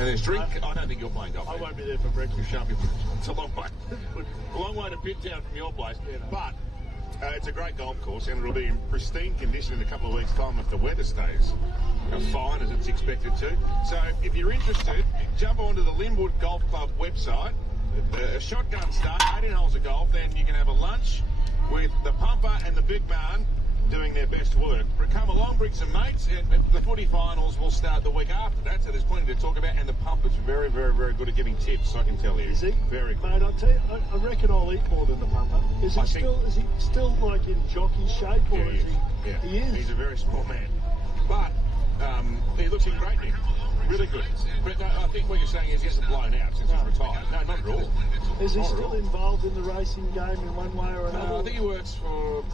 And there's drink. I don't think you're playing golf. I won't be there for breakfast. It's a long way. A long way to Pittown from your place. Yeah, no. But it's a great golf course, and it'll be in pristine condition in a couple of weeks' time if the weather stays fine as it's expected to. So if you're interested, jump onto the Linwood Golf Club website. A shotgun start, 18 holes of golf, then you can have a lunch with the pumper and the big man doing their best work. Come along, bring some mates, and the footy finals will start the week after that, so there's plenty to talk about, and the pumper's very, very, very good at giving tips, I can tell you. Is he? Very good. Mate, I'll tell you, I reckon I'll eat more than the pumper. Is he still like in jockey shape, or is he? Yeah. He is. He's a very small man. But he looks in great nick. Really good. But no, I think what you're saying is he hasn't blown out since he's retired. No, not at all. Is he still involved in the racing game in one way or another? I think he works for...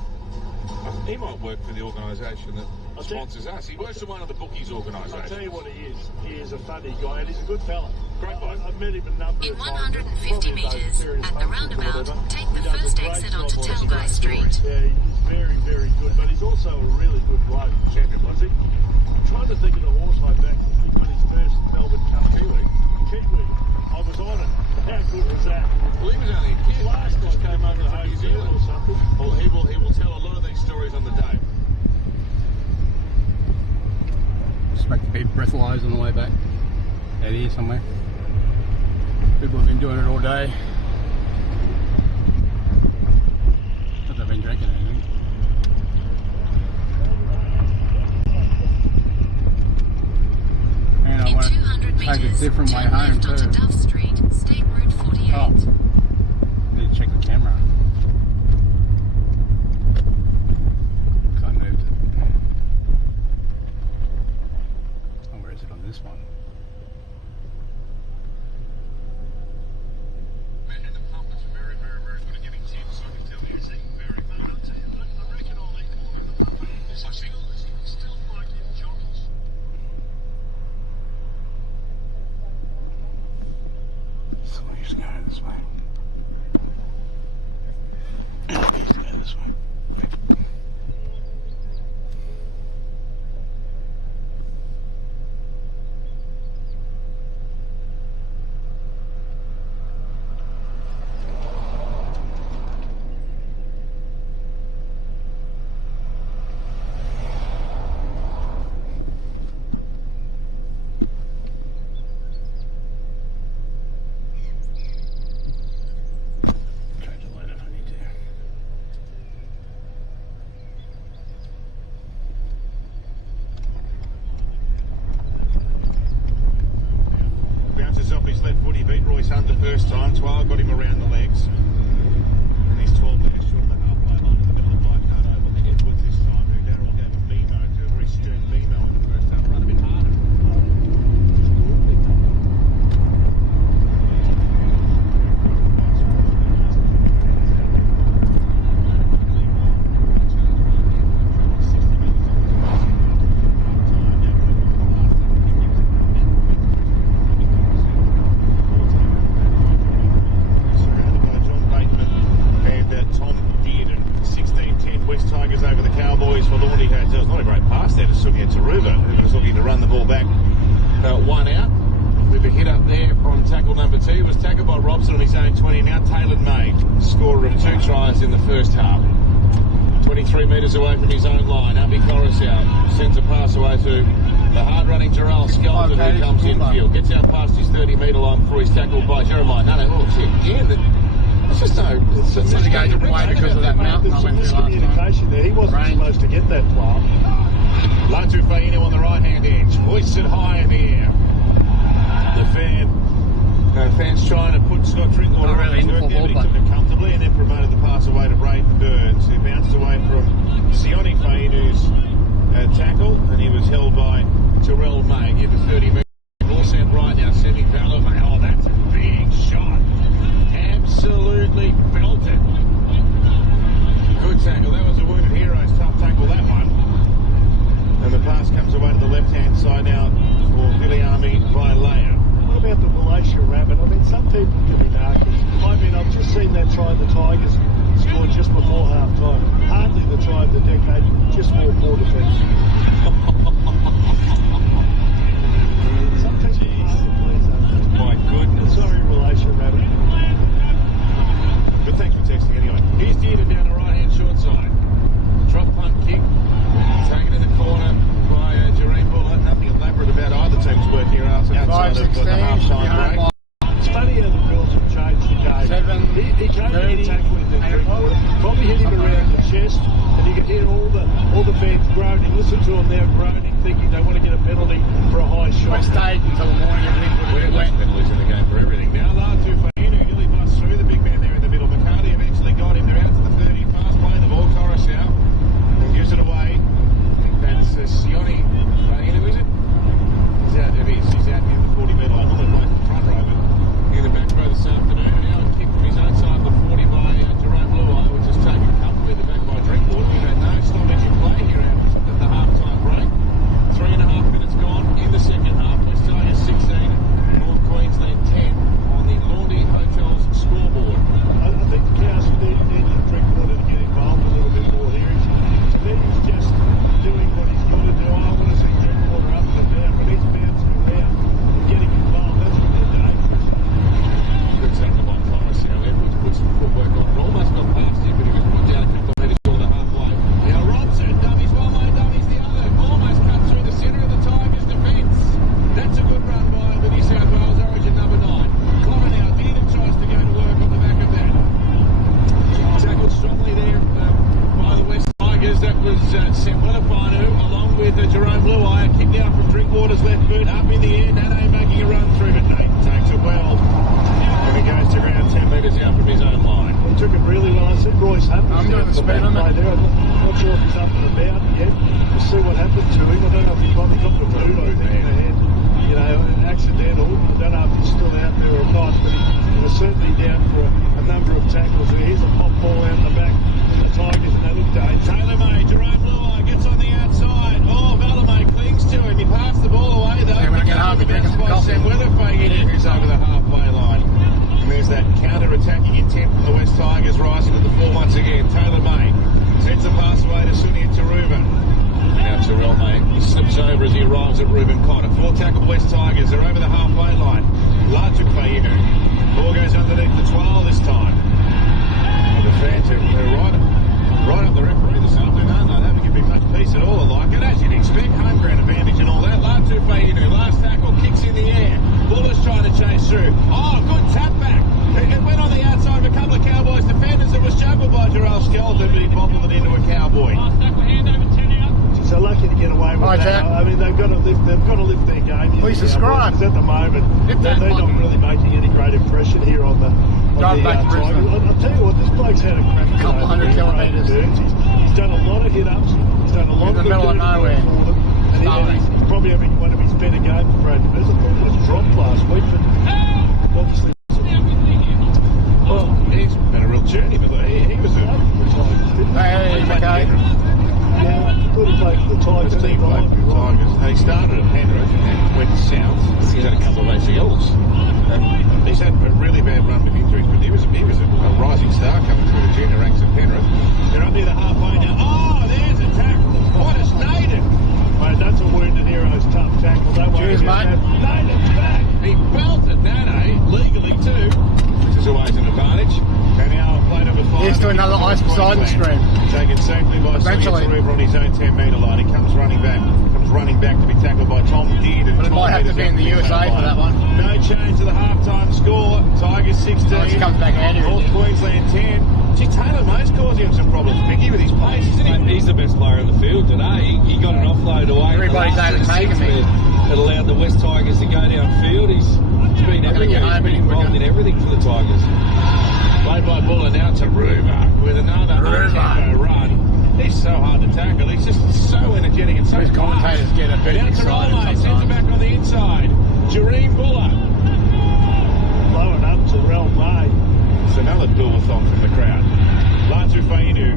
he might work for the organisation that sponsors us. He works for one of the bookies organisations. I'll tell you what he is. He is a funny guy, and he's a good fella. Great bloke. I've met him a number of times. In 150 metres, at the roundabout, take the first exit onto Talguy Street. Yeah, he's very, very good, but he's also a really good bloke. Champion bloke. I'm trying to think of the horse I backed when he won his first Melbourne Cup. Kiwi. I was on it. How good was that? Well, he was only a kid. Last just night came over to New New Zealand Zealand or something. Well, he will tell a lot of these stories on the day. Expect to be breathalyzed on the way back. Out here somewhere. People have been doing it all day. Not that they've been drinking anything. And I want to take a different way home too. Duff Street, State Route 48. Oh, need to check the camera. I moved it. Oh, where is it on this one? And the pump is very, very, very good at giving tips, I can tell you. Is he? Very good. I'll tell you, I reckon I'll eat more than the pumper. Is he still like in jockeys? So we used to go this way. We used to go this way. Change the light if I need to. Bounces off his left foot. He beat Royce Hunt the first time. Twile got him around the legs. And he's 12 metres short of the halfway line in the middle of Leichhardt Oval. Edwards this time, who Darryl gave a memo to, a very stern memo in the first half. Run a bit harder. Surrounded by John Bateman and Tom Dearden. 16-10 West Tigers over the Cowboys for Laundy Hats. It was not a great pass there to Sugia Taruva, who was looking to run the ball back. One out. With a hit up there on tackle number 2. Was tackled by Robson on his own 20. Now Taylor May, scorer of 2 tries in the first half. 23 metres away from his own line. Abby Coruscant sends a pass away to the hard-running Gerald Skelton, who comes infield. Gets out past his 30-metre line before he's tackled by Jeremiah Nunn. Oh, shit, again. It's just no... It's It's going a different way because of that mountain I went There's through some last time. miscommunication there. He wasn't supposed to get that far. Latu Fainu on the right-hand edge. Hoists it high in the air. The fans trying to put Scott Drinkwater Not really on his into work there, but he football, took it comfortably and then promoted the pass away to Braden Burns, who bounced away from Sione Fainu's tackle, and he was held by Terrell May. Give the 30 metres. North right now, sending Valor. Oh, that's a big shot. Absolutely belted. Good tackle. That was a wounded hero's tough tackle, that one. And the pass comes away to the left-hand side now for Viliami by Leia. What about the Malaysia Rabbit? I mean, some people can be narky. I mean, I've just seen that try the Tigers scored just before half-time. Hardly the try of the decade, just more poor defence. Some people are hard to please. He came in tackle in the Drinkwater, probably hit him around the chest, and you could hear all the fans groaning. Listen to them now groaning, thinking they want to get a penalty for a high shot. We stayed until the morning. We're less penalties in the game for everything. Now Latu Fainu nearly busts through the big man there in the middle. McCarty eventually got him. They're out to the 30. Fast play the ball. Torres out and gives it away. I think that's Sione Fainu, is it? He's out. It is. He's out near the 40-metre line. Normally plays the front row, but in the back row this afternoon. And now a kick from his own side of the 40 by Jerome Luai, which has taken comfortably the back by Drinkwater. We've had no stoppage in play here at the half-time break. 3.5 minutes gone in the second half. West Tigers 16, North Queensland 10 on the Laundy Hotels scoreboard. I think the Cows need Drinkwater to get involved a little bit more here. To me, he's just doing what he's got to do. I want to see Drinkwater up and down, but he's bouncing around and getting involved. That's what they're dangerous. Good tackle by Torres. Edwards put some footwork on it. Almost got past him, but he was put down a couple of metres short of the halfway. Now Robson, dummies one way, dummies the other. Almost cut through the centre of the Tigers' defence. That's a good run by the New South Wales Origin number 9. Clyde now, Dearden tries to go to work on the back of that. Tackled strongly there by the West Tigers. That was Semwelafanu along with Jerome Luai. A kick down from Drinkwater's left boot up in the air. Nane making a run through, but Nate takes it well. And he goes to ground 10 metres out from his own line. He took it really well. I said Royce Hunt was I'm doing the speed limit there. I'm not sure if he's up and about yet. We'll see what happened to him. I don't know if he probably got the boot, I think, in the head. You know, accidental. I don't know if he's still out there or not, but he was certainly down for a number of tackles. And here's a pop ball out the back from the Tigers, and they look dangerous. Taylor May, Jerome Luai gets on the outside. Oh, Valamay clings to him. He passed the ball away though. Yeah, when I get home, we drink some coffee. Who's over the halfway line. And there's that counter-attacking intent from the West Tigers rising to the fore once again. Taylor May sends a pass away to Sunia Taruva. Now Terrell May, he slips over as he arrives at Reuben Cotter. 4 tackle West Tigers. They're over the halfway line. Lartuk Fainu. Ball goes underneath the 12 this time. And the fans are right up the referee this afternoon, aren't they? They haven't given him much peace at all, I like it. As you'd expect, home ground advantage and all that. Lartuk Fainu, last tackle, kicks in the air. Buller's trying to chase through. Oh, good tap back. It went on the outside of a couple of Cowboys defenders. It was juggled by Jarrell Skelton, but he bobbled it into a Cowboy. So lucky to get away with that. Jack. I mean, they've got to lift their game. Please subscribe. At the moment, they're not really making any great impression here on the back to Brisbane. I'll tell you what, this bloke's had a crack. A couple hundred kilometres. He's done a lot of hit-ups. He's done a lot In the middle of nowhere. And he's probably having one of his better games for Brad Mills. I thought he was dropped last week, but obviously... Well, he's been a real journey, but he was a... Hey, okay. Yeah, good to play for the Tigers. His team played for the Tigers. And he started at Penrith and then went south. He's had a couple of ACLs. He's had a really bad run with injuries, but he was a rising star coming through the junior ranks at Penrith. They're up near the halfway now. Oh, there's a tackle. What a Naden! Mate, that's a wounded hero's tough tackle. That one. Cheers, mate. Naden's back. He belted Nane legally too, which is always an advantage. And now play number 5. Here's to another Ice Poseidon screen. Taken safely by Eventually. Sunia Taruva on his own 10-metre line. He comes running back to be tackled by Tom Dearden. But it might have to be in the USA for that one. No change to the half-time score. Tigers 16. Oh, he comes back handy. North Queensland 10. Gee, Taylor May's causing him some problems, Picky, with his pace, isn't he? He's the best player in the field today. He got an offload away. Everybody's overtaken me. It allowed the West Tigers to go downfield. He's been everywhere. He's been involved in everything for the Tigers. Played by Buller now to Ruva with another tempo run. He's so hard to tackle. He's just so energetic and so These fast. commentators get a bit Now to excited Rome, sends it sometimes. back on the inside. Jareen Buller. Blowing up to Rel May. It's another dual-a-thon from the crowd. Latu Fainu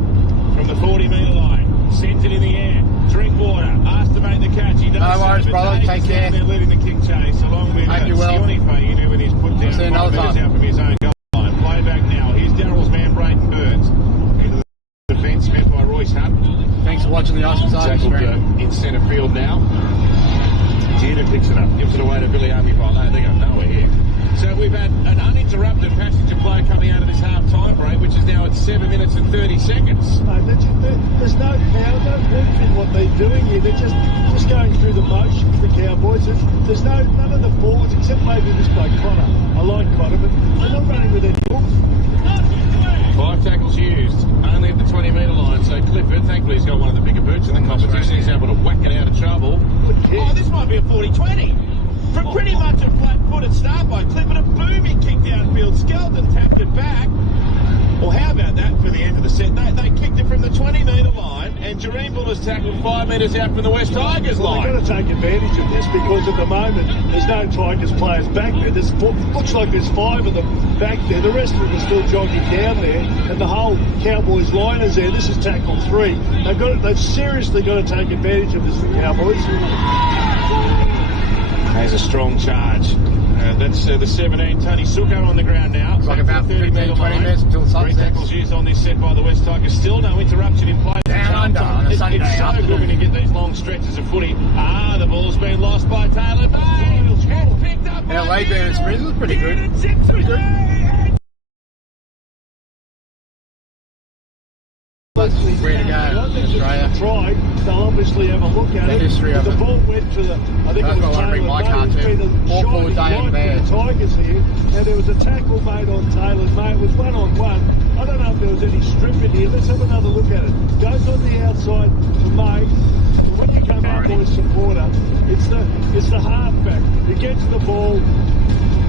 from the 40-metre line. Sends it in the air. Drinkwater asked to make the catch. He does. No worries, brother. Take care. They're leading the kick chase along with Hope you will. Sione Fainu when he's put down See you 5 another metres time. out from his own goal line. Play back now. Here's Darrell's man, Braden Burns. Into the defence met by Royce Hunt. Thanks for watching the Ice Poseidon Tackled screen. in centre field now. Dearden picks it up, gives it away to Billy Army-Vile. They go nowhere here. So we've had an uninterrupted passage of play coming out of this half-time break, which is now at 7 minutes and 30 seconds. No, there's no power, no warmth in what they're doing here. They're just going through the motions, the Cowboys. There's none of the forwards, except maybe this bloke Connor. I like Connor, but they're not running with any oomph. and Jareen Buller's tackled 5 metres out from the West Tigers Well, line. they've got to take advantage of this because at the moment there's no Tigers players back there. Looks like there's 5 of them back there. The rest of them are still jogging down there, and the whole Cowboys line is there. This is tackle 3. They've seriously got to take advantage of this, the Cowboys. There's a strong charge. That's the 17, Tony Suko on the ground now. It's like about 15, 20 minutes until sunset. 3 tackles used on this set by the West Tigers. Still no interruption in play. Down under on a Sunday It's so afternoon. good when you get these long stretches of footy. The ball's been lost by Taylor May. And picked up by Leyburn Sprints was pretty good. Pretty good. Free to go, Australia. Try, they'll obviously have a look at The it. history of the it. ball went to the, I think That's it what I was want to bring Taylor my car May. It's to. been a Awful shining day in light bed. for the Tigers here. And there was a tackle made on Taylor May. It was 1-on-1. I don't know if there was any strip in here. Let's have another look at it. Goes on the outside to May. And when you come out, boys, supporter, it's the halfback who gets the ball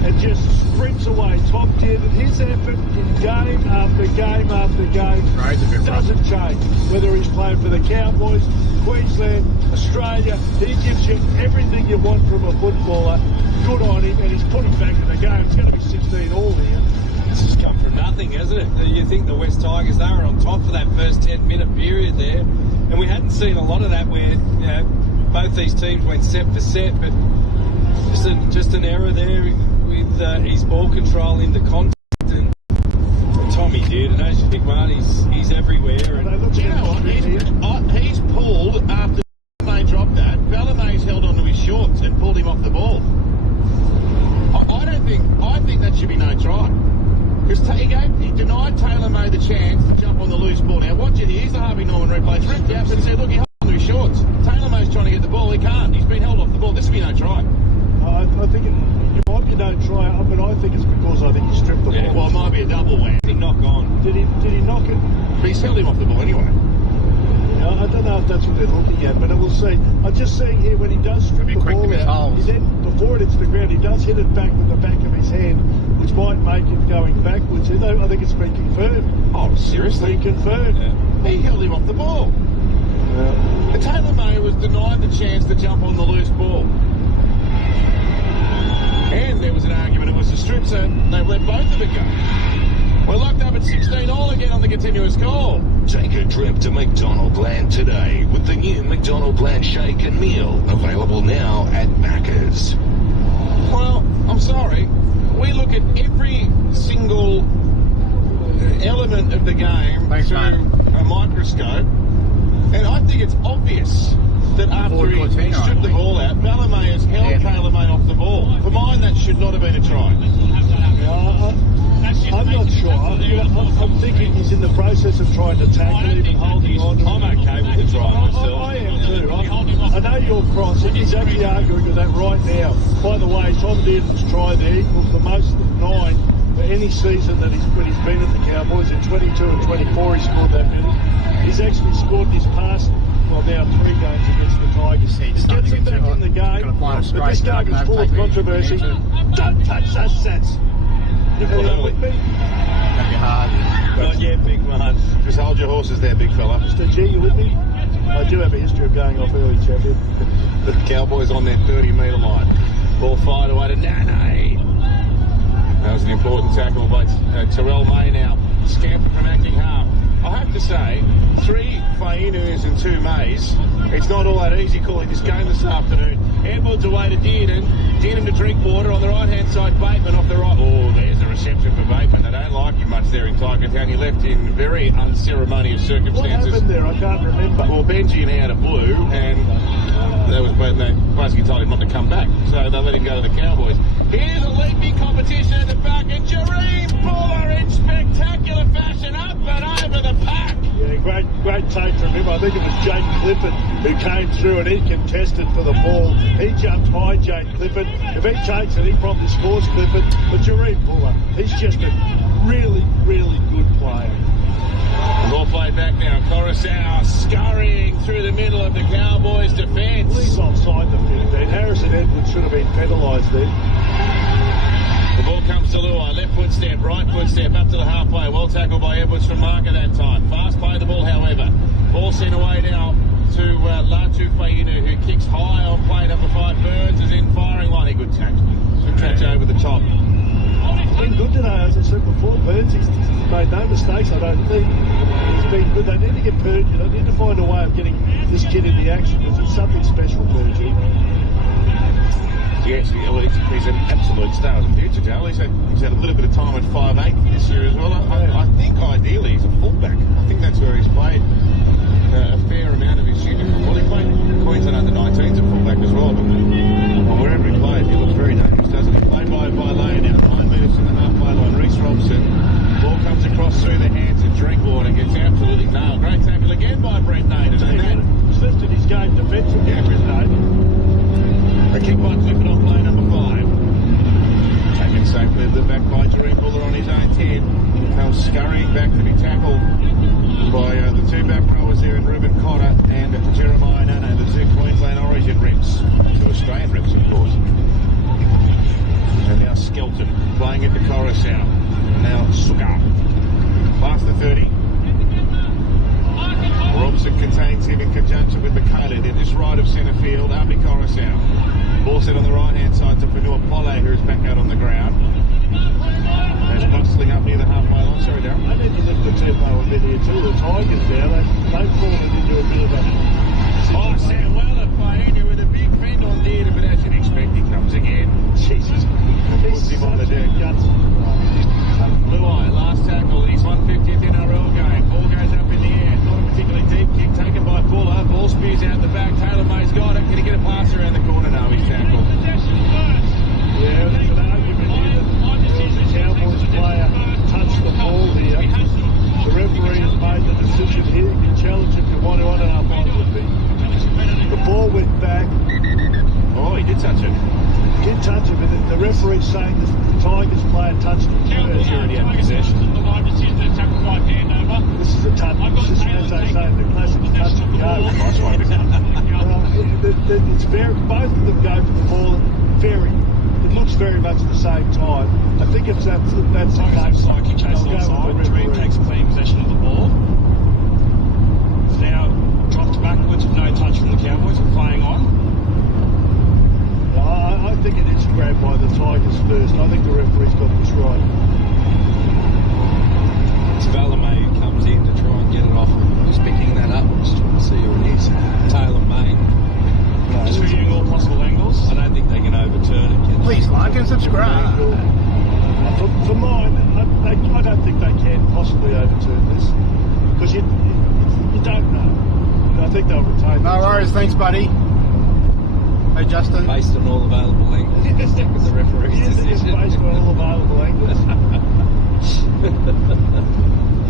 and just sprints away. Tom did, and his effort in game after game after game doesn't change. Whether he's playing for the Cowboys, Queensland, Australia, he gives you everything you want from a footballer. Good on him, and he's put him back in the game. It's going to be 16 all here. This has come from nothing, hasn't it? You think the West Tigers, they were on top for that first 10-minute period there, and we hadn't seen a lot of that where, you know, both these teams went set for set, but just an error there with his ball control into contact, and Tommy did, and as you think, man, he's everywhere. And Do you know what? He's pulled after May dropped that. Valamay's held onto his shorts and pulled him off the ball. I think that should be no try. Because he denied Taylor May the chance to jump on the loose ball. Now watch it, here's the Harvey Norman replay. It's ripped out and said, look, he held onto his shorts. Taylor May's trying to get the ball, he can't. He's been held off the ball. This should be no try. I think it might be no try, but I think it's because I think he stripped the ball. Well, it might be a double whammy. he knocked on. Did he knock it? But he's held him off the ball anyway. I don't know if that's what they're looking at, but we'll see. I'm just seeing here when he does strip Be the quick to ball miss out, holes. he then, before it hits the ground, he does hit it back with the back of his hand, which might make him going backwards. I think it's been confirmed. Oh, seriously? Been confirmed. He held him off the ball. Taylor May was denied the chance to jump on the loose ball. And there was an argument it was a strip, so they let both of it go. We're locked up at 16 all again on the continuous call. Take a trip to McDonald Land today with the new McDonald Land Shake and Meal, available now at Macca's. Well, I'm sorry. We look at every single element of the game through a microscope, and I think it's obvious that after he stripped the ball out, Valamay has held Taylor May off the ball. For mine, that should not have been a try. I'm not sure. I'm thinking he's in the process of trying to tackle him and holding on. I'm okay with the try myself. I am too. I know you're cross, and he's actually arguing with that right now. By the way, Tom Dearden's try there equals the most of 9 for any season that when he's been at the Cowboys. In 22 and 24, he scored that many. He's actually scored his past, well, now 3 games against the Tigers. It gets him back in the game, but this game is full of controversy. Don't touch those sets. You put that with me? That'd be hard. Not yet, big man. Just hold your horses there, big fella. Mr. G, you with me? I do have a history of going off early, champion. The Cowboys on their 30-metre line. Ball fired away to Nane. That was an important tackle by Terrell May now. Scamper from acting half. I have to say, 3 Fainus and 2 Mays. It's not all that easy calling this game this afternoon. Edwards away to Dearden. Dearden to drink water on the right-hand side. Bateman off the right. Oh, there's a reception for Bateman. They don't like him much there in Tiger Town. He left in very unceremonious circumstances. What happened there? I can't remember. Well, Benji and out of blue, and that was they basically told him not to come back, so they let him go to the Cowboys. Here's a lengthy competition at the back, and Jareen Buller in spectacular fashion up and over the pack. Yeah, great take from him. I think it was Jake Clifford who came through and he contested for the ball. He jumped high, Jake Clifford. If he takes it, he probably scores Clifford. But Jareen Buller, he's just a really, really good player. Ball played back now. Coruscant scurrying through the middle of the Cowboys' defence. He's offside the 15. Harrison Edwards should have been penalised there. The ball comes to Luai. Left footstep, right footstep, up to the halfway. Well tackled by Edwards from marker that time. Fast play the ball, however. Ball sent away now to Latu Fainu, who kicks high on play number 5. Burns is in firing line. A good catch. Good catch over the top. He's been good today, as I said before. Burns, he's made no mistakes, I don't think. He's been good. They need to get Burns. They need to find a way of getting this kid in the action because it's something special, Burns. Yes, he's an absolute star of the future, Joe. He's had a little bit of time at 5'8" this year as well. I think ideally he's a fullback. I think that's where he's played a fair amount of his junior football. He played Queensland under 19s at fullback as well, but wherever he plays, he looks very dangerous, doesn't he? Played by Lane now, 9 metres from the halfway line. Reece Robson, ball comes across through the hands of Drinkwater, gets absolutely nailed. Great tackle again by Brent Naden. He's lifted his game defensively, Brent Naden. A kick by Clifford on play number 5. Taken safely at the back by Jeremy Buller on his own 10. Comes scurrying back to be tackled by the 2 back rowers there in Ruben Cotter and Jeremiah Nana, the 2 Queensland Origin reps. 2 Australian reps, of course. And now Skelton playing it to Coruscant. Now Sugar. Past the 30. Robson contains him in conjunction with McCaleb in this right of centre field. Abby Coruscant. Ball set on the right hand side to Fanua Pole, who is back out on the ground. As bustling up near the halfway line. Sorry, Darryl. They need to lift the tempo a bit here too. The Tigers there, they've fallen into a bit of a... Oh, Sam Weller playing with a big fend on Dearden, but as you'd expect, he comes again. Jesus. Puts him on the deck. Guts. Blue Eye, last tackle, his 150th NRL game. Ball goes up in the air. Not a particularly deep kick taken by Buller. Ball spews out the back. Taylor May's got it. Can he get a pass around the corner? No, he's tackled. Yeah, there's an argument here that the Cowboys player touched the ball here. The referee has made the decision here. He can challenge it to 1 to 1.5 miles would be. The ball went back. Oh, he did touch it. He did touch it, but the referee's saying the Tigers player touched it. He's already had possession. This is a touch. This is, as they say, the classic touch and go. Nice one. It's very, both of them go for the ball very. It looks very much the same time. I think if that's the case, like he chased onside. Dream takes clean possession of the ball. It's now dropped backwards with no touch from the Cowboys and playing on. I think it is grabbed by the Tigers first. I think the referee's got this right. It's Valamay who comes in to try and get it off. Who's picking that up? Just trying to see who it is. Taylor May. No, Just reviewing all possible angles. I don't think they can overturn it. Please like and subscribe. For mine, I don't think they can possibly overturn this because you don't know. I think they'll retain. No worries, thanks, buddy. Hey, Justin. Based on all available angles. Stick with the referee's Yes, it is decision. based on all available angles.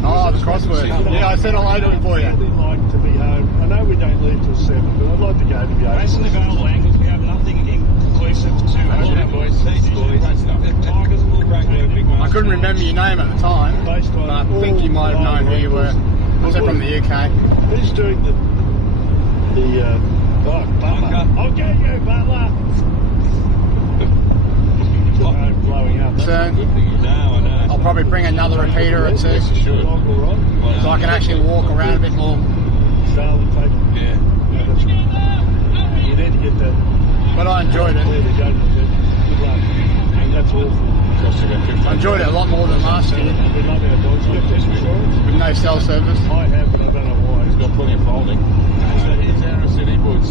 Oh, the crossword. Yeah, I said hello to him for you. I'd really like to be home. I know we don't leave till 7, but I'd like to go to be home. Based on the available angles, we have nothing inconclusive to Okay, boys. Great stuff. Tigers will retain. I couldn't remember your name at the time, Based on but I think you might have known who you were. I said from the UK. Who's doing the Butler? I'll get you, Butler. Blowing up. So, No, I know. I'll probably bring another repeater or two, Yes, you should. so I can actually walk around a bit more. Yeah. You need to get that. But I enjoyed it. Clear the gate. Good luck. That's awful. Cost about 15. I enjoyed it a lot more than last year, We love our dogs. We have this insurance. with no cell service. I have, but I don't know why. He's got plenty of folding. So here's Harrison Edwards.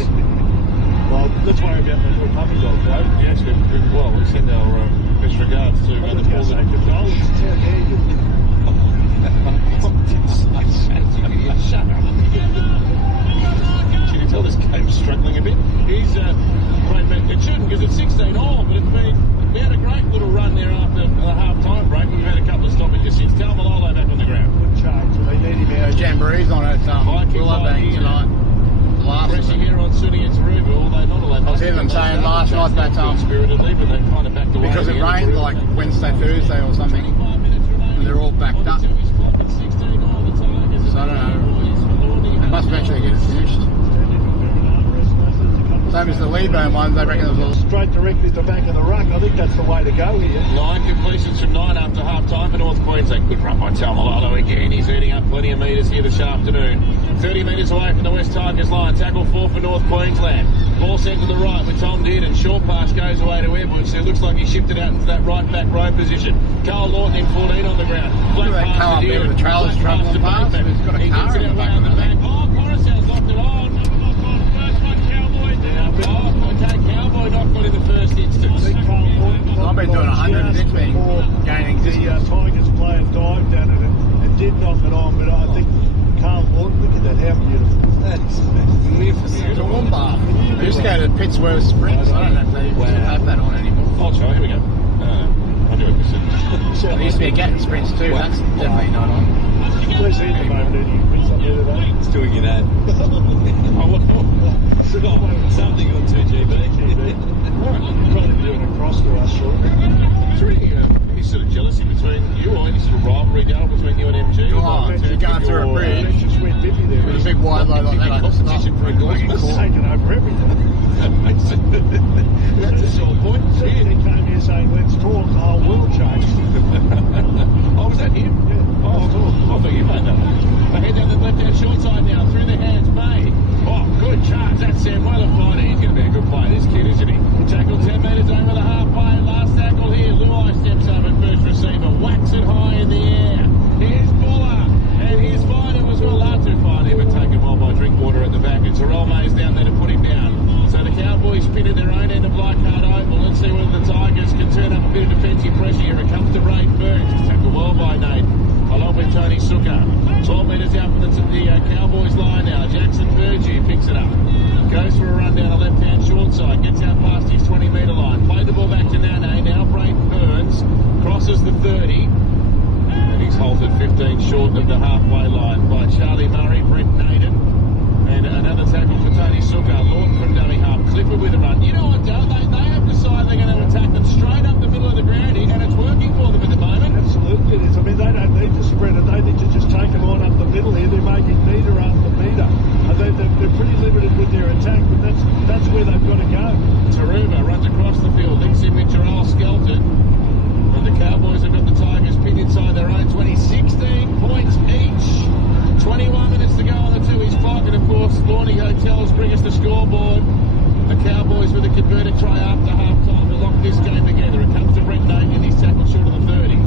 Well, let's worry about the little puppy dog, right? Yes, well, we send our best regards to I the was going to say condolences. How dare you? Shut up. Can you tell this game's struggling a bit? He's great man. It shouldn't because it's 16 all, but we had a great little run there after the half-time break. We've had a couple of stoppages since. Cal Malolo back on the ground. Good change. They need him out. Jamboree's on it, Willowbank tonight. Last Pressing here on Sunny and Taruba, although not all that. I was hearing them saying last night that spiritedly, but they kind of backed away. because it again. rained like Wednesday, Thursday or something, and they're all backed up. So I don't know. They must eventually get it finished. Same as the Leyburn ones, they reckon there's a Straight directly to the back of the ruck. I think that's the way to go here. 9 completions from 9 after half time for North Queensland. Good run by Tal Malolo again. He's eating up Plenty of metres here this afternoon. 30 metres away from the West Tigers line. Tackle 4 for North Queensland. Ball sent to the right with Tom Dearden. Short pass goes away to Edwards, who looks like he shifted out into that right back row position. Carl Lawton in 14 on the ground. Flat Look at that pass car to up there Dearden. with the trailer's Flat pass travelling to past, Bateman. but it's got a He car gets it in the out back round of the it, I back. think. Oh, Coruscant's locked it on. First one, Cowboy down. Oh, okay, Cowboy not got in the first instance. I've been doing 100 since been gaining The Tigers player dived at it and did knock it on, but I think Carl Lawton, look at that, how beautiful. That's magnificent. It's a warm bath. I used to go to Pittsworth Sprints. I don't know if they have that on anymore. I'll try. Here we go. I do it. There used to be a Gatton Sprints too. That's definitely not on. Where's he at the moment, Eddie? You been something the other day? It's doing an ad. Something on 2GB. Probably doing a cross to us, sure. Is there any sort of jealousy between you or any sort of rivalry down between you and MG? Oh, if you're going through a bridge Let's just went Bippy there. with a big wide load like that, I just love Competition for endorsements. It's taken over everything. That's a sore point. He came here saying, let's talk, the whole world changed. Oh, was that him? Yeah. Oh, I thought you made that. They head down the left-hand short side now, through the hands, May. Oh, good charge. That's Sam Weller-Fighter. He's going to be a good player, this kid, isn't he? Tackled 10 metres over the halfway. Last tackle here. Luai steps over first receiver. Whacks it high in the air. Here's Buller. And here's Finder as well. Latu Finder, but taken well by Drinkwater at the back. And Terrell May's down there to put him down. So the Cowboys spin at their own end of Leichhardt Oval. Let's see whether the Tigers can turn up a bit of defensive pressure here. It comes to Ray Burns. He's tackled well by Nate, along with Tony Suka. 12 metres out from the Cowboys line now. Jackson Burgee picks it up. Goes for a run down the left-hand short side. Gets out past his 20-metre line. Played the ball back to Nane. Now Brayden Burns crosses the 30. And he's halted 15 short of the halfway line by Charlie Murray, Brent Naden. And another tackle for Tony Suka. Lawton from dummy half. Clifford with a run. You know what, Dale? They have decided they're going to attack them straight up the middle of the ground here, and it's working for them at the moment. Absolutely it is. I mean, they don't need to spread it. They need to just take them on up the middle here. They're making metre after metre. They're pretty limited with their attack, but that's where they've got to go. Taruva runs across the field, links in with Gerald Skelton. And the Cowboys have got the Tigers pinned inside their own 20, 16 points each. 21 minutes to go on the 2 each clock, and of course, Lornie Hotels bring us the scoreboard. The Cowboys with a converted try after half-time to lock this game together. It comes to Brent Naden, and he's tackled short of the 30. I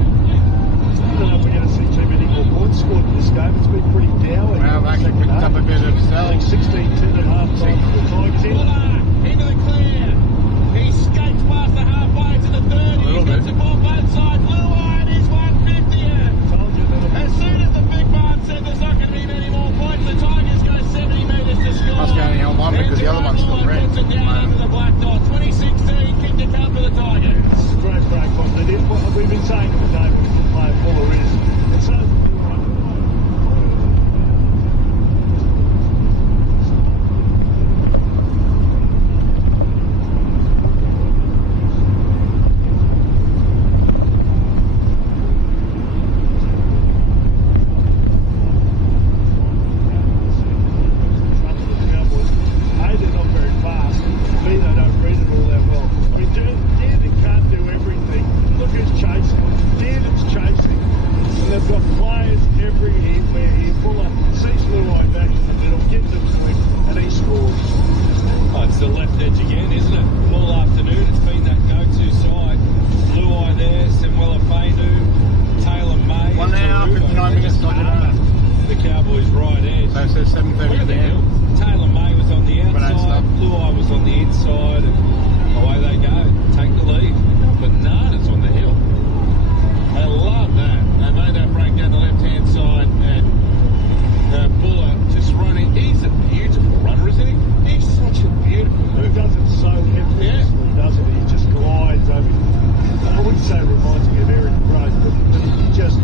don't know if we're going to see too many more points scored in this game. It's been pretty dour. Well, I've actually picked up a bit of I think 16-10 at half-time for the Tigers. Buller into the clear. He skates past the halfway to the 30. He gets the ball both sides. Luai, and he's 150th. Told you that. As soon as the big man said there's not going to be many more points, the Tigers go 70 metres to score. Must be only on one because the other one's still red. Puts it down under the black dot. 2016 kick to come for the Tigers. Great break on it. We've been saying it today when the player Fuller is. It's so. The left edge again, isn't it? All afternoon, it's been that go-to side. Luai there, Samuela Fainu, Taylor May. 1 hour, 59 minutes. The Cowboys' right edge. So it says 7:30 p.m. Taylor May was on the outside, Luai was on the inside, and away they go. Take the lead. Bananas on the hill. I love that. They made that break down the left-hand side, and Buller just running. He's a beautiful runner, isn't he? He's such a beautiful He mover. does it so effortlessly, doesn't he? He just glides over. I wouldn't say it reminds me of Eric Grove, but he just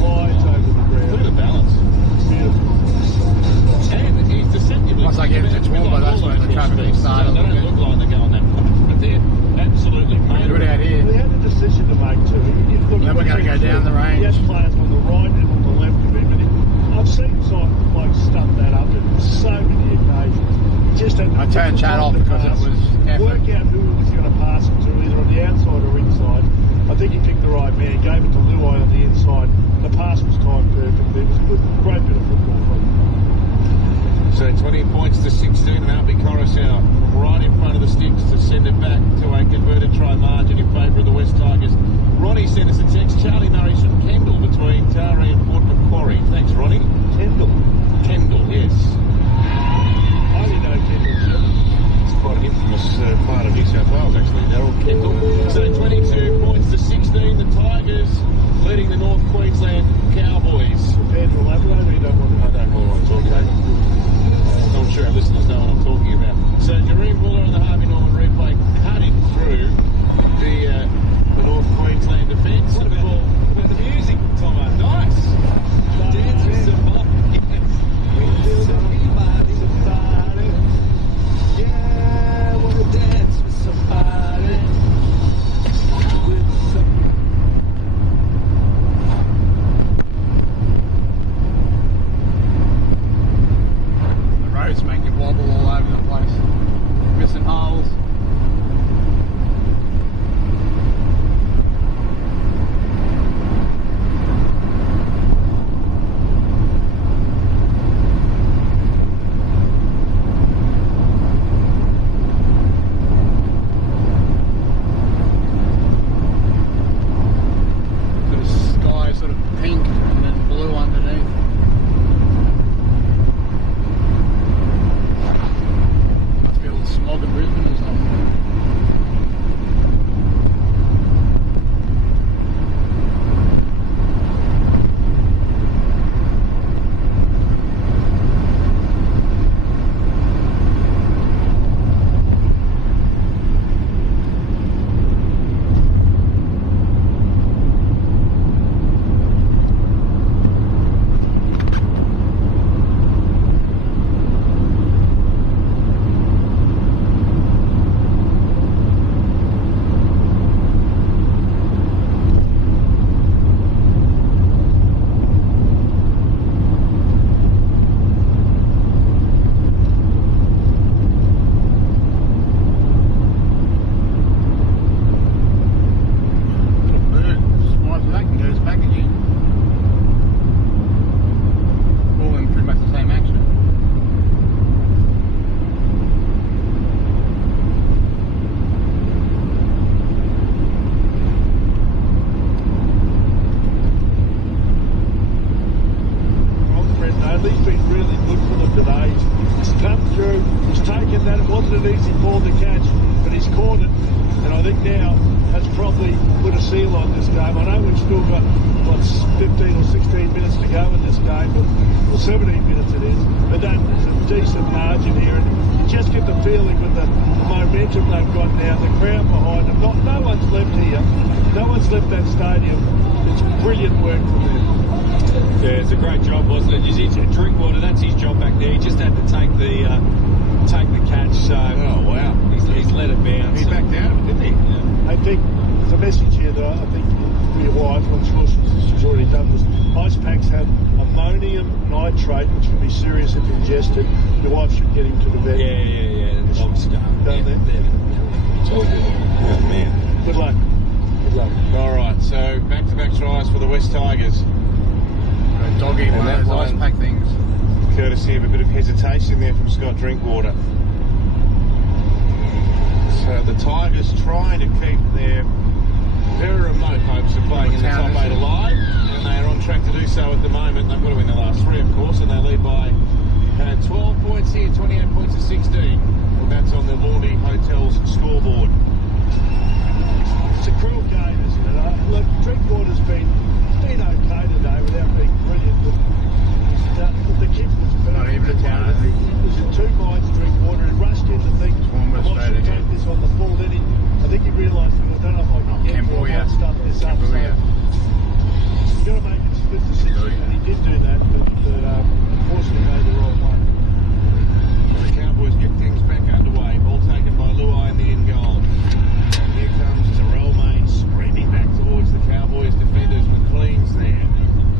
glides over the ground. Look at the balance. It's beautiful. And he's deceptively. Once I get into 12, but that's when the traffic will start a They little don't look like they're going that fast, but they're absolutely made Do it out He here. had a decision to make too. Then we're going to go down the range. He has players on the right and on the left of him, and I've seen blokes stuff that up at so many occasions. He just had I turned chat off because it was effort. work out who he was going to pass it to, either on the outside or inside. I think he picked the right man, gave it to Luai on the inside. The pass was timed perfectly. It was a good, great to 16 and Albie Coruscant from right in front of the sticks to send it back to a converted try margin in favour of the West Tigers. Ronnie sent us a text. Charlie Murray's from Kendall between Taree and Port Macquarie. Thanks, Ronnie. Kendall. Kendall, yes. I only know Kendall. It's quite an infamous part of New South Wales, actually, Darryl Kendall. So 22 points to 16. The Tigers leading the North Queensland Cowboys. Prepared to elaborate, or you don't want to? I don't know what I'm talking about. I'm sure our listeners know what I'm talking about. So Jareem Buller and the Harvey Norman replay cutting through the North Queensland defence. What about the music, Tomo? Nice. Dance with somebody. Yeah, I want to dance with somebody. The roads make you wobble all over the place. Missing holes. The sky is sort of pink and then blue underneath. Must be all the smog of Brisbane or something.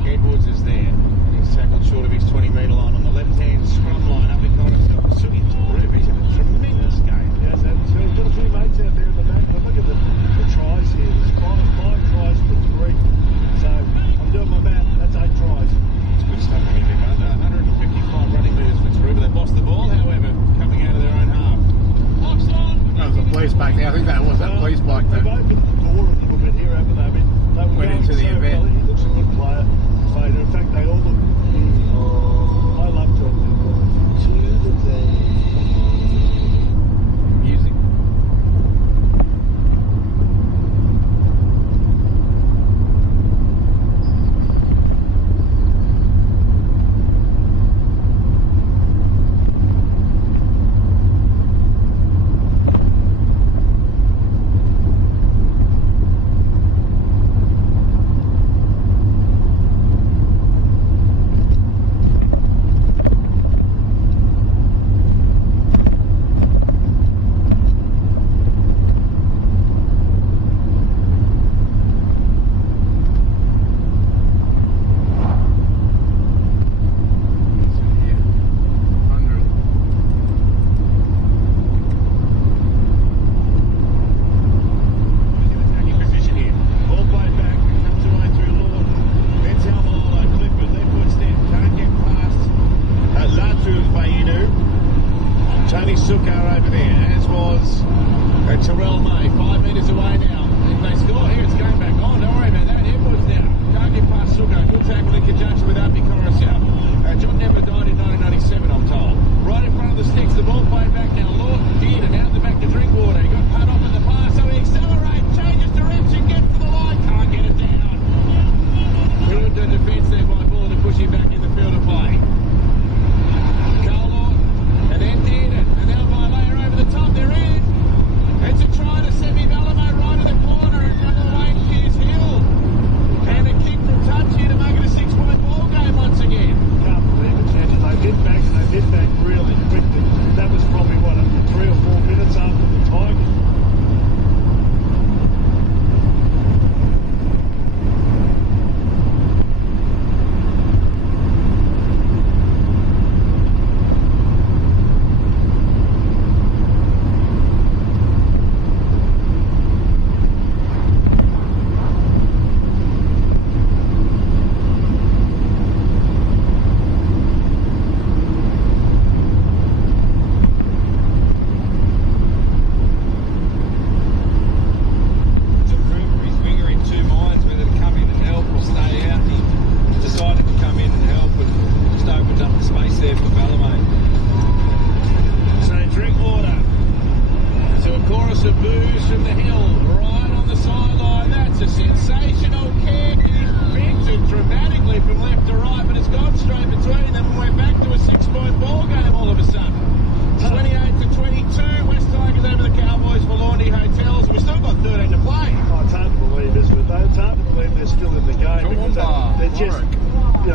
Edwards is there. think that was that police bike They've that opened the door a little bit here, haven't they? I mean, they were went going into the so event. well. He looks a good player, Fader. In fact, they all look. I love John Leyburn. music.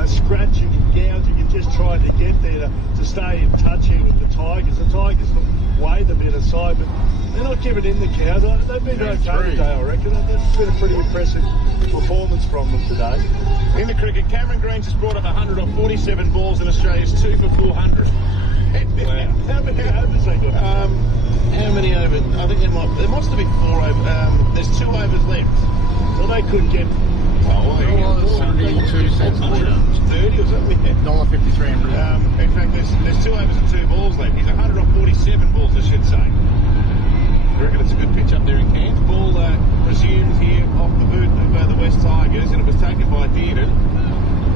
scratching and gouging and just trying to get there to stay in touch here with the Tigers. The Tigers look way the better side, but they're not giving in the cows. They've been okay today, I reckon. That's been a pretty impressive performance from them today. In the cricket, Cameron Green's just brought up 100 on 47 balls, and Australia's 2 for 400. Wow. How many overs they got? How many overs? I think there must be 4 overs. There's 2 overs left. So they could get... $72 cents a litre. 30 or something? $1.53 in Brisbane. In fact, there's 2 overs and 2 balls left. He's 100 on 47 balls, I should say. I reckon it's a good pitch up there in Cairns. Ball resumed here off the boot of the West Tigers, and it was taken by Dearden.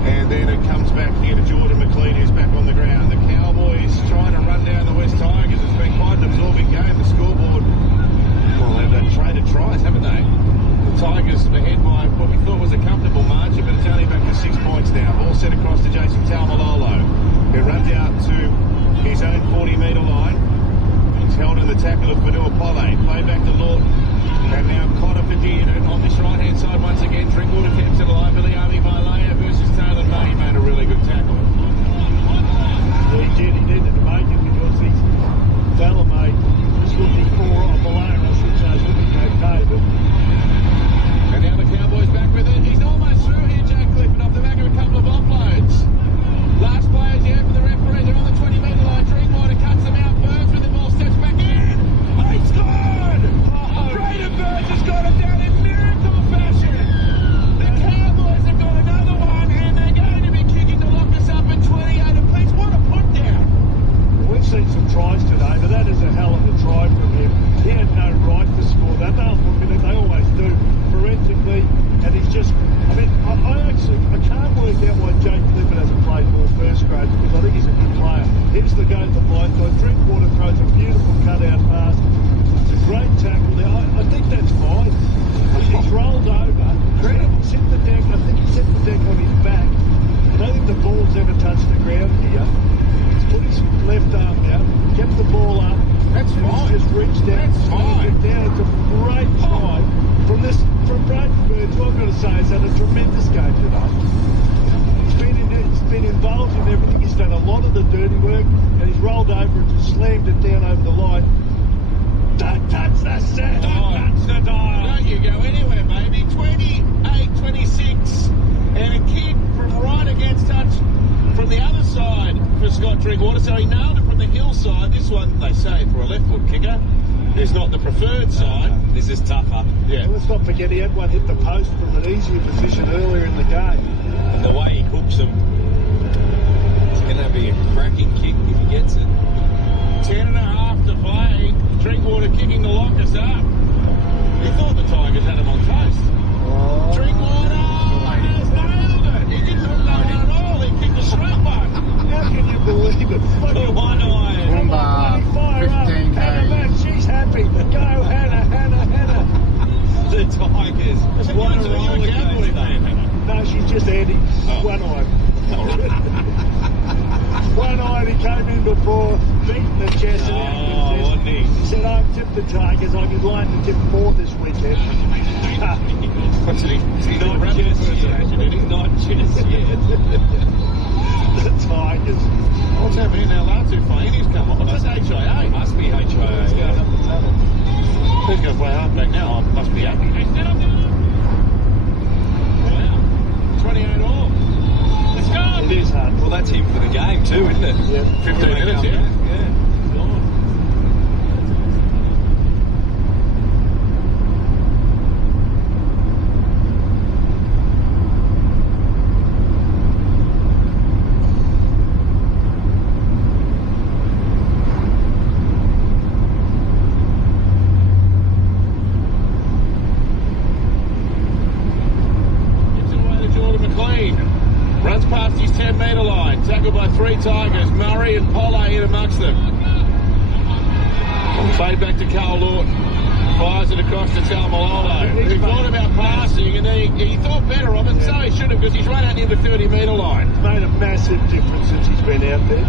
And then it comes back here to Jordan McLean, who's back on the ground. The Cowboys trying to run down the West Tigers. It's been quite an absorbing game. The scoreboard, well, they've traded tries, haven't they? The Tigers ahead by what we thought was a comfortable margin, but it's only back to 6 points now. Ball set across to Jason Taumalolo, who runs out to his own 40-metre line. He's held in the tackle of Fadua Pollard. Play back to Lawton. And now Cotter for Dearden on this right-hand side once again. Drinkwater keeps it alive. Billy Army Vailea versus Taylor May. He made a really good tackle. touched the ground here. He's put his left arm down, kept the ball up. That's and fine. He's just reached down. That's fine. Down. It's a great try from Braden Burns. What I've got to say is had a tremendous game today. He's been involved in everything. He's done a lot of the dirty work, and he's rolled over and just slammed it down over the line. Don't touch the set. Don't touch the dial. Don't you go anywhere, baby. 28-26. And a kid from right against touch from the other side for Scott Drinkwater. So he nailed it from the hillside. This one, they say, for a left foot kicker, is not the preferred side. This is tougher. Yeah. Let's not forget he had one hit the post from an easier position earlier in the game. And the way he hooks them, it's going to be a cracking kick if he gets it. 10.5 to play. Drinkwater kicking the Lockers up. He thought the Tigers had him on toast. Drinkwater has nailed it. He didn't look that one at all. He kicked a sweat one. How can you believe it? The one eye. Come on, fire up. 15 Hannah, man, she's happy. Go, Hannah. The Tigers. What a roller coaster. No, she's just Andy. One-eyed. One-eyed, he came in before, beating the chest. Wasn't he? He said, I've tipped the Tigers. I've been lying to tip more this weekend. What's it? Not just yet. Not just yet. The Tigers. What's happening now? Last two finals come on. That's HIA. Must be Let's go HIA. up the tunnel. Who's going to play halfback now? Oh, must be happy. Wow. 28 all. Let's go. It is hard. Well, that's him for the game too, isn't it? Yeah. 15 minutes, yeah. Runs past his 10-metre line. Tackled by 3 Tigers. Murray and Pollard in amongst them. Fade back to Carl Lawton. Fires it across to Talmalolo. He thought about passing and then he thought better of it. So he should have because he's run out near the 30-metre line. It's made a massive difference since he's been out there.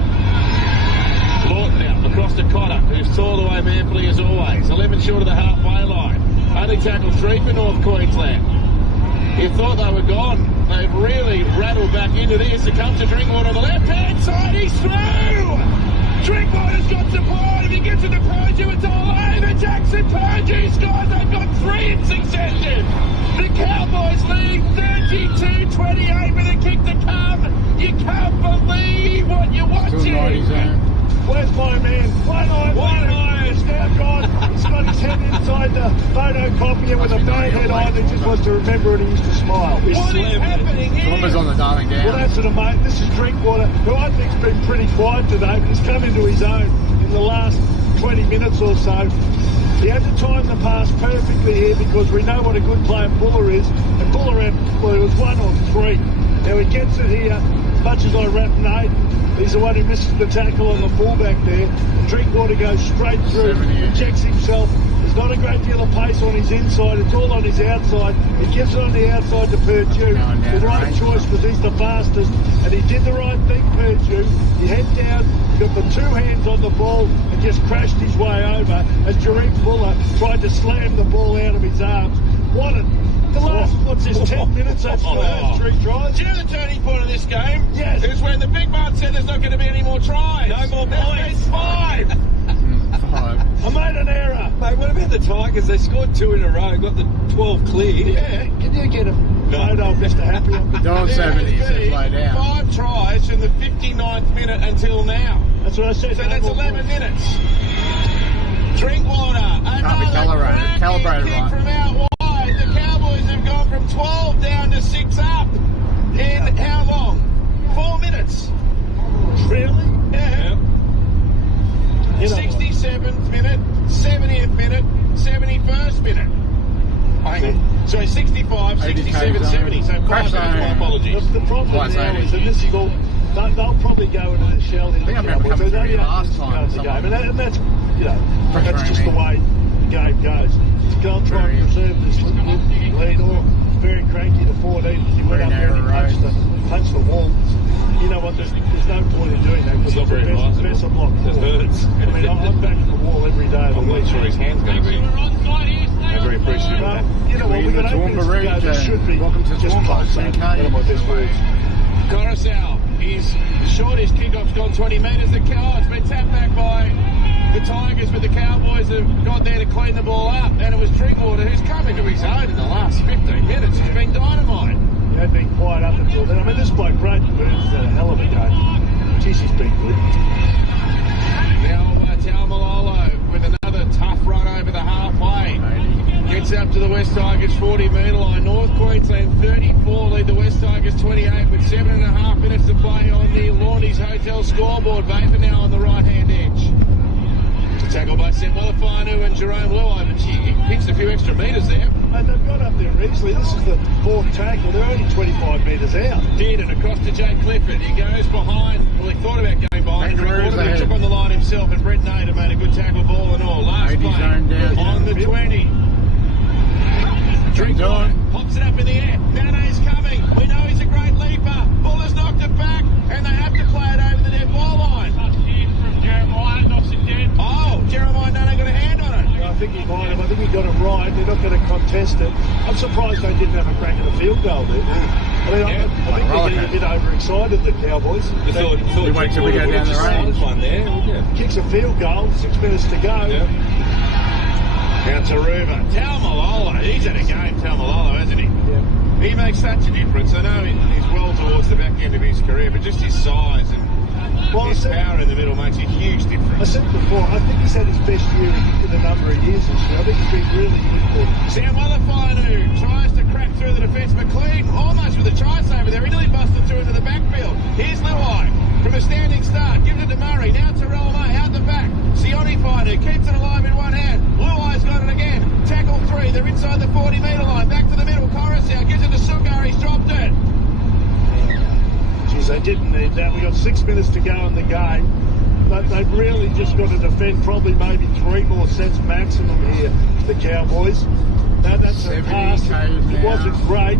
Lawton now across to Cotter, who's tore away manfully as always. 11 short of the halfway line. Only tackled 3 for North Queensland. You thought they were gone. They've really rattled back into this. It comes to Drinkwater on the left-hand side. He's through! Drinkwater's got to point. If he gets into Purdue, it's all over. Jackson Purdue scores. They've got 3 in succession. The Cowboys lead 32-28 with a kick to come. You can't believe what you're watching. Where's my man? One-eye. He's now gone. He's got his head inside the photocopier with a bad head on and just wants to remember it and used to smile. What is happening here? Numbers on the Darling down. Well, that's it, mate. This is Drinkwater, who I think's been pretty quiet today, but he's come into his own in the last 20 minutes or so. He had to time the pass perfectly here because we know what a good player Buller is. And Buller had, well, it was 1 or 3. Now he gets it here, much as I rap Nate. He's the one who misses the tackle on the fullback there. Drinkwater goes straight through, checks himself. There's not a great deal of pace on his inside. It's all on his outside. He gives it on the outside to Purdue. The right choice because he's the fastest. And he did the right thing, Purdue. He head down, got the 2 hands on the ball and just crashed his way over as Jareem Fuller tried to slam the ball out of his arms. What a... The last, what's this, 10 minutes? That's 3 tries. Do you know the turning point of this game? Yes. Is when the big man said there's not going to be any more tries. No more points. There's 5. 5. I made an error. Mate, what about the Tigers? They scored 2 in a row, got the 12 cleared. Yeah, can you get a photo of Mr. Happy? Dollar 70 says lay down. 5 tries from the 59th minute until now. That's what I said. So that's 11 minutes. Drinkwater. Can't be calibrated kick right. from out wide. The Cowboys have gone from 12 down to 6 up in how long? 4 minutes. Really? Yeah. You know 67th minute, 70th minute, 71st minute. Hang on. So 65, 67, 70. So 5 minutes, my apologies. The problem now is, and this is all, they'll probably go into the shell in the I remember Cowboys. coming through They last don't time. the game. And that's, you know, that's just the way the game goes. You can't try and preserve this lead or very cranky to 14. He went up there and he punched the wall. You know what? There's no point in doing that because it's a better block. It hurts. I mean, I'm back at the wall every day of the I'm week. not sure his hand's going to be very appreciative of that. You know what? We've got 8 minutes to go. There should be just pulsing. One of my best words. Coruscant, his shortest kickoff's gone 20 metres. It's been tapped back by the Tigers, but the Cowboys have got there to clean the ball up. And it was Drinkwater who's come into his own in the last 15 minutes. He's been dynamite. He had been quiet up until then. I mean, this bloke, Braden Burns, has had a hell of a game. Jeez, he's been good. Now, Taumalolo with another tough run over the halfway. Gets up to the West Tigers 40 metre line. North Queensland 34 lead the West Tigers 28 with 7.5 minutes to play on the Laundy's Hotel scoreboard. Vapor now on the right hand edge. Tackled by Sam Walafanu and Jerome Luai, but he pinched a few extra metres there. And they've got up there easily. This is the 4th tackle. They're only 25 metres out. Did, and across to Jake Clifford. He goes behind. Well, he thought about going behind. He took on the line himself, and Brett Nader made a good tackle, ball and all. Last play on the 20. Drinkwater pops it up in the air. Nane's coming. We know he's a great leaper. Ball has knocked it back, and they have to play it over the dead ball line. From Jeremiah, knocks it dead. Oh, Jeremiah Nane got a hand on it. I think he might have. I think he got it right. They're not going to contest it. I'm surprised they didn't have a crack at a field goal there. I mean, I think they're getting a bit overexcited, the Cowboys. I thought wait till we go down the range. One there. Kicks a field goal, 6 minutes to go. Yeah. Now Taruva. Taumalolo. He's had a game, Taumalolo, hasn't he? Yeah. He makes such a difference. I know he's well towards the back end of his career, but just his size and his power in the middle makes a huge difference. I said before, I think he's had his best year in a number of years this year. I think he's been really good. Sam Walafanu tries to crack through the defence. McLean almost with a try saver there. He nearly busted through into the backfield. Here's Luai from a standing start. Gives it to Murray. Now to May out the back. Sione Finu keeps it alive in one hand. Luai's got it again. Tackle 3. They're inside the 40 metre line. Back to the middle. Coruscant gives it to Sugar. He's dropped it. Geez, they didn't need that. We got 6 minutes to go in the game. They've really just got to defend probably maybe 3 more sets maximum here, the Cowboys. That's a pass. It wasn't great,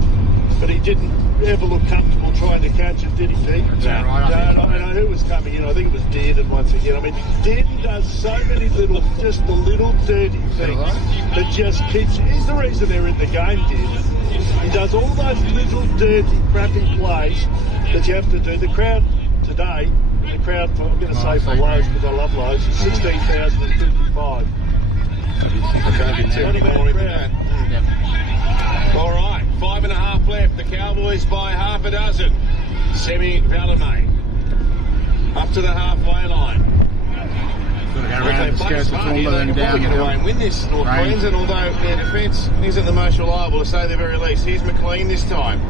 but he didn't ever look comfortable trying to catch it, did he, Pete? No. I mean, who was coming in? I think it was Dearden once again. I mean, Dearden does so many little dirty things that just keeps... He's the reason they're in the game, Dearden. He does all those little dirty, crappy plays that you have to do. The crowd today, I'm going to say for Lowe's because I love Lowe's, 16,055. I can't be too many more into that. All right, 5.5 left. The Cowboys by half a dozen. Semi Valame up to the halfway line. If they play smart here, they can probably get away and win this North Queensland, although their defence isn't the most reliable, to say the very least. Here's McLean this time.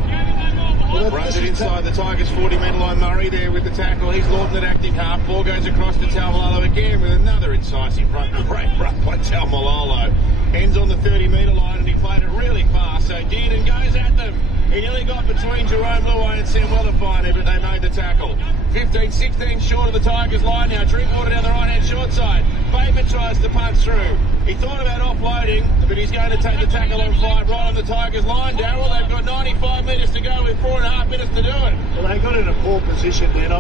Runs it inside the Tigers 40 metre line. Murray there with the tackle. He's Lawton at active half. Ball goes across to Taumalolo again with another incisive run. Great run by Taumalolo. Ends on the 30 metre line and he played it really fast. So Dearden goes at them. He nearly got between Jerome Luai and Sam Walafanu, but they made the tackle. 15-16 short of the Tigers line now. Drinkwater down the right-hand short side. Bateman tries to punch through. He thought about offloading, but he's going to take the tackle on flight right on the Tigers line, Darryl. They've got 95 metres to go with 4.5 minutes to do it. Well, they got in a poor position then,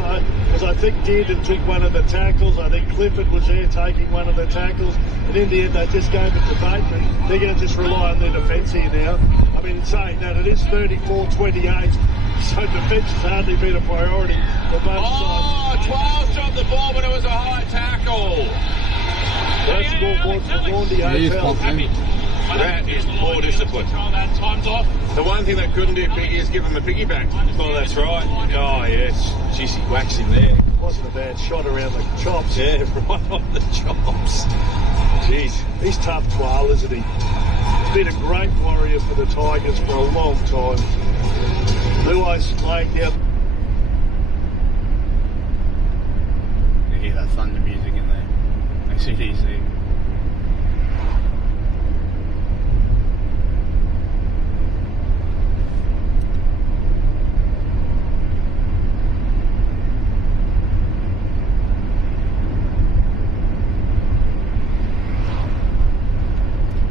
because I think Dearden took one of the tackles. I think Clifford was there taking one of the tackles. And in the end, they just gave it to Bateman. They're going to just rely on their defence here now. I mean, in saying that, it is 34-28. So defence has hardly been a priority for both sides. Twiles dropped the ball, but it was a high tackle. That's scoreboard for Laundy Hotel. That is poor discipline. Time's off. The one thing they couldn't do, Piggy, is give him a piggyback. Oh, that's right. Oh, yes. Jeez, he whacks him there. Wasn't a bad shot around the chops. Yeah, right on the chops. Jeez. He's tough, Twal, isn't he? Been a great warrior for the Tigers for a long time. Luai's playing down. You hear that thunder music in there. ACDC.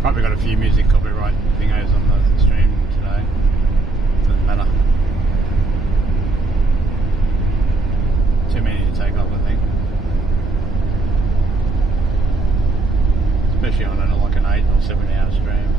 Probably got a few music copyright thingos on the stream today. take off, I think. Especially on like an 8 or 7 hour stream.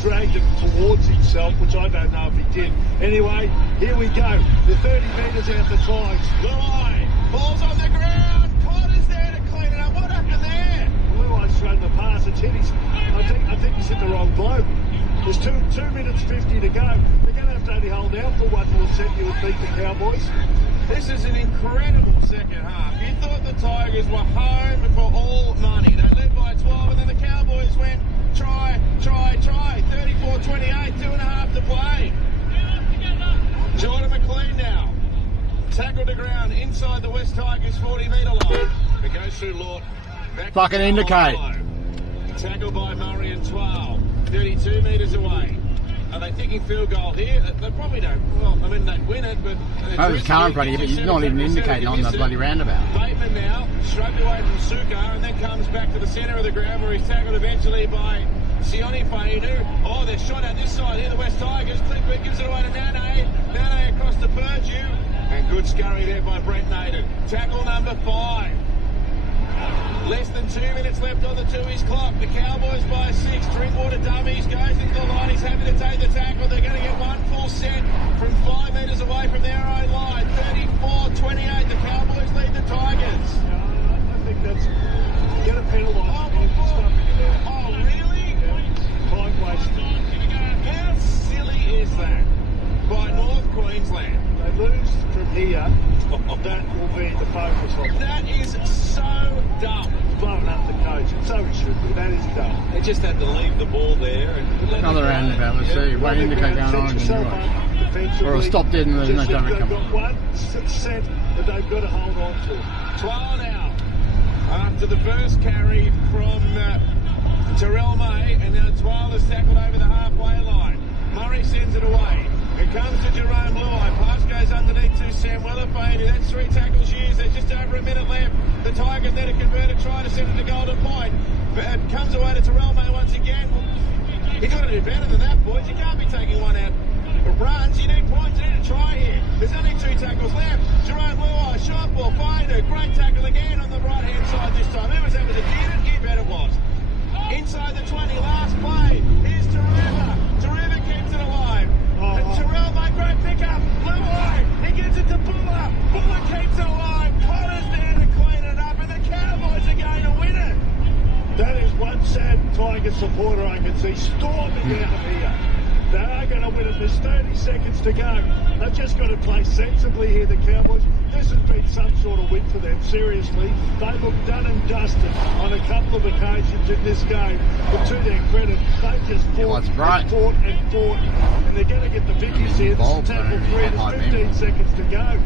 Dragged it towards himself, which I don't know if he did. Anyway, here we go. The 30 metres out the ties. Luai, ball's on the ground. Connor's there to clean it up. What happened there? Luai's thrown the pass. It's hit his, I think he's hit the wrong bloke. There's 2 minutes 50 to go. They're going to have to only hold out for one more set. You would beat the Cowboys. This is an incredible second half. You thought the Tigers were home for all money. They led by 12 and then the Cowboys went try. 34-28, 2.5 to play. Jordan McLean now. Tackled to ground inside the West Tigers 40-metre line. It goes through Lord. Fucking indicate. Tackled by Murray and 12. 32 metres away. Are they thinking field goal here? They probably don't. Well, I mean, they'd win it, but... I was car in front of you, but he's not even indicating on the bloody roundabout. Bateman now, stroked away from Suka, and then comes back to the centre of the ground where he's tackled eventually by Sione Fainu. Oh, they're shot out this side here, the West Tigers. Clickwick gives it away to Nane. Nane across to Purdue. And good scurry there by Brent Naden. Tackle number 5. Less than 2 minutes left on the 2-ish clock. The Cowboys by 6. Drinkwater dummies, goes into the line. He's happy to take the tackle. They're going to get one full set from 5 metres away from their own line. 34-28. The Cowboys lead the Tigers. I think that's... Get a penalise. Oh, really? Yeah. Time wasted. How silly is that by North Queensland? They lose from here. That will be the focus of it. That is so dumb. Blowing up the coach. So it should be. That is dumb. They just had to leave the ball there. And Another roundabout, let's see. One indicate going on and right. Or stop dead and there's no time to come. They've got one set that they've got to hold on to. Twile now. After the first carry from Terrell May, and now Twile is tackled over the halfway line. Murray sends it away. It comes to Jerome Luai. Pass goes underneath to Sam Wellafainu. That's 3 tackles used. There's just over a minute left. The Tigers need to convert a try to send it to Golden Point. It comes away to Terrell May once again. You've got to do better than that, boys. You can't be taking one out for runs. You need points. You need a try here. There's only 2 tackles left. Jerome Luai, short ball, Fainu. Great tackle again on the right-hand side this time. Who was that? Was it Dearden? You bet it was. Inside the 20, last play. Here's Taruva. Taruva keeps it alive. And Terrell May, great pickup. Luai, he gives it to Buller. Buller keeps it alive. Connor's there to clean it up, and the Cowboys are going to win it. That is one sad Tiger supporter I can see storming out of here. They are going to win it. There's 30 seconds to go. They've just got to play sensibly here, the Cowboys. This has been some sort of win for them, seriously. They look done and dusted on a couple of occasions in this game. But to their credit, they just fought and fought. And they're going to get the victories here. This is tackle 3. There's 15 seconds to go.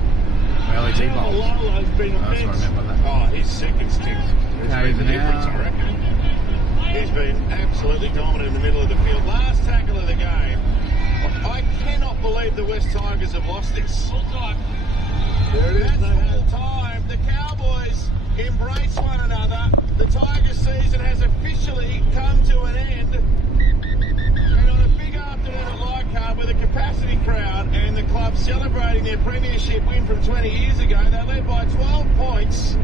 Lolo's been immense. Oh, his second stint has made the difference, I reckon. He's been absolutely dominant in the middle of the field. Last tackle of the game. I cannot believe the West Tigers have lost this. There it is. That's full time. The Cowboys embrace one another. The Tigers season has officially come to an end. And on a big afternoon at Leichhardt with a capacity crowd and the club celebrating their premiership win from 20 years ago, they led by 12 points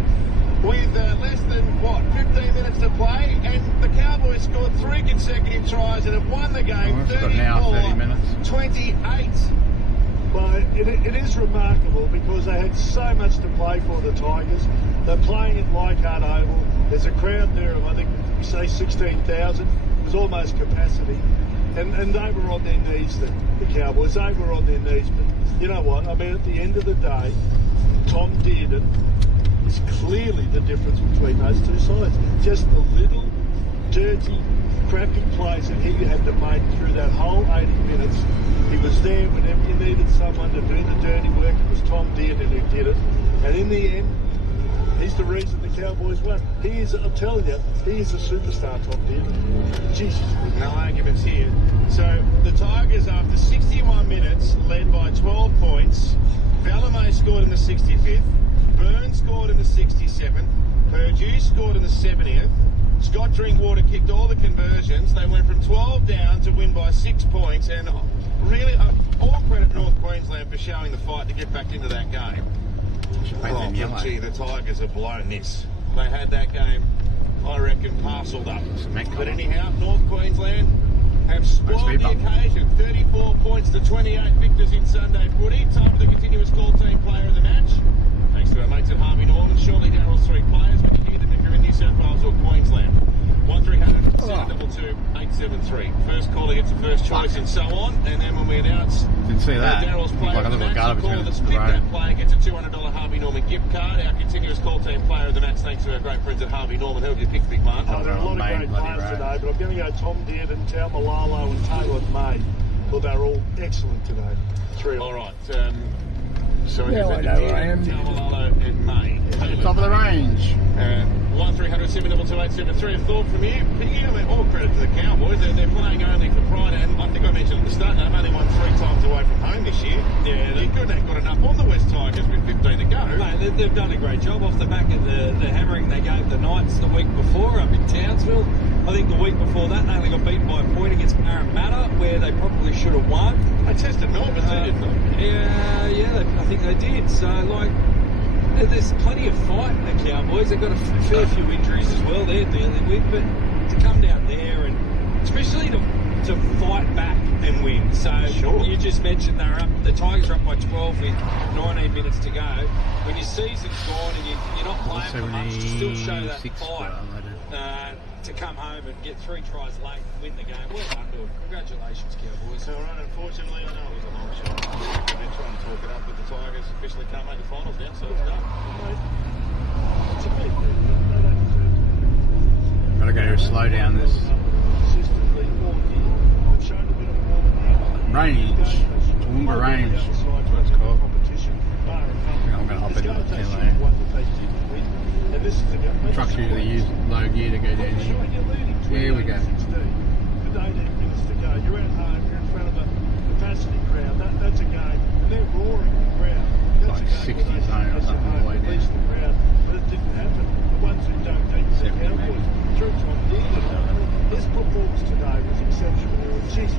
with less than, 15 minutes to play, and the Cowboys scored 3 consecutive tries and have won the game 34-28. Well, it is remarkable because they had so much to play for, the Tigers. They're playing at Leichhardt Oval. There's a crowd there of, I think, you say 16,000. It was almost capacity. And they were on their knees, the Cowboys. They were on their knees. But You know what? I mean, at the end of the day, Tom Dearden is clearly the difference between those two sides. Just the little dirty, crappy plays that he had to make through that whole 80 minutes. He was there whenever you needed someone to do the dirty work. It was Tom Dearden who did it. And in the end, he's the reason the Cowboys won. He is, I'm telling you, he is a superstar, Tom Dearden. Jesus. No arguments here. So the Tigers, after 61 minutes, led by 12 points. Valame scored in the 65th. Burns scored in the 67th. Purdue scored in the 70th. Scott Drinkwater kicked all the conversions. They went from 12 down to win by 6 points. And really, all credit North Queensland for showing the fight to get back into that game. Oh, but gee, the Tigers have blown this. They had that game, I reckon, parcelled up. But anyhow, North Queensland have spoiled the occasion. 34 points to 28 victors in Sunday footy. Time for the continuous call team player of the match. Thanks to our mates at Harvey Norman. Surely Darrell's three players when you hear them if you're in New South Wales or Queensland. 1300 722 873. First caller gets the first choice and so on. And then when we announce Darrell's player of the match, the caller that's picked that player gets a $200 Harvey Norman gift card. Our continuous call team player of the match, thanks to our great friends at Harvey Norman. Who have you picked, big man? Oh, there are a lot of great players today, but I'm going to go Tom Dearden, Tau Malalo and Taylor May. Well, they're all excellent today. All right. So yeah, I know where I am. Tau Malalo and May. Top of the range. 1300 722 873. A thought from you, Piggy? I mean, all credit to the Cowboys. They're playing only for pride, and I think I mentioned at the start, they've only won 3 times away from home this year. Yeah, they couldn't have got enough on the West Tigers with 15 to go. Mate, they've done a great job off the back of the hammering they gave the Knights the week before up in Townsville. I think the week before that, they only got beaten by a point against Parramatta, where they probably should have won. They tested Melbourne, didn't they? Yeah, I think they did. So, like, there's plenty of fight in the Cowboys. They've got a fair few injuries as well they're dealing with, but to come down there and especially to fight back and win. So you just mentioned the Tigers are up by 12 with 19 minutes to go. When your season's gone and you're not playing for much, to still show that fight to come home and get 3 tries late and win the game. Well done to them. Congratulations, Cowboys. All right, unfortunately, I know it was a long shot. They're trying to talk it up, but the Tigers officially can't make the finals now, so it's done. Gotta go slow down this range, Toowoomba range. That's what's called. I'm gonna hop into the 10 lane. Trucks usually use low gear to go down here. Here we go. With 18 minutes to go, you're at home, you're in front of a capacity crowd. That's a game. They're roaring the crowd. That's like 60 zone or something all the way down. The crowd, but it didn't happen. The ones who don't take the Cowboys through Tom Dearden. His performance today was exceptional. Jesus.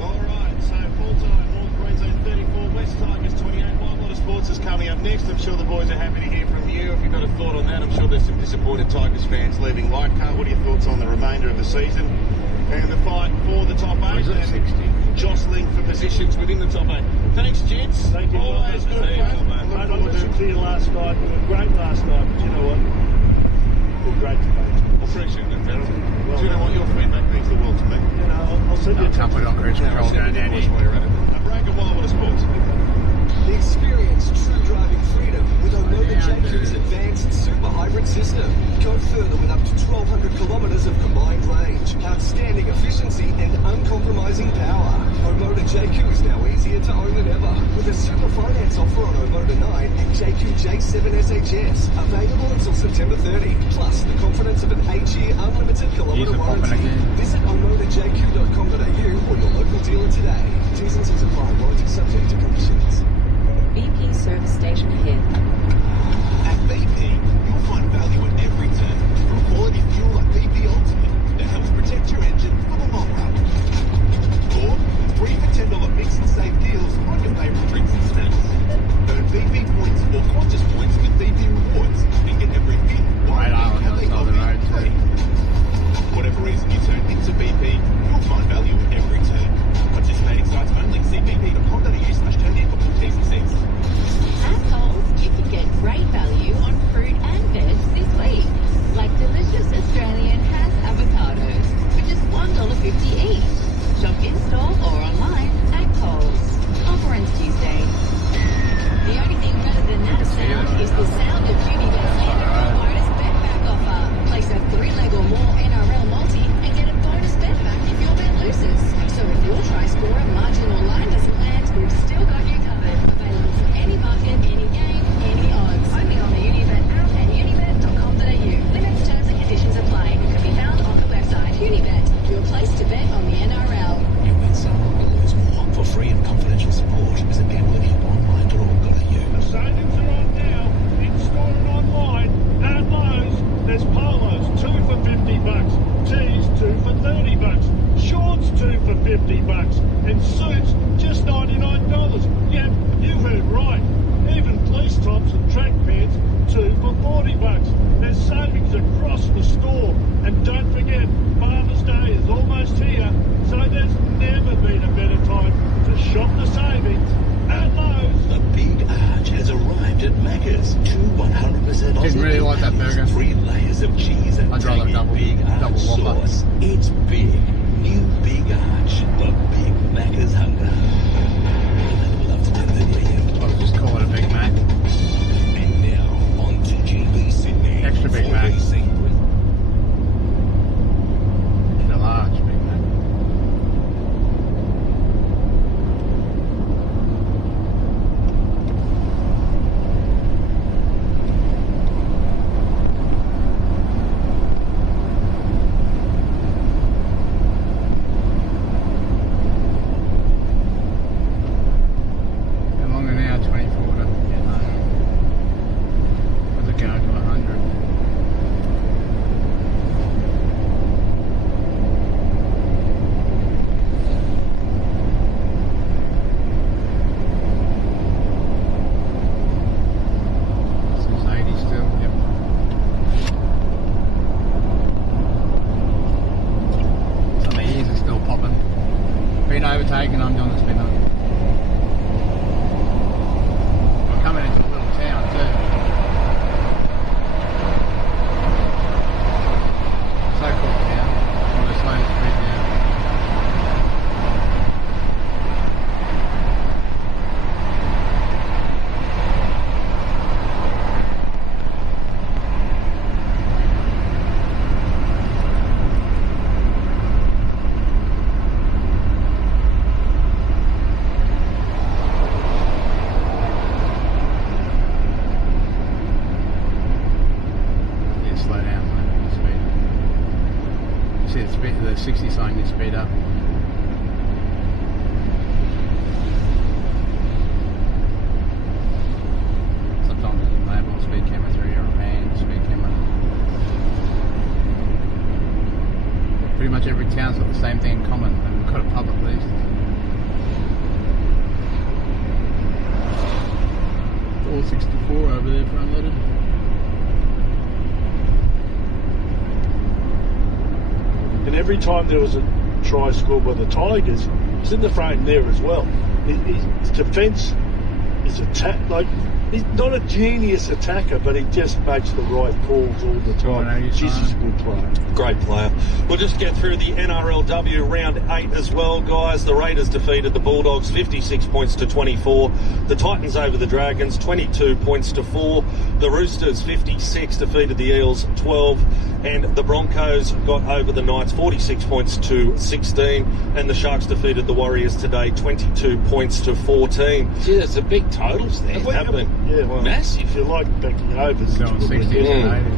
All right, so full-time North Queensland 34, West Tigers 28. White Water Sports is coming up next. I'm sure the boys are happy to hear from you. If you've got a thought on that, I'm sure there's some disappointed Tigers fans leaving Leichhardt. What are your thoughts on the remainder of the season and the fight for the top 8 and jostling for positions within the top 8? Thanks, gents. Thank you. Always good fun. Mate, I listened to you last night. You were great last night, but you know what? You were great today. Appreciate that, Darrell. Do you know what? Your feedback means the world to me. You know, I'll send you a Can't put it on cruise control going down here. A break of Wild Water Sports. Experience true driving freedom with Omoda JQ's advanced super hybrid system. Go further with up to 1,200 kilometres of combined range, outstanding efficiency and uncompromising power. Omoda JQ is now easier to own than ever with a super finance offer on Omoda 9 and JQ J7 SHS. Available until September 30. Plus the confidence of an 8-year unlimited kilometre warranty. Visit omodajq.com.au or your local dealer today. T's and C's apply. Warranty subject to conditions. BP service station ahead. At BP, you'll find value at every turn. From quality fuel like BP Ultimate that helps protect your engine for the long run. Or 3 for $10 mix and save deals on your favourite drinks and snacks. Earn BP points or Qantas points with BP rewards and get every fifth free. Whatever reason you turn into BP, you'll find value at every turn. Participating sites only. See bp.com.au/turn for full that burger. 3 layers of cheese and I'd rather tangy Big double Arch Whopper. sauce. It's big. New Big Arch for Big Macca's hunger. We'll have to do that near you. I'll just call it a Big Mac. And now on to GB Sydney. Extra Big for Mac. BC. The large Big Mac. How long an hour? 24 to get home. Was it going to 100? This is 80 still, yep. Some of the ears are still popping. Been overtaken, I'm doing the spin up. We're coming into a little town too. So cool town. I'm just slowing the speed down. Yeah, slow down, mate. Speed. You see the speed, the 60 sign, you speed up. Sometimes it's a mobile speed camera through your hand, speed camera. Pretty much every town's got the same thing in common. They've got a pub at least. All 64 over there front loaded. And every time there was a try scored by the Tigers, he's in the frame there as well. His defence is like he's not a genius attacker, but he just makes the right calls all the time. Jeez, he's a good player. Great player. We'll just get through the NRLW round 8 as well, guys. The Raiders defeated the Bulldogs 56 points to 24. The Titans over the Dragons 22 points to 4. The Roosters 56 defeated the Eels 12. And the Broncos got over the Knights 46 points to 16. And the Sharks defeated the Warriors today 22 points to 14. Gee, there's a big totals there. Happening. Yeah, well, Massive. if you like backing overs, Going 60 and 80.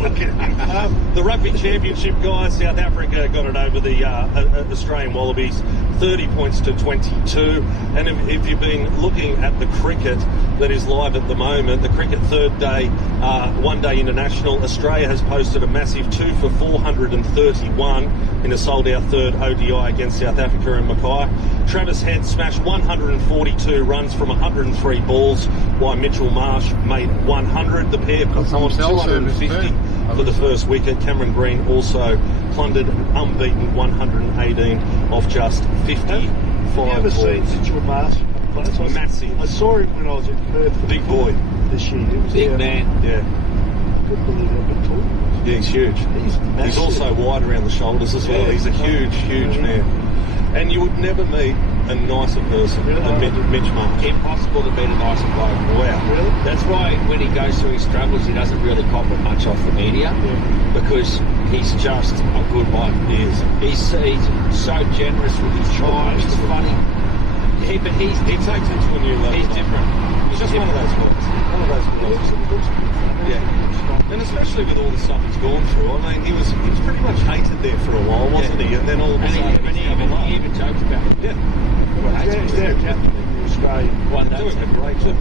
Look at him. The Rugby Championship, guys, South Africa got it over the Australian Wallabies 30 points to 22. And if you've been looking at the cricket that is live at the moment, the cricket third day, one day international, Australia has posted a massive 2 for 431 in a sold-out third ODI against South Africa and Mackay. Travis Head smashed 142 runs from 103 balls, while Mitchell Marsh made 100. The pair put on 250 for the first wicket. Cameron Green also plundered an unbeaten 118 off just 55 have you ever balls. seen Mitchell Marsh play? Massive. I saw him when I was at Perth. Big boy. This year. He was Big there. man. Yeah. Couldn't believe how big tall he was. Yeah, he's huge. He's massive. He's also wide around the shoulders as well. Yeah. He's a huge, huge man. And you would never meet a nicer person than Mitch Marsh. Impossible to beat a nicer bloke. Wow. Really? That's why when he goes through his struggles, he doesn't really cop it much off the media because he's just a good one. He is. He's so generous with his chimes. He's funny. He takes it to a new level. He's different. He's just one of those guys. One of those guys. Yeah. And especially with all the stuff he's gone through. I mean, he was pretty much hated there for a while, wasn't he? And then all of a sudden he even joked about it. Yeah. He's now captain in the Australian. One day. Doing a great job.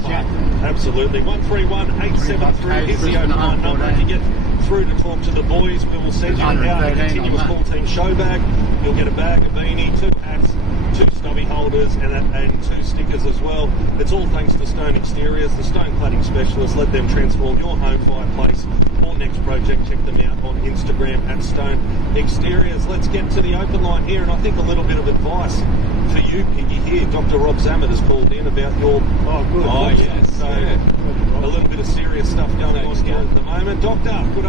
Absolutely. 131-873 is the open line number. If you get through to talk to the boys, we will send you out a continuous full team show bag. You'll get a bag, a beanie, 2 hats, 2 stubby holders and 2 stickers as well. It's all thanks to Stone Exteriors, the stone cladding specialists. Let them transform your home, fireplace or next project. Check them out on Instagram at Stone Exteriors. Let's get to the open line here, and I think a little bit of advice for you, Piggy, here. Dr. Rob Zammit has called in about your... Oh, good. Oh, yeah. So a little bit of serious serious stuff going on here at the moment. Doctor, good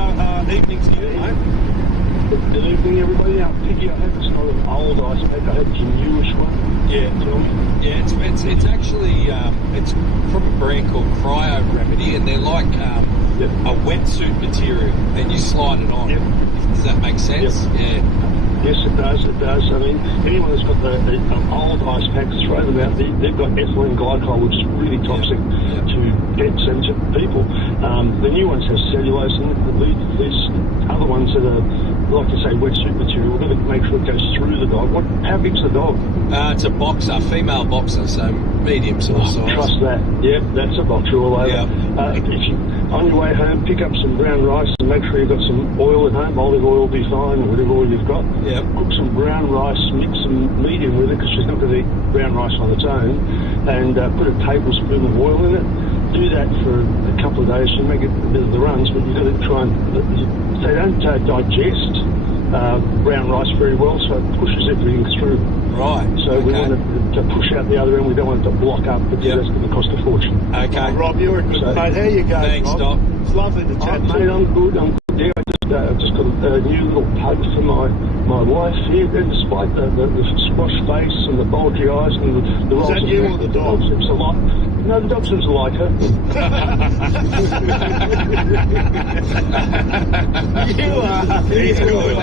evening to you, mate. Good evening, everybody. Piggy, I hope it's not an old ice pack. I hope it's a newish one. Yeah, it's actually it's from a brand called Cryo Remedy, and they're like a wetsuit material, and you slide it on. Yep. Does that make sense? Yep. Yeah. Yes, it does. It does. I mean, anyone that's got an old ice pack, throw them out. They've got ethylene glycol, which is really toxic to pets and to people. The new ones have cellulose in it. These other ones that are, like I say, wetsuit material, we've got to make sure it goes through the dog. How big's the dog? It's a boxer, female boxer, so medium sort of size. Trust that. Yep, that's a boxer all over. Yeah. If you, on your way home, pick up some brown rice and make sure you've got some oil at home. Olive oil will be fine, or whatever oil you've got. Yep. Cook some brown rice, mix some medium with it, because she's not going to eat brown rice on its own, and put a tablespoon of oil in it. Do that for a couple of days to make it a bit of the runs, but you've got to try and... They don't digest brown rice very well, so it pushes everything through. Right. So we want it to push out the other end. We don't want it to block up, because that's going to cost a fortune. Okay. Rob, you're a good mate. How you going, Thanks, Rob? Doc. It's lovely to chat to Mate, you. I'm good. Yeah, I've just got a new little pug for my wife here, and despite the squash face and the bulgy eyes and the rolls Is that of you neck, or the dog? Seems to like. No, the dog seems to like her. You are. He's good.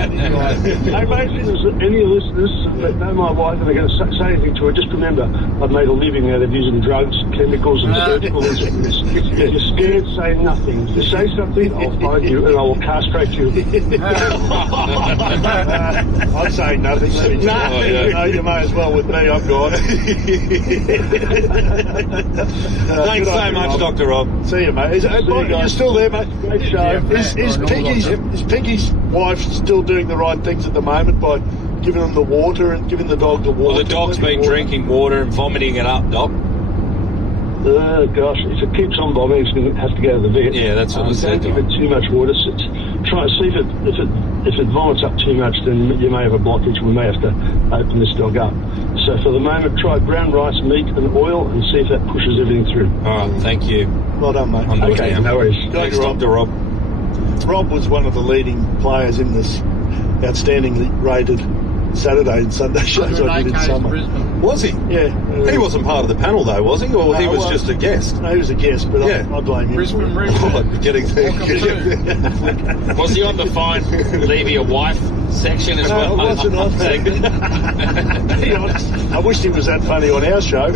Hey, mate, if there's any listeners that know my wife and they're going to say anything to her, just remember, I've made a living out of using drugs, chemicals, and surgical instruments. If you're scared, say nothing. If you say something, I'll find you and I will castrate you. I'm saying nothing. No, you may as well with me. I'm gone. Thanks so much, Dr. Rob. See you, mate. You're still there, mate? Great show. Is Piggy's wife still doing the right things at the moment by giving them the water and giving the dog the water? Well, the dog's been drinking water and vomiting it up, Doc. Gosh, if it keeps on vomiting, it's going to have to go to the vet. Yeah, that's what I said. Don't give it too much water. Try and see if it vomits up too much, then you may have a blockage. We may have to open this dog up. So for the moment, try brown rice, meat and oil and see if that pushes everything through. All right, thank you. Well done, mate. Okay, no worries. Thanks, Dr. Rob. Rob was one of the leading players in this outstandingly rated Saturday and Sunday shows I did in summer. Was he? Yeah. He wasn't part of the panel, though, was he? Or he was just a guest? No, he was a guest, but I blame him. Brisbane. Getting there. Was he on the fine leave your wife section as well? No, I wasn't on that. To be honest, I wished he was that funny on our show.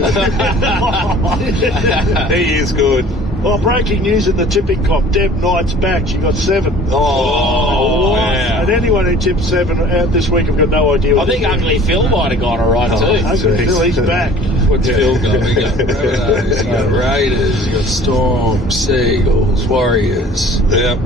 He is good. Well, breaking news in the tipping comp. Deb Knight's back. She got 7. Oh, wow. And anyone who tipped 7 out this week have got no idea what I think Ugly Phil might have got it right too. Ugly Phil, he's back. What's Phil got? We got Rabbitohs, you got Raiders, you got Storm, Seagulls, Warriors. Yep.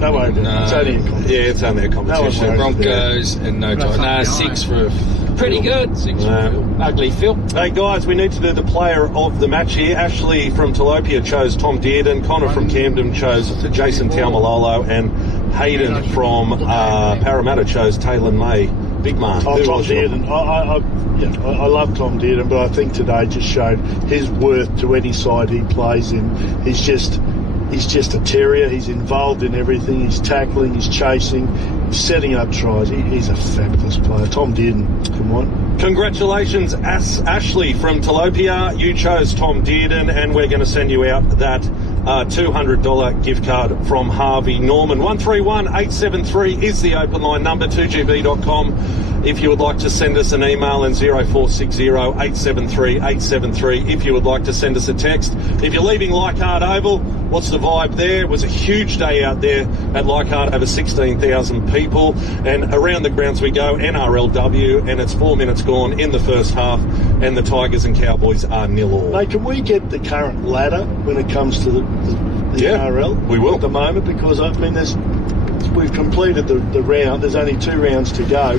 No worry, it's only a competition. Yeah, it's only a competition. No Broncos and no time. Nah, 6 for Pretty good. 6 for Ugly Phil. Hey guys, we need to do the player of the match here. Ashley from Tilapia chose Tom Dearden. Connor from Camden chose Jason Taumalolo, and Hayden from Parramatta chose Taylor May. Big man. Tom Dearden. I love Tom Dearden, but I think today just showed his worth to any side he plays in. He's just a terrier. He's involved in everything. He's tackling, he's chasing, he's setting up tries. He's a fabulous player. Tom Dearden, come on. Congratulations, Ashley from Tilapia. You chose Tom Dearden, and we're going to send you out that $200 gift card from Harvey Norman. 131873 is the open line number, 2gb.com. If you would like to send us an email, and 0460 873 873 if you would like to send us a text. If you're leaving Leichhardt Oval, what's the vibe there? It was a huge day out there at Leichhardt, over 16,000 people, and around the grounds we go, NRLW, and it's 4 minutes gone in the first half, and the Tigers and Cowboys are 0-0. Mate, can we get the current ladder when it comes to the NRL? We will. At the moment, because I mean, there's we've completed the round. There's only 2 rounds to go,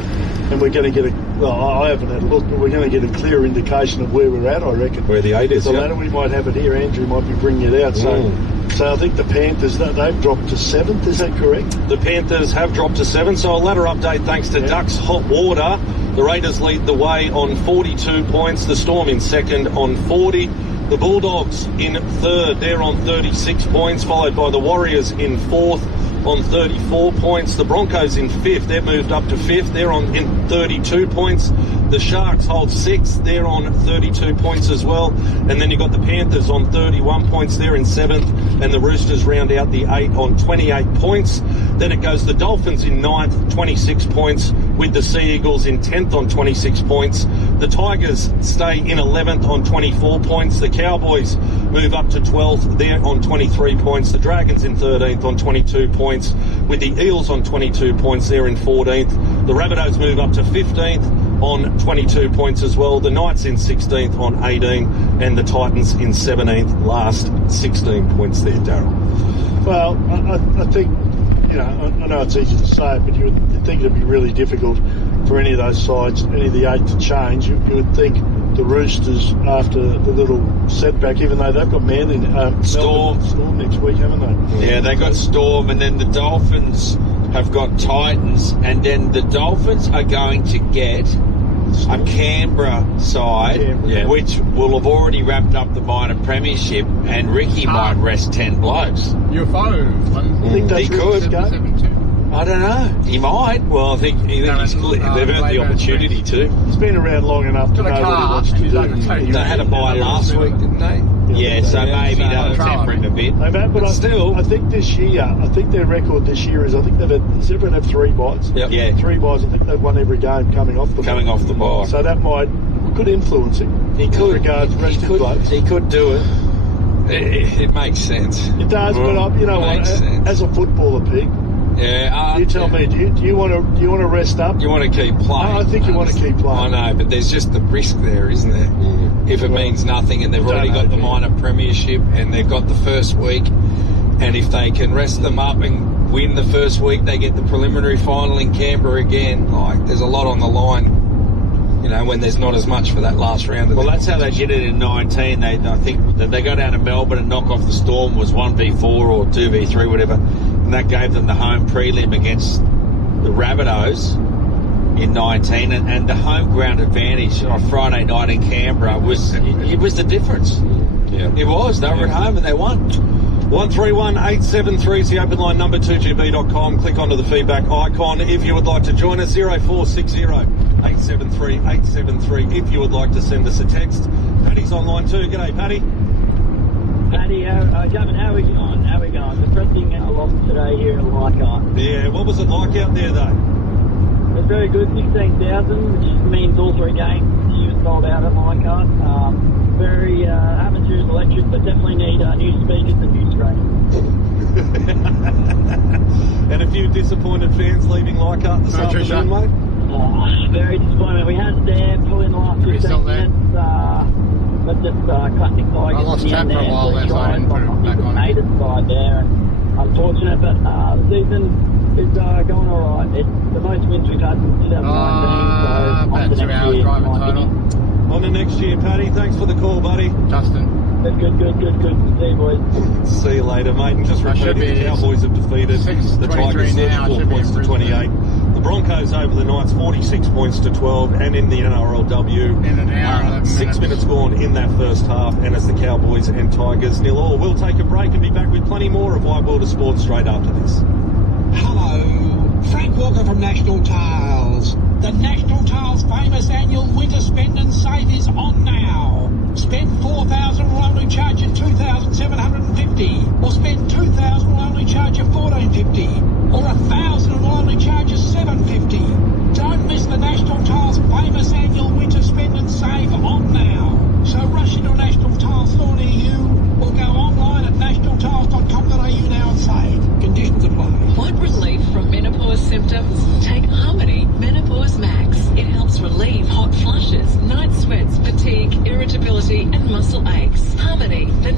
and we're going to get I haven't had a look, but we're going to get a clear indication of where we're at, I reckon. Where the 8 is, the ladder, we might have it here. Andrew might be bringing it out. So I think the Panthers, they've dropped to 7th. Is that correct? The Panthers have dropped to 7th. So a ladder update thanks to Ducks Hot Water. The Raiders lead the way on 42 points. The Storm in second on 40. The Bulldogs in third. They're on 36 points, followed by the Warriors in fourth on 34 points. The Broncos in fifth. They've moved up to fifth. They're in 32 points. The Sharks hold sixth. They're on 32 points as well. And then you've got the Panthers on 31 points. They're in seventh. And the Roosters round out the 8 on 28 points. Then it goes the Dolphins in ninth, 26 points, with the Sea Eagles in 10th on 26 points. The Tigers stay in 11th on 24 points. The Cowboys move up to 12th. They're on 23 points. The Dragons in 13th on 22 points, with the Eels on 22 points. They're in 14th. The Rabbitohs move up to 15th on 22 points as well. The Knights in 16th on 18, and the Titans in 17th, last 16 points there, Darryl. Well, I think, I know it's easy to say it, but you would think it'd be really difficult for any of those sides, any of the 8 to change. You would think the Roosters, after the little setback, even though they've got Storm next week, haven't they? Yeah, they got Storm, and then the Dolphins have got Titans, and then the Dolphins are going to get a Canberra side, which will have already wrapped up the minor premiership, and Ricky might rest 10 blokes. I think that's he could. I don't know. He might. Well, I think they've earned the opportunity to. He's been around long enough to know what he wants to do. They had a bye last week, didn't they? Yeah, so maybe they'll temper him a bit. But still, I think this year, their record this year is, does everyone have 3 byes? Yep. Yeah. 3 byes. I think they've won every game coming off the bye. So that could influence him. He could. Regards rested blokes. He could do it. It makes sense. It does, but you know what? As a footballer, Pig. Yeah, you tell me. Do you want to rest up? You want to keep playing. I think you want to keep playing. I know, but there's just the risk there, isn't there? If it means nothing, and they've already got the minor premiership, and they've got the first week, and if they can rest them up and win the first week, they get the preliminary final in Canberra again. There's a lot on the line. When there's not as much for that last round. Well, that's how they did it in 19. I think that they go down to Melbourne and knock off the Storm was 1v4 or 2v3, whatever, and that gave them the home prelim against the Rabbitohs in 19, and the home ground advantage on a Friday night in Canberra was the difference. Yeah, it was. They were at home and they won. 131 873 is the open line number, 2GB.com. Click onto the feedback icon if you would like to join us. 0460 873 873 if you would like to send us a text. Paddy's online too. G'day, Paddy. Paddy, Gavin, how are we going? Depressing a loss today here in Leichhardt. Yeah, what was it like out there though? It was very good, 16,000, which means all 3 games you sold out at Leichhardt. Very atmosphere is electric, but definitely need new speakers and new screens. And a few disappointed fans leaving Leichhardt this afternoon, mate? Very disappointed. We had it there, probably in the last 15 minutes, but just classic Tigers. I lost track for a while there, so I didn't put it back on. Side there, and unfortunate, but the season is going all right. It's the most wins we've had since 2019. About 2 hours driving total. On to next year, Paddy. Thanks for the call, buddy. Justin. Good. See you, boys. See you later, mate. And just repeating, the Cowboys have defeated the Tigers 34 points to 28. The Broncos over the Knights 46 points to 12, and in the NRLW, in an hour, 6 minutes gone in that first half, and it's the Cowboys and Tigers 0-0. We'll take a break and be back with plenty more of Wide World of Sport straight after this. Hello, Frank Walker from National Tiles. The National Tiles famous annual winter spend and save is on now. Spend $4,000 will only charge you $2,750, or spend $2,000 will only charge you $1,450, or $1,000 will only charge you $750. Don't miss the National Tiles famous annual winter spend and save on now. So rush into a National Tiles store near you, or go online at nationaltiles.com.au now and save. Conditions apply. Want relief from menopause symptoms? Take Harmony Menopause Max. It helps relieve hot flushes, night sweats, fatigue, irritability and muscle aches. Harmony, the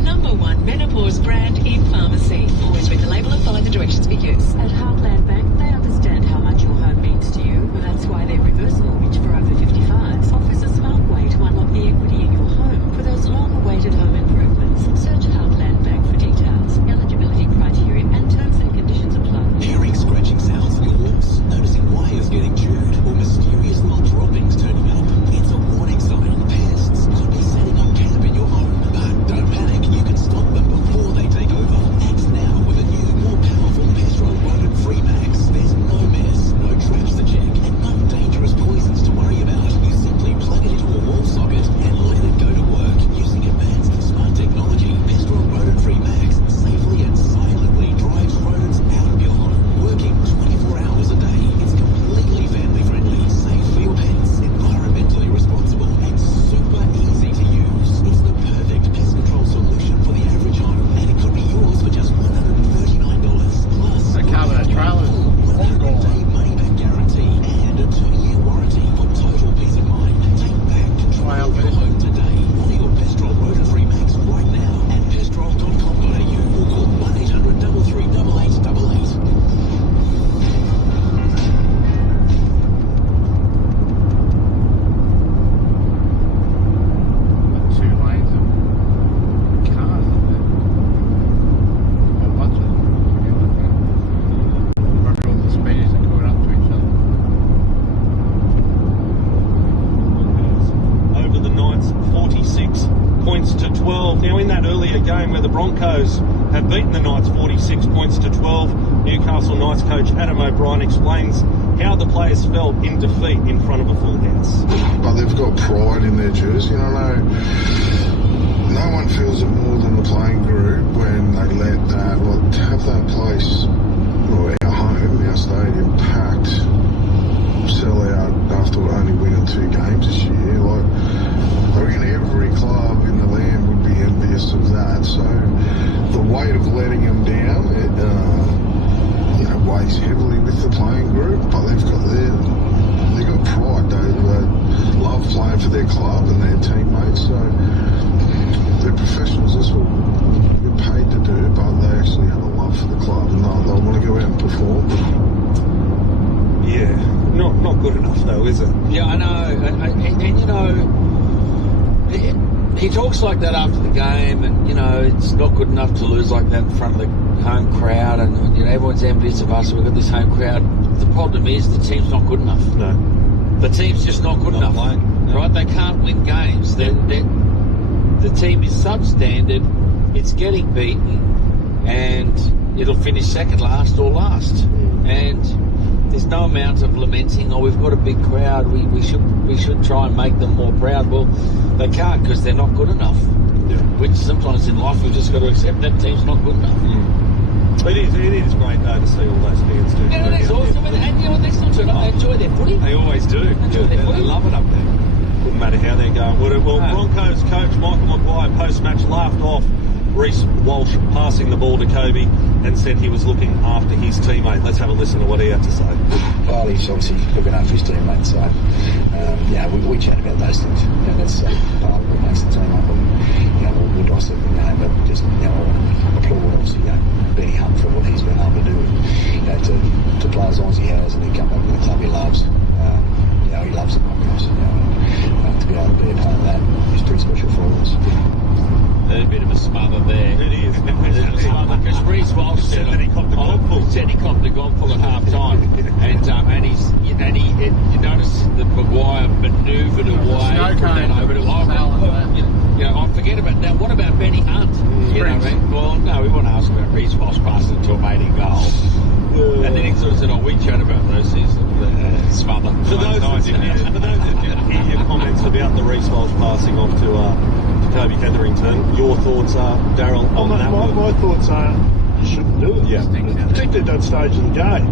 Now, in that earlier game where the Broncos have beaten the Knights 46 points to 12, Newcastle Knights coach Adam O'Brien explains how the players felt in defeat in front of a full house. But they've got pride in their jersey. No one feels it more than the playing group when they let that, to have that place, or our home, our stadium, packed, sell out after only winning 2 games this year. I reckon every club in the land would be envious of that. So the weight of letting them down, it weighs heavily with the playing group. But they've got pride. They love playing for their club and their teammates. So they're professionals. That's what we're paid to do. But they actually have a love for the club and they'll want to go out and perform. Yeah, not good enough though, is it? Yeah, I know. And he talks like that after the game, and it's not good enough to lose like that in front of the home crowd, and everyone's envious of us. We've got this home crowd. The problem is the team's not good enough. No, the team's just not good enough. Right? They can't win games. The team is substandard. It's getting beaten, and it'll finish second last or last. And there's no amount of lamenting, we've got a big crowd, we should try and make them more proud. Well, they can't because they're not good enough. Yeah. Which sometimes in life we've just got to accept that team's not good enough. It is great though to see all those fans do. Yeah, that's awesome. And next time they enjoy their footy. They always do. They love it up there. Wouldn't matter how they're going, would it? Well, Broncos coach Michael Maguire post-match laughed off Reece Walsh passing the ball to Kobe and said he was looking after his teammate. Let's have a listen to what he had to say. Well, he's obviously looking after his teammate, so we chat about those things. That's part of what makes the team up, and we'll dissect the game, but just I want to applaud obviously Benny Hunt for what he's been able to do, to play as long as he has, and he come back with a club he loves. He loves the Broncos. To be able to be a part of that is pretty special for us. A bit of a smother there. It is. Because Reece Walsh said he copped a golf full at half time. And you notice that Maguire manoeuvred away from that over to I forget about that. What about Benny Hunt? Well, no, we want to ask about Reece Walsh passing it to a mate in goal. And then he sort of said, we chat about those things. Smother. For those that didn't hear your comments about the Reece Walsh passing off to Kobe Hetherington, your thoughts are, Daryl, on that one? My thoughts are you shouldn't do it. Yeah. Particularly at that stage of the game.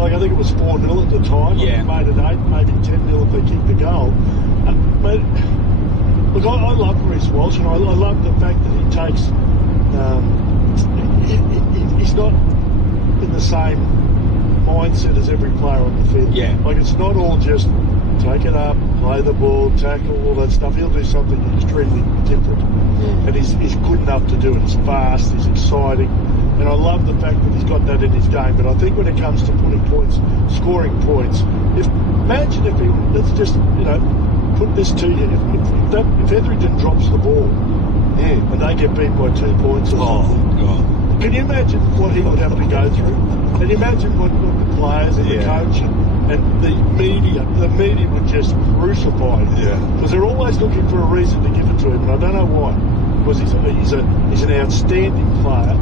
I think it was 4-0 at the time. Yeah. Made it 8, maybe 10-0 if they kicked the goal. Look, I love Reece Walsh, and I love the fact that he takes... he's not in the same mindset as every player on the field. Yeah. It's not all just take it up, play the ball, tackle, all that stuff. He'll do something extremely different. And he's good enough to do it. He's fast, he's exciting. And I love the fact that he's got that in his game. But I think when it comes to putting points, scoring points, imagine if he, let's just, put this to you. If Hetherington drops the ball and they get beat by 2 points or something, God. Can you imagine what he would have to go through? And imagine what the players and the coach and the media would just crucify him. Yeah. Because they're always looking for a reason to give it to him, and I don't know why. Because he's an outstanding player,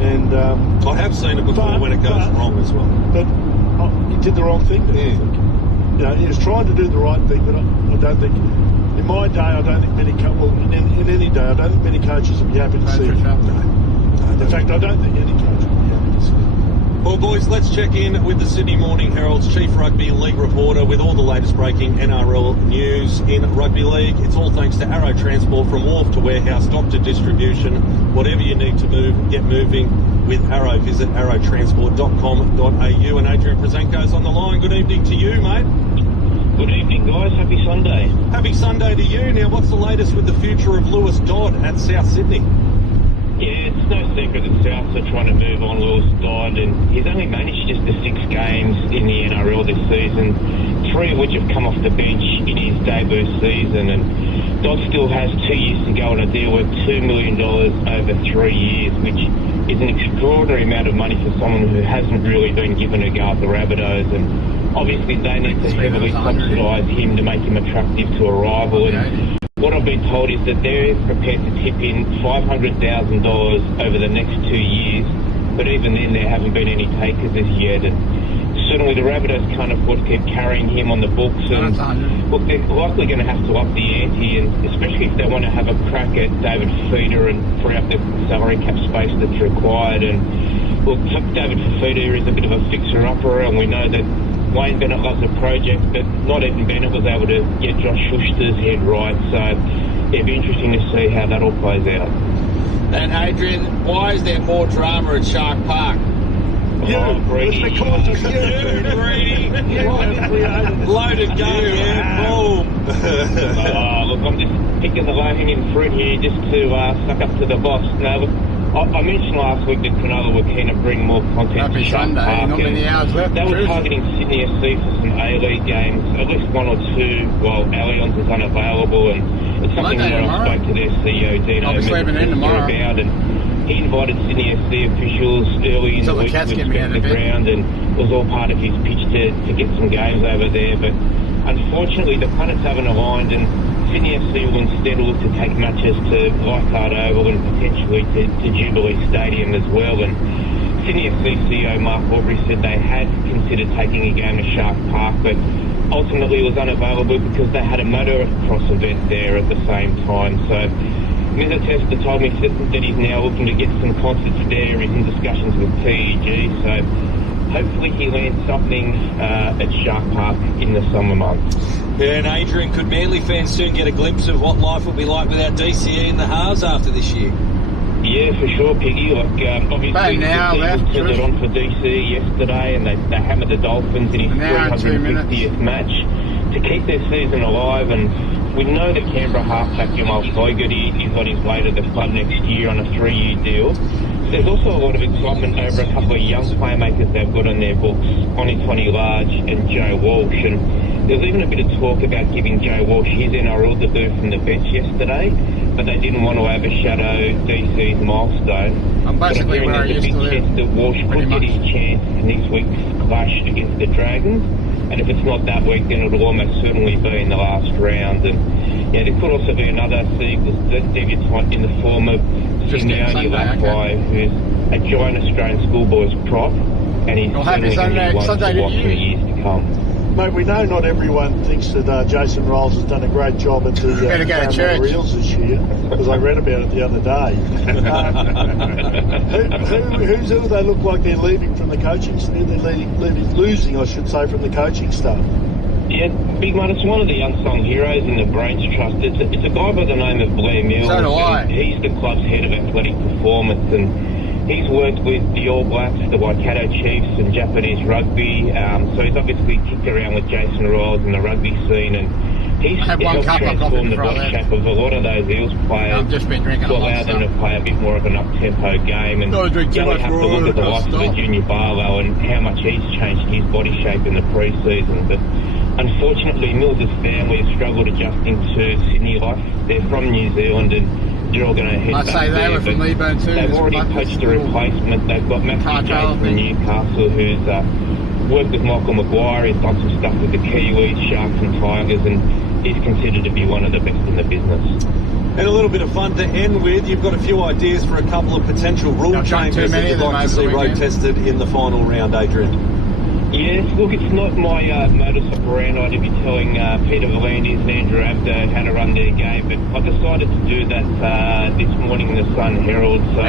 and I have seen it before when it goes wrong as well. But he did the wrong thing. I think. He was trying to do the right thing, but I don't think. In my day, I don't think many in any day, I don't think many coaches would be happy to see it. In fact, I don't think any coach would be happy to see it. Well, boys, let's check in with the Sydney Morning Herald's Chief Rugby League reporter with all the latest breaking NRL news in Rugby League. It's all thanks to Arrow Transport, from wharf to warehouse, dock to distribution. Whatever you need to move, get moving with Arrow. Visit arrowtransport.com.au. And Adrian Prezenko's on the line. Good evening to you, mate. Good evening, guys. Happy Sunday. Happy Sunday to you. Now, what's the latest with the future of Lewis Dodd at South Sydney? Yeah, it's no secret that Souths are trying to move on Lewis Dodd, and he's only managed just the 6 games in the NRL this season, 3 of which have come off the bench in his debut season, and Dodd still has 2 years to go on a deal worth $2 million over 3 years, which is an extraordinary amount of money for someone who hasn't really been given a go at the Rabbitohs, and obviously they need to heavily subsidise him to make him attractive to a rival. And what I've been told is that they're prepared to tip in $500,000 over the next 2 years, but even then there haven't been any takers as yet. And certainly the Rabbitohs can't afford to keep carrying him on the books. And look, they're likely going to have to up the ante, and especially if they want to have a crack at David Fifita and free up the salary cap space that's required. And look, David Fifita is a bit of a fixer-upper, and we know that Wayne Bennett loves the project, but not even Bennett was able to get Josh Schuster's head right. So it'd be interesting to see how that all plays out. And Adrian, why is there more drama at Shark Park? Brady. It's because of you, Brady. Loaded gun, yeah, boom. Look, I'm just picking the low-hanging fruit here just to suck up to the boss. No, look, I mentioned last week that Cronulla were keen to bring more content to Shark Park. Not many hours left. They were targeting Sydney FC for some A-League games, at least one or two, while Allianz is unavailable. And it's something that I spoke to their CEO, Dino, about. And he invited Sydney FC officials early in the week to inspect the ground, and it was all part of his pitch to get some games over there. But unfortunately, the planets haven't aligned, and Sydney FC will instead look to take matches to Leichhardt Oval and potentially to Jubilee Stadium as well. And Sydney FC CEO Mark Aubrey said they had considered taking a game to Shark Park, but ultimately it was unavailable because they had a motocross event there at the same time. So Mr. Tester told me that he's now looking to get some concerts there. He's in discussions with PEG, so hopefully he lands something at Shark Park in the summer months. Yeah, and Adrian, could Manly fans soon get a glimpse of what life will be like without DCE in the halves after this year? Yeah, for sure, Piggy. Obviously, the turned it on for DCE yesterday, and they hammered the Dolphins in his 350th match to keep their season alive. And we know that Canberra halfback Jamal Fogarty is on his way to the club next year on a 3-year deal. There's also a lot of excitement over a couple of young playmakers they've got on their books, Onitoni Large and Joe Walsh. And there was even a bit of talk about giving Joe Walsh his NRL debut from the bench yesterday, but they didn't want to overshadow DC's milestone. I'm basically where I used to live. There's a big chance that Walsh could get his chance in this week's clash against the Dragons. And if it's not that week, then it'll almost certainly be in the last round. And yeah, there could also be another debutant in the form of Simeone Lapai, who's a giant Australian schoolboys prop, and he's certainly going to be one to watch in the years to come. Mate, we know not everyone thinks that Jason Riles has done a great job at the Reels this year, because I read about it the other day. Who do they look like they're leaving from the coaching staff? They're losing, I should say, from the coaching staff. Yeah, Big Man, it's one of the unsung heroes in the Brains Trust. It's a guy by the name of Blair Mills. So do I. He's the club's head of athletic performance, and he's worked with the All Blacks, the Waikato Chiefs, and Japanese rugby. So he's obviously kicked around with Jason Riles in the rugby scene, and he's helped transform the body shape of a lot of those Eels players to allow them to play a bit more of an up-tempo game. And you only have to look at the likes of Junior Barlow and how much he's changed his body shape in the pre-season. But unfortunately, Mills' family have struggled adjusting to Sydney life. They're from New Zealand, and they're all going to head back there. They were from Leyburn too. They've already poached a replacement. They've got Matthew Jones from Newcastle, who's worked with Michael Maguire. He's done some stuff with the Kiwis, Sharks and Tigers, and he's considered to be one of the best in the business. And a little bit of fun to end with. You've got a few ideas for a couple of potential rule changes that you'd like to see road tested in the final round, Adrian. Yes, look, it's not my modus operandi to be telling Peter V'landys and Andrew Abdo how to run their game, but I decided to do that this morning in the Sun Herald. So,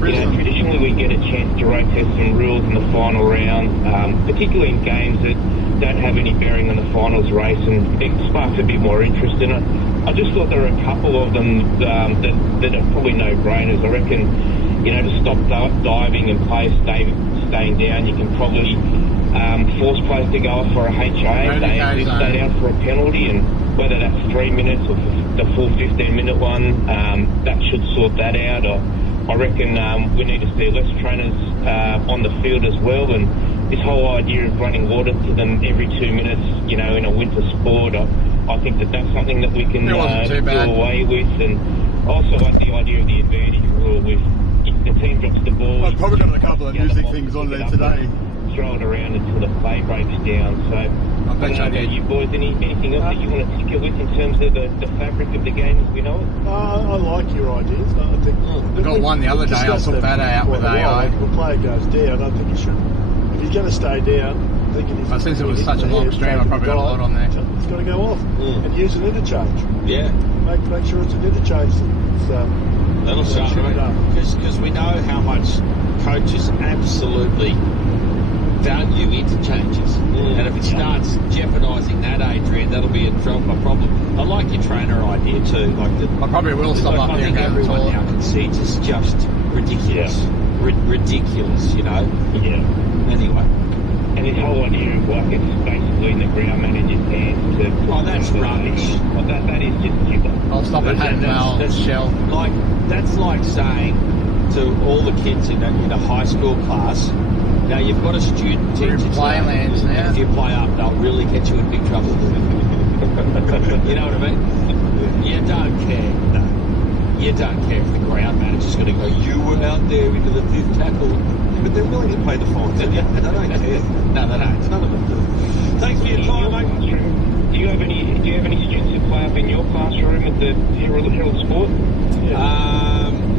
traditionally we get a chance to road test some rules in the final round, particularly in games that don't have any bearing on the finals race, and it sparks a bit more interest in it. I just thought there were a couple of them that are probably no-brainers. I reckon, to stop diving and players staying down, you can probably force players to go off for a HIA. They stay down for a penalty, and whether that's 3 minutes or the full 15-minute one, that should sort that out. I reckon we need to see less trainers on the field as well, and this whole idea of running water to them every 2 minutes, in a winter sport, I think that's something that we can do away with. And I also like the idea of the advantage rule with if the team drops the ball. I've probably got a couple of music things on there today. Throw it around until the play breaks down. So Thanks, I don't know about you boys. Anything else that you want to tinker with in terms of the fabric of the game as we know it? I like your ideas. I think I got one the other day. I took that out with AI. If a player goes down, I think he should. If he's going to stay down, but since it was such a long stream, I probably got a lot on there. It's got to go off and use an interchange. Yeah. Make sure it's an interchange. That'll shut it up. Because we know how much coaches absolutely value interchanges. And if it starts jeopardising that, Adrian, that'll be a problem. I like your trainer idea too. I probably will stop up there. I think everyone now concedes it's just ridiculous. Ridiculous, you know? Yeah. Anyway. And this whole idea of like it's basically in the ground manager's hands to... Oh, that's rubbish. Well, that is just stupid. I'll stop at Hatton Shell. That's like saying to all the kids in a high school class, now you've got a student teacher Playlands now. If you play up, they'll really get you in big trouble. You know what I mean? You don't care. No. You don't care if the ground manager's going to go, you were out there into the fifth tackle. But they're willing to pay the fines, and they don't care. No, they don't. None of them do. Thanks for your time, mate. Do you have any students who play up in your classroom at the Herald Sport?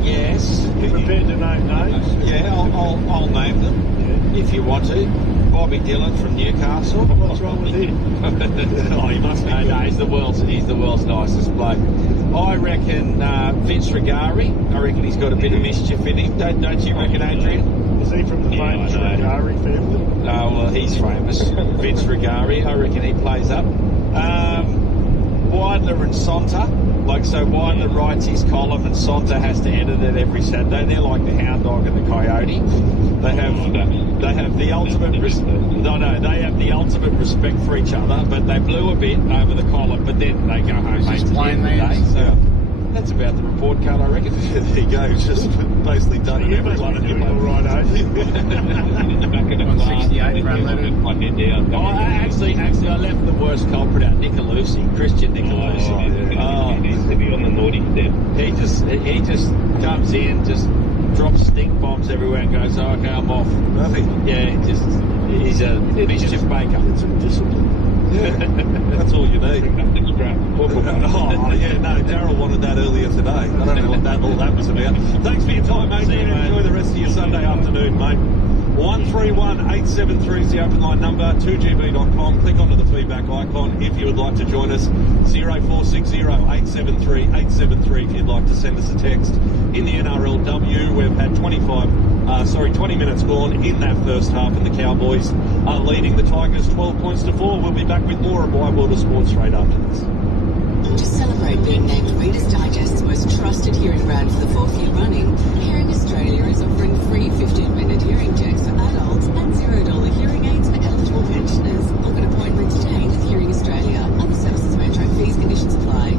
Yes. Be prepared to name names. Yeah, I'll name them if you want to. Bobby Dillon from Newcastle. What's wrong with him? Oh, he must be. No, he's the world's nicest bloke. I reckon Vince Rigari. I reckon he's got a bit of mischief in him. Don't you reckon, Adrian? Is he from the famous Rigari family? Oh, well, he's famous. Vince Rigari. I reckon he plays up. Weidler and Sonta. So Weidler writes his column and Sonta has to edit it every Saturday. They're like the hound dog and the coyote. They have the ultimate they have the ultimate respect for each other, but they blew a bit over the column, but then they go home late to the end of the day. So that's about the report card, I reckon. There you go. It's just basically done in everyone and you're all right, On 68 for unleaded. Actually, I left the worst culprit out, Christian Nicolosi. He needs to be on the naughty step. He just comes in, just drops stink bombs everywhere and goes, oh, okay, I'm off. Nothing. Yeah, he's a mischief maker. It's some discipline. Yeah, that's all you need. Oh, yeah, no, Darryl wanted that earlier today. I don't know what all that was about. Thanks for your time, mate. Enjoy the rest of your Sunday afternoon, mate. 131 873 is the open line number, 2gb.com. Click onto the feedback icon if you would like to join us. 0460 873 873 if you'd like to send us a text. In the NRLW, we've had 20 minutes gone in that first half, and the Cowboys are leading the Tigers 12 points to 4. We'll be back with more of Wide World of Sport straight after this. To celebrate being named Reader's Digest's most trusted hearing brand for the 4th year running, Hearing Australia is offering free 15-minute hearing checks for adults and $0 hearing aids for eligible pensioners. Book an appointment today with Hearing Australia. Other services may attract fees, conditions apply.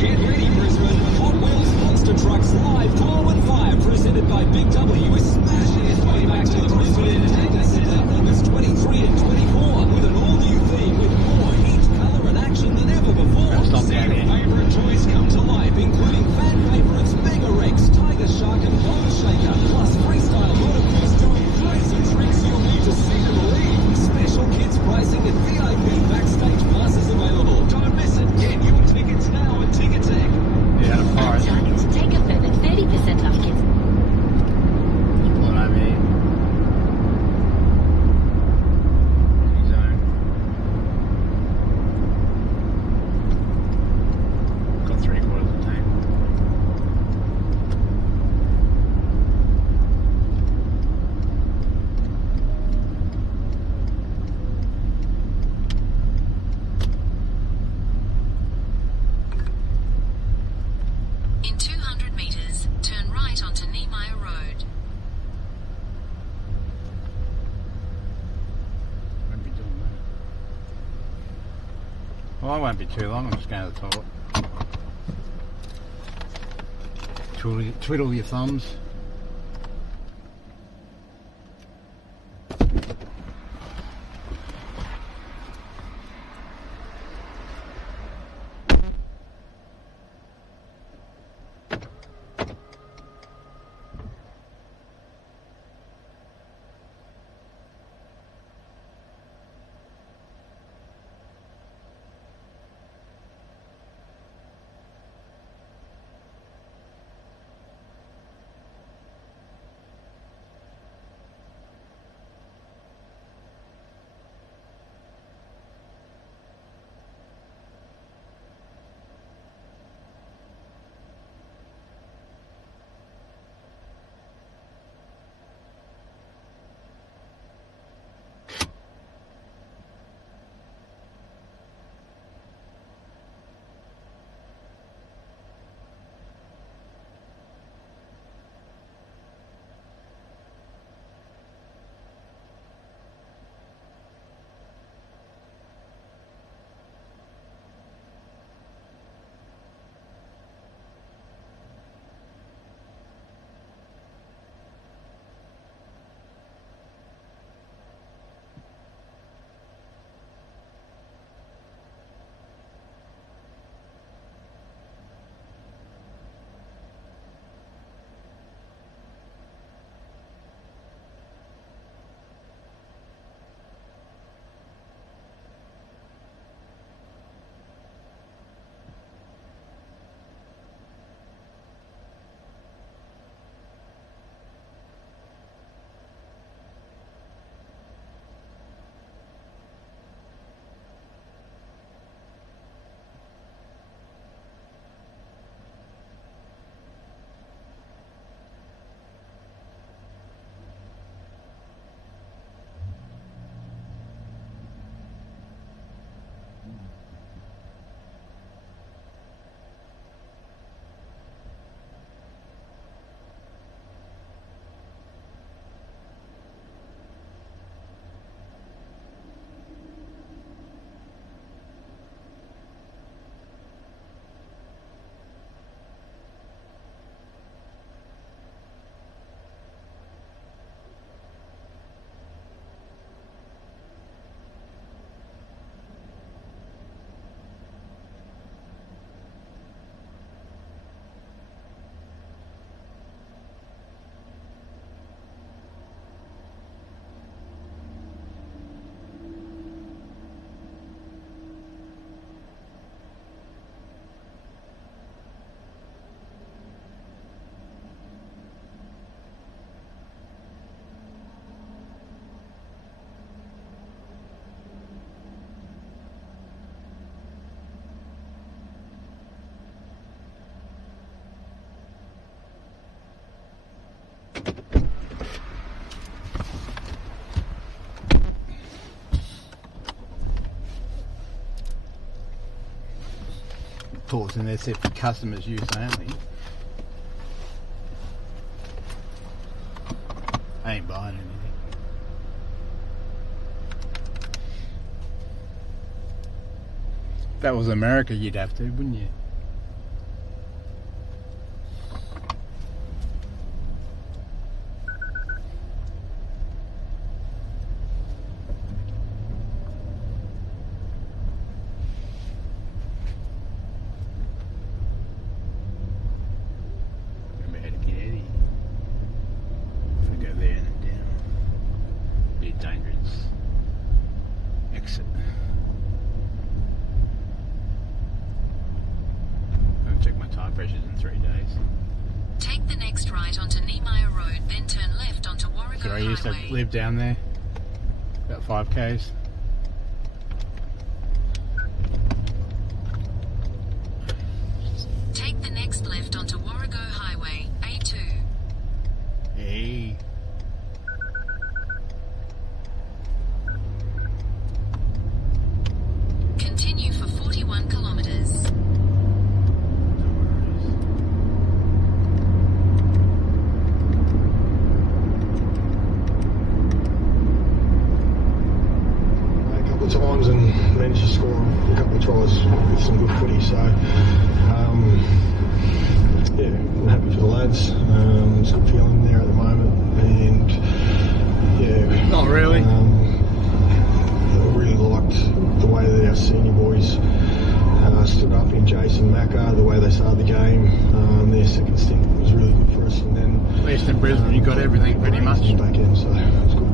Get ready, Brisbane. Hot Wheels Monster Trucks live 12-5, presented by Big W with smash air way back to the Brisbane Entertainment Centre August 23 and 24 with an all-new theme with more heat, colour and action than ever before. See your favourite toys come to life, including fan favourites Mega Rex, Tiger Shark and Bone Shaker, plus freestyle motocross doing crazy tricks you'll need to see to believe. Special kids pricing and VIP backstage passes available. Don't miss it. Get your tickets now at Ticketek. Yeah, of course. Target to take a further 30% off kids. What I mean. Got 3/4 of the tank. In 200 metres, turn right onto Niemeyer Road. Won't be doing that. Well, I won't be too long. I'm just going to the toilet. Twiddle your thumbs. tours and they're set for customers' use only. I ain't buying anything. If that was America, you'd have to, wouldn't you? Live down there, about 5 k's. Take the next left onto Warrego Highway, A2. Hey. Continue for 41 kilometres. Times and managed to score a couple of tries with some good footy, so yeah, I'm happy for the lads. It's a good feeling there at the moment, and yeah, not really. I really liked the way that our senior boys stood up in Jason Macca, the way they started the game. Their second stint was really good for us, and then at least in Brisbane you got everything pretty much back in, so it was good.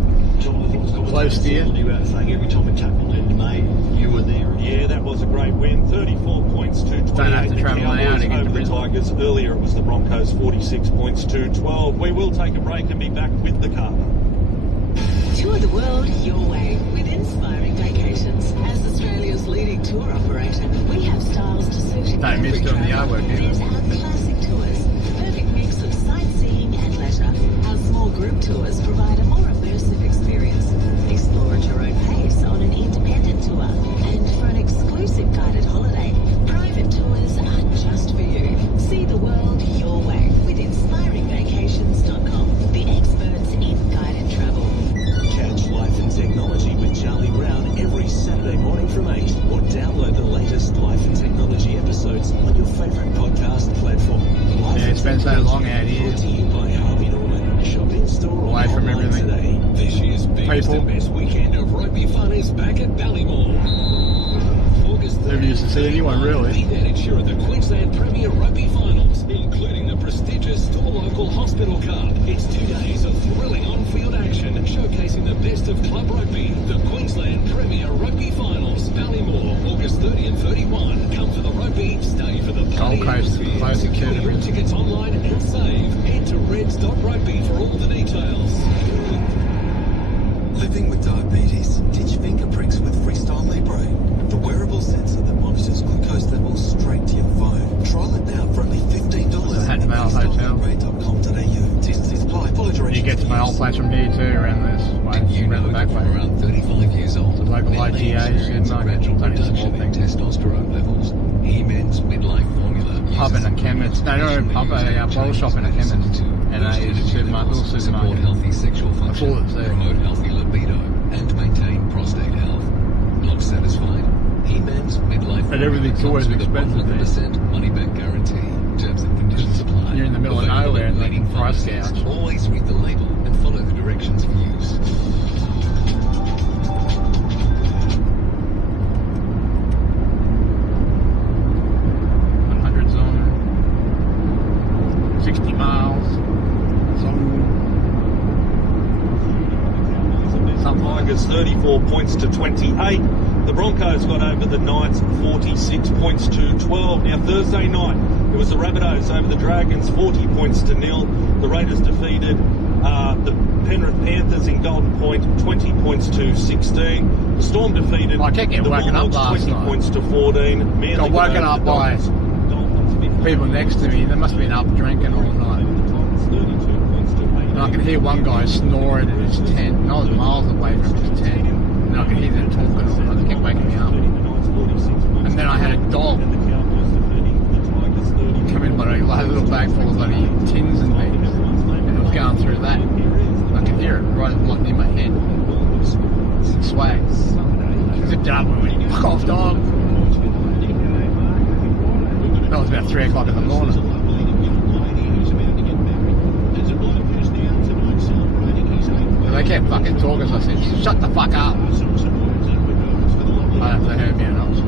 Close steer. Saying every time it tackled in, mate, you were there. Yeah, that was a great win. 34 points to 28. Don't have to travel now to get over the Tigers. Earlier it was the Broncos 46 points to 12. We will take a break and be back with the car. Tour the world your way with Inspiring Vacations. As Australia's leading tour operator, we have styles to suit Don't miss doing the artwork either. There's our classic tours, the perfect mix of sightseeing and leisure. Our small group tours provide a more immersive experience. Explore at your own pace on an independent tour. And for an exclusive guided holiday, private tours are just for you. See the world your way with inspiringvacations.com, the experts in guided travel. Catch Life and Technology with Charlie Brown every Saturday morning from 8, or download the latest Life and Technology episodes on your favourite podcast platform. Yeah, it's been so long out here. Brought to you by Harvey Norman. Shop in store or away from online everything. Today. This year's biggest and best weekend of rugby fun is back at Ballymore. Never used to see anyone really. Be there to ensure the Queensland Premier Rugby Finals, including the prestigious Store Local Hospital Cup. It's 2 days of thrilling on-field action, showcasing the best of club rugby. The Queensland Premier Rugby Finals, Ballymore, August 30 and 31. Come for the rugby, stay for the party. Gold Coast, close to Secure your tickets online and save. Head to reds.rugby for all the details. Living with diabetes? Ditch finger pricks with Freestyle Libre. The wearable sensor that monitors glucose levels straight to your phone. Trial it now for only $15 at freestylelibre.com.au. T's apply. You get to my old place from here too, around this way, around the back way. Around 35 years old. The local IGAs and gradual reduction in testosterone levels. He-Men's midlife formula. Pub and a chemist. No, pub, a bottle shop and a chemist. And a supermarket, little supermarket. Support healthy sexual function. Promote healthy libido. And maintain prostate health. Not satisfied? He-Man's midlife. But everything's always expensive. 100% money back guarantee. Terms and conditions apply. You're in the middle of nowhere and they can price gouge. Always read the label and follow the directions of use. Zone. 60 miles. Tigers 34 points to 28. The Broncos got over the Knights 46 points to 12. Now Thursday night it was the Rabbitohs over the Dragons 40 points to 0. The Raiders defeated the Penrith Panthers in Golden Point 20 points to 16. The Storm defeated the Bulldogs 20 points to 14. Manly got woken up by people next to me. They must have been up drinking all night. And I could hear one guy snoring in his tent. And I was miles away from his tent. And I could hear them talking all night. They kept waking me up. And then I had a dog come in, but I had a little bag full of bloody tins and things, and it was going through that. I could hear it right near my head. Swag. Zipped up and went, fuck off, dog. That was about 3 o'clock in the morning. And they kept fucking talking, so I said, shut the fuck up. I have to hear me enough.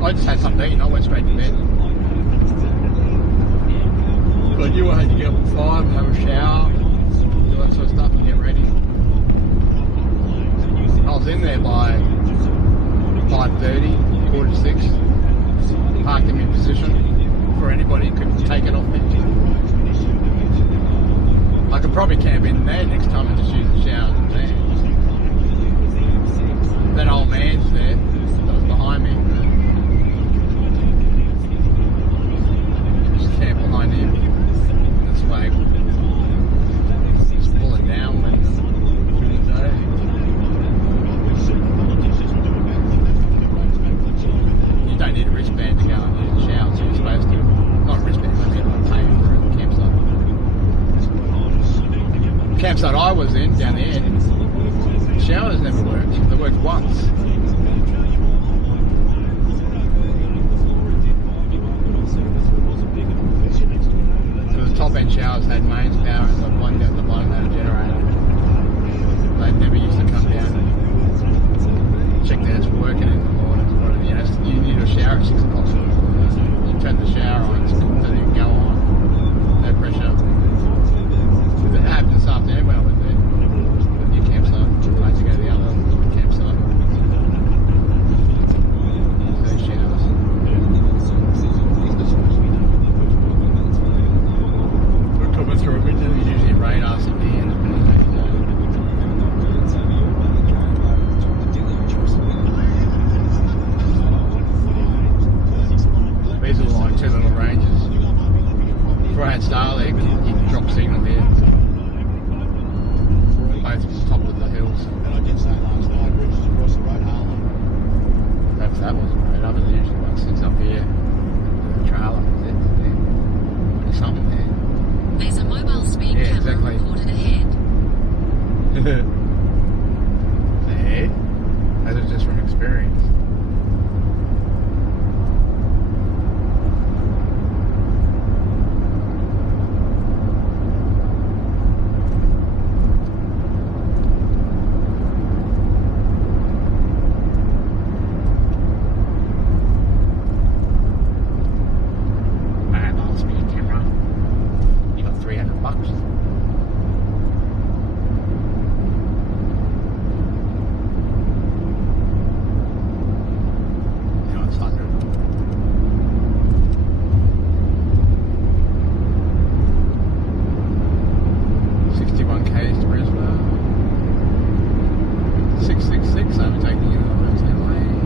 I just had something to eat and I went straight to bed. But I knew I had to get up at 5, have a shower, do that sort of stuff and get ready. I was in there by 5:30, 5:45, parked in my position for anybody who could take it off me. I could probably camp in there next time and just use the showers in there. That old man's there, that was behind me. Just camp behind him. This way. Just pull it down when during the day. You don't need a wristband to go and use the showers, you're supposed to. Not a wristband, I mean like paying for the campsite. The campsite I was in, down there, the showers never worked. They worked once. So the top end showers had mains power and the one down the bottom had a generator. They never used to come down and check that it's working in the mornings. You know, you need a shower at 6 o'clock. You turn the shower on, it doesn't go on. No pressure. That happened this afternoon when I was there. The new campsite. I had to go to the other campsite. Those showers. We're coming through a window, usually radars in the end. These are like two little ranges. Before I had Starlink, you could drop signal here. Both top of the hills. And I did say last night, bridges across the road, Harlan. That wasn't right. Others usually one sits up here. The trailer. There's something there. There's a mobile speed camera exactly. reported ahead. There. That is just from experience. Mobile speed camera. You got $300. No, it's 100. K's to Brisbane. 666 overtaking in the left-hand lane.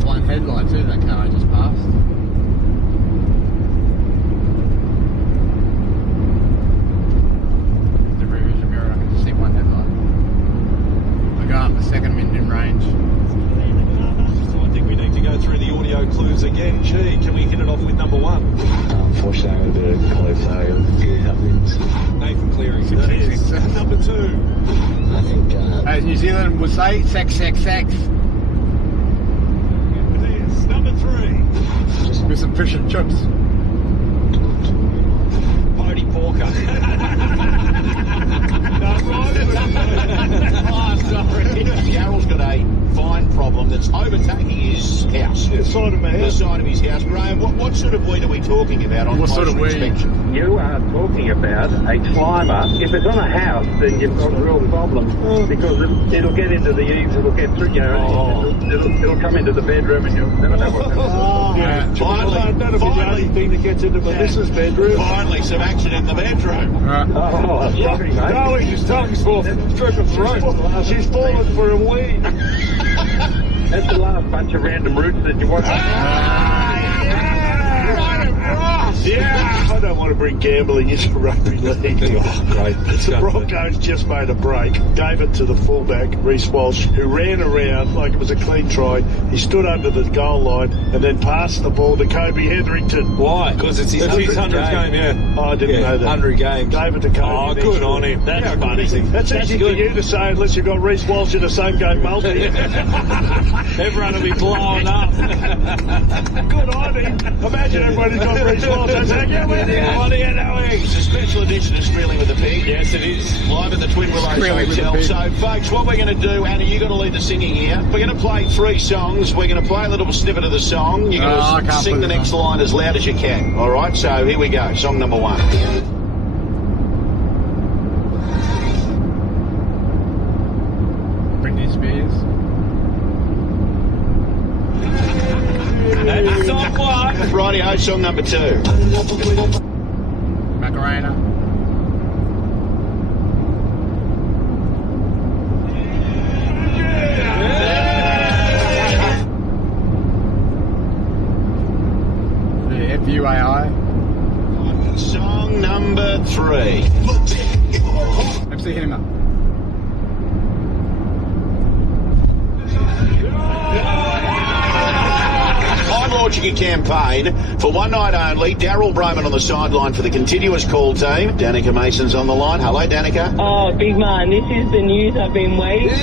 Blind headlight too, that car I just passed. The rear vision mirror, I can just see one headlight. I go up the second Minden range. So I think we need to go through the audio clues again. Gee, can we hit it off with number one? Unfortunately, with the clear failure of gear couplings. Nathan Cleary. That is number two. I think. As New Zealand would say, sex. It is number three. With some fish and chips. Bodie Porker. Oh, sorry. Carroll's got a fine problem that's overtaking his house. The side of my house. The side of his house. Graham, what sort of weed are we talking about on What sort of closer weed? inspection? You are talking about a climber. If it's on a house, then you've got a real problem because it'll get into the eaves, it'll get through, you know, it'll come into the bedroom and you'll never know what's going on. Yeah. Finally, That'll be the only thing that gets into Melissa's bedroom. Finally, some action in the bedroom. Oh, sorry, mate. Darling, his tongue's off. Stroke of throat. She's fallen for a weed. That's the last bunch of random roots that you want. Right across. Yeah, I don't want to bring gambling into rugby league. Oh, great. The Broncos just made a break, gave it to the fullback, Reece Walsh, who ran around like it was a clean try. He stood under the goal line and then passed the ball to Kobe Hetherington. Why? Because it's his 100th game, yeah. Oh, I didn't know that. 100 games. Gave it to Kobe. Oh, good on him. That's funny. That's easy for you to say unless you've got Reece Walsh in the same game multi. Everyone will be blowing up. Good on him. Imagine everybody's got Reece Walsh. That's how you win it. What are you doing? It's a special edition of Squealing with the Pig. Yes, it is. Live at the Twin Willows Hotel. So, folks, what we're going to do, Anna, you're going to lead the singing here. We're going to play 3 songs. We're going to play a little snippet of the song. You're going to sing the next line as loud as you can. All right? So, here we go. Song number 1. Britney Spears. That's song 1. Rightio, song number 2. Macarena. FUAI. Song number 3. MC Hammer. I'm launching a campaign for one night only. Daryl Broman on the sideline for the continuous call team. Danica Mason's on the line. Hello, Danica. Oh, big man, this is the news I've been waiting for.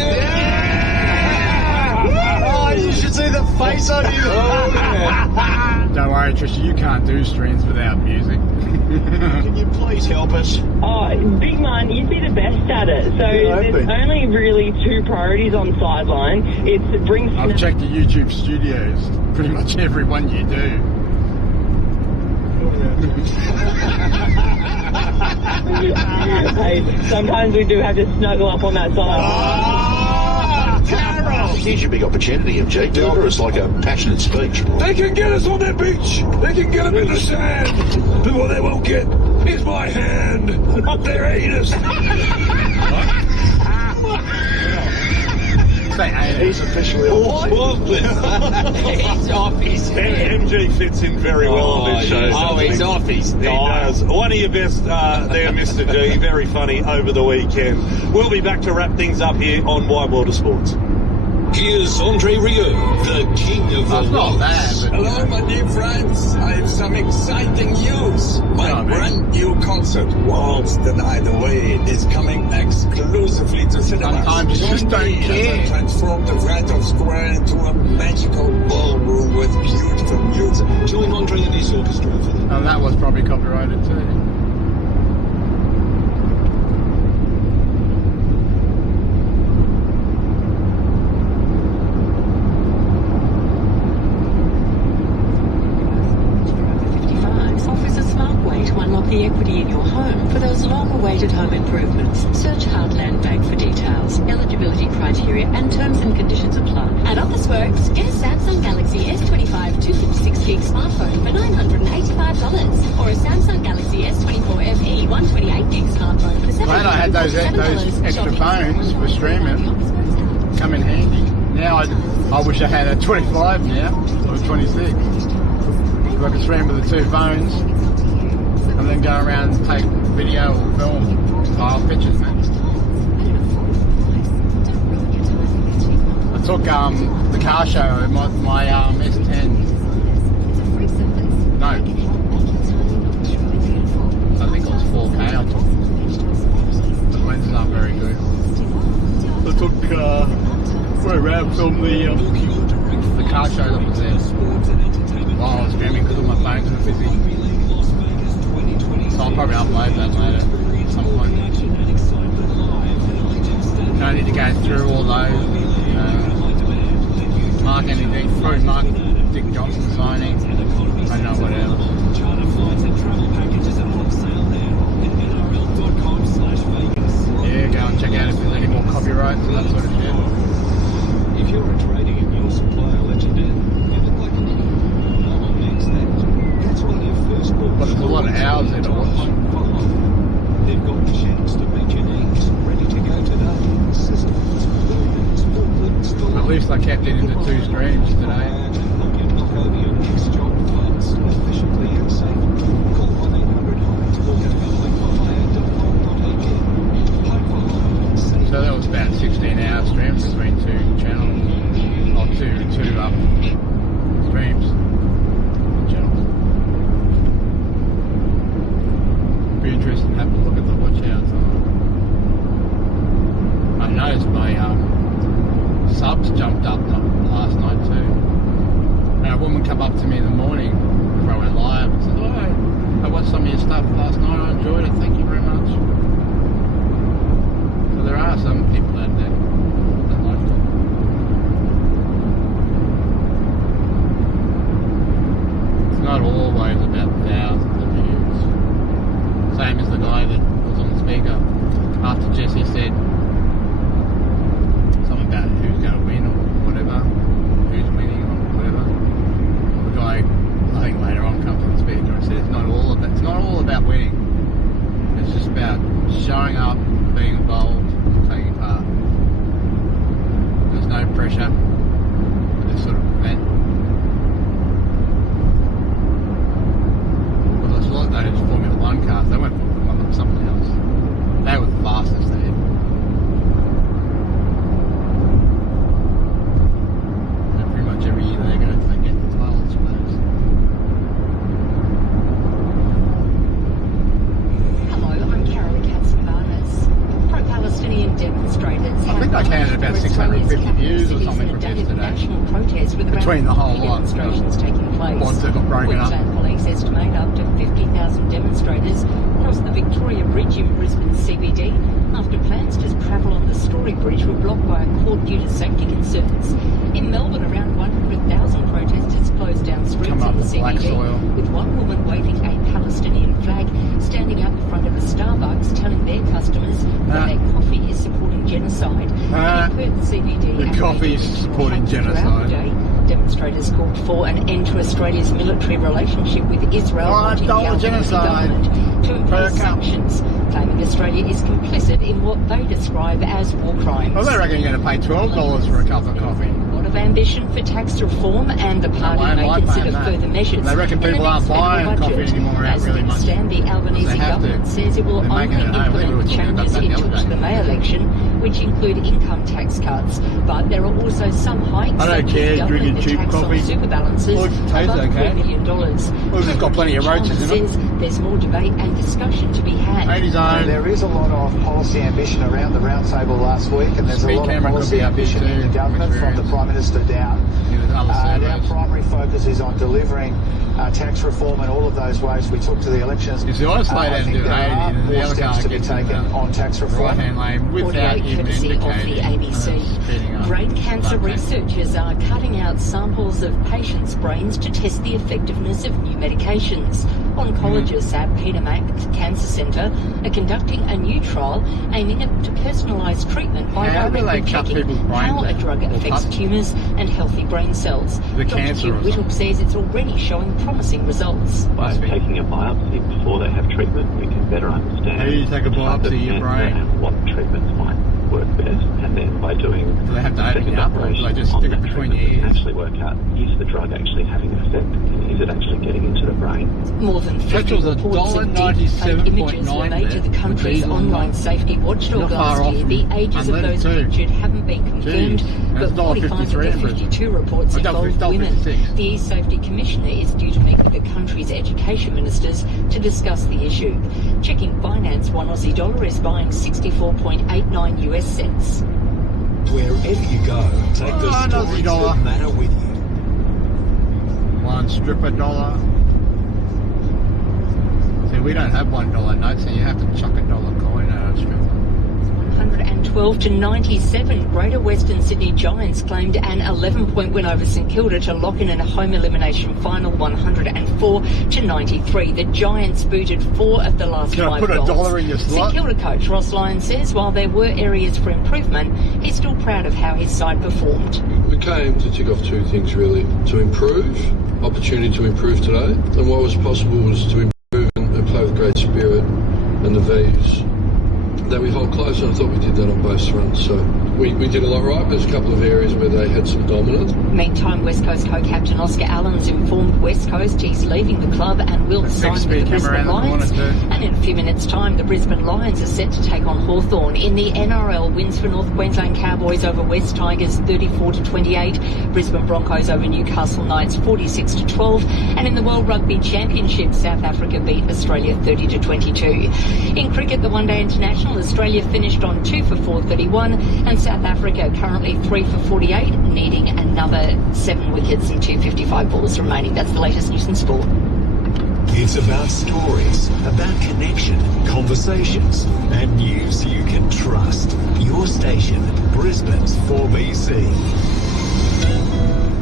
Oh, you should see the face on you. Don't worry, Trisha, you can't do streams without music. Can you please help us? Oh, big man, you'd be the best at it. So there's only really 2 priorities on sideline. It's bring. I've checked the YouTube studios. Pretty much every one you do. Hey, sometimes we do have to snuggle up on that side. Carol! Here's your big opportunity, MG. Deliver us like a passionate speech. They can get us on that beach. They can get them in the sand. But what they won't get is my hand up their anus. He's officially off. He's off his head. MG fits in very well on this show. Oh, he's off his He does. One of your best there, Mr. G. Very funny over the weekend. We'll be back to wrap things up here on Wide World of Sports. Here's Andre Rieu, the king of the not bad, but Hello, my dear friends. I have some exciting news. My brand new concert, Worlds the Night Away, is coming exclusively to cinema. Sometimes you just don't care. Transform the Vratov Square into a magical ballroom with beautiful music. Join Andre and his orchestra for the... And that was probably copyrighted too. The equity in your home for those long-awaited home improvements. Search Heartland Bank for details. Eligibility criteria and terms and conditions apply. At Officeworks, get a Samsung Galaxy S25 256GB smartphone for $985, or a Samsung Galaxy S24 FE 128GB smartphone for $747. Glad I had those extra phones for streaming. Come in handy. Now I wish I had a 25 now, or 26. Because I can stream with the 2 phones. And then go around and take video or film style pictures, man. I took the car show, my S10. No. I think it was 4K I took. The lenses aren't very good. I took, went around filmed the car show that was there. While I was streaming because all my phones were busy. So I'll probably upload that later at some point. No need to go through all those, mark anything, probably mark Dick Johnson signing, I don't know what else. Yeah, go and check out if there's any more copyrights and that sort of shit. If you're a trading and your supplier let you down, you look like an idiot. No one needs that. That's why your first book. But there's a lot of hours there to watch. They've got machines to meet your needs, ready to go today. Systems, buildings, booklets, At least I kept it into 2 streams today. help you knock over your next job fast, efficiently and safely. So that was about 16-hour stream between two channels, or two streams. Channels. Be interesting to have a look at the watch out time. I noticed my subs jumped up last night too. And a woman come up to me in the morning before I went live and said, "Oh, I watched some of your stuff last night. I enjoyed it. Thank you very much." So there are some people out there that like it. It's not always about thousands of views. Same as the guy that was on the speaker after Jesse said something about who's going to win or whatever, who's winning or whatever. The guy, I think later on, comes on the speaker and said it's not all about winning. It's just about showing up, being involved, taking part. There's no pressure for this sort of event. Well, there's a lot of those Formula 1 cars. They weren't Formula 1, but something else. They were the fastest there. And pretty much every year they're going to get the title, I suppose. Hello, I'm Carol Katsouvanis. Pro-Palestinian demonstrators I think I counted about 650 views or something from yesterday. Between the whole lot. Demonstrations taking place. Once they got broken up. Queensland police estimate up to 50,000 demonstrators crossed the Victoria Bridge in Brisbane CBD after plans to travel on the Story Bridge were blocked by a court due to safety concerns. In Melbourne, around 100,000 protesters closed down streets in the CBD, with one woman waving a Palestinian flag standing out the front of a Starbucks telling their customers that their coffee is supporting genocide. The CBD the coffee is supporting genocide. Demonstrators called for an end to Australia's military relationship with Israel, wanting the Albanese government to impose sanctions, claiming Australia is complicit in what they describe as war crimes. Well, they reckon you're going to pay $12 for a cup of coffee. A lot of ambition for tax reform, and the party may consider further measures. They reckon people aren't buying coffee anymore out really much. The Albanese government says it will only implement changes it took to the May election, which include income tax cuts. But there are also some hikes. I don't care, drinking cheap coffee. Super balances well, it tastes above okay. $4 million. Well, it's got plenty of roaches in it. There's more debate and discussion to be had. There is a lot of policy ambition around the roundtable last week, and there's a lot of policy ambition in the government from the Prime Minister down. Our primary focus is on delivering tax reform in all of those ways we took to the elections. You see, I slowed down to 80 and the other car to be taken on tax reform. Right-hand lane without even indicating. ABC. Brain cancer researchers are cutting out samples of patients' brains to test the effectiveness of new medications. Oncologists at Peter Mac Cancer Centre are conducting a new trial aiming to personalised treatment by directly checking how a drug affects tumours and healthy brain cells. Dr. Hugh Whittle says it's already showing promising results. By taking a biopsy before they have treatment, we can better understand how do you take a biopsy of your brain and what treatments might work best, and then by doing do they have to open it up, or do they just stick it between your ears? Actually work out, is the drug actually having an effect, and is it actually getting into the brain? More than 50 reports of deep-fake images were made to the country's online safety watchdog last year. The ages of those pictured haven't been confirmed, but 45 of the 52 reports involved women. The e-Safety Commissioner is due to meet with the country's education ministers to discuss the issue. Checking finance, one Aussie dollar is buying 64.89 US cents. Wherever you go, take the stories that matter with you. One stripper dollar. See, we don't have $1 notes, so you have to chuck a dollar coin at a stripper. 112 to 97, Greater Western Sydney Giants claimed an 11-point win over St Kilda to lock in a home elimination final, 104 to 93. The Giants booted 4 of the last 5 goals. Can I put $1 in your slot? St Kilda coach Ross Lyon says while there were areas for improvement, he's still proud of how his side performed. We came to tick off 2 things really: to improve, opportunity to improve today, and what was possible was to improve and play with great spirit and the values that we hold close, and I thought we did that on both fronts. So we did a lot right. There's a couple of areas where they had some dominance. Meantime, West Coast co-captain Oscar Allen's informed West Coast he's leaving the club and will sign with the Brisbane Lions. And in a few minutes' time, the Brisbane Lions are set to take on Hawthorn. In the NRL, wins for North Queensland Cowboys over West Tigers 34-28. Brisbane Broncos over Newcastle Knights 46-12. And in the World Rugby Championship, South Africa beat Australia 30-22. In cricket, the one-day international, Australia finished on 2 for 431 and South Africa currently 3 for 48, needing another 7 wickets and 255 balls remaining. That's the latest news in sport. It's about stories, about connection, conversations, and news you can trust. Your station, Brisbane's 4BC.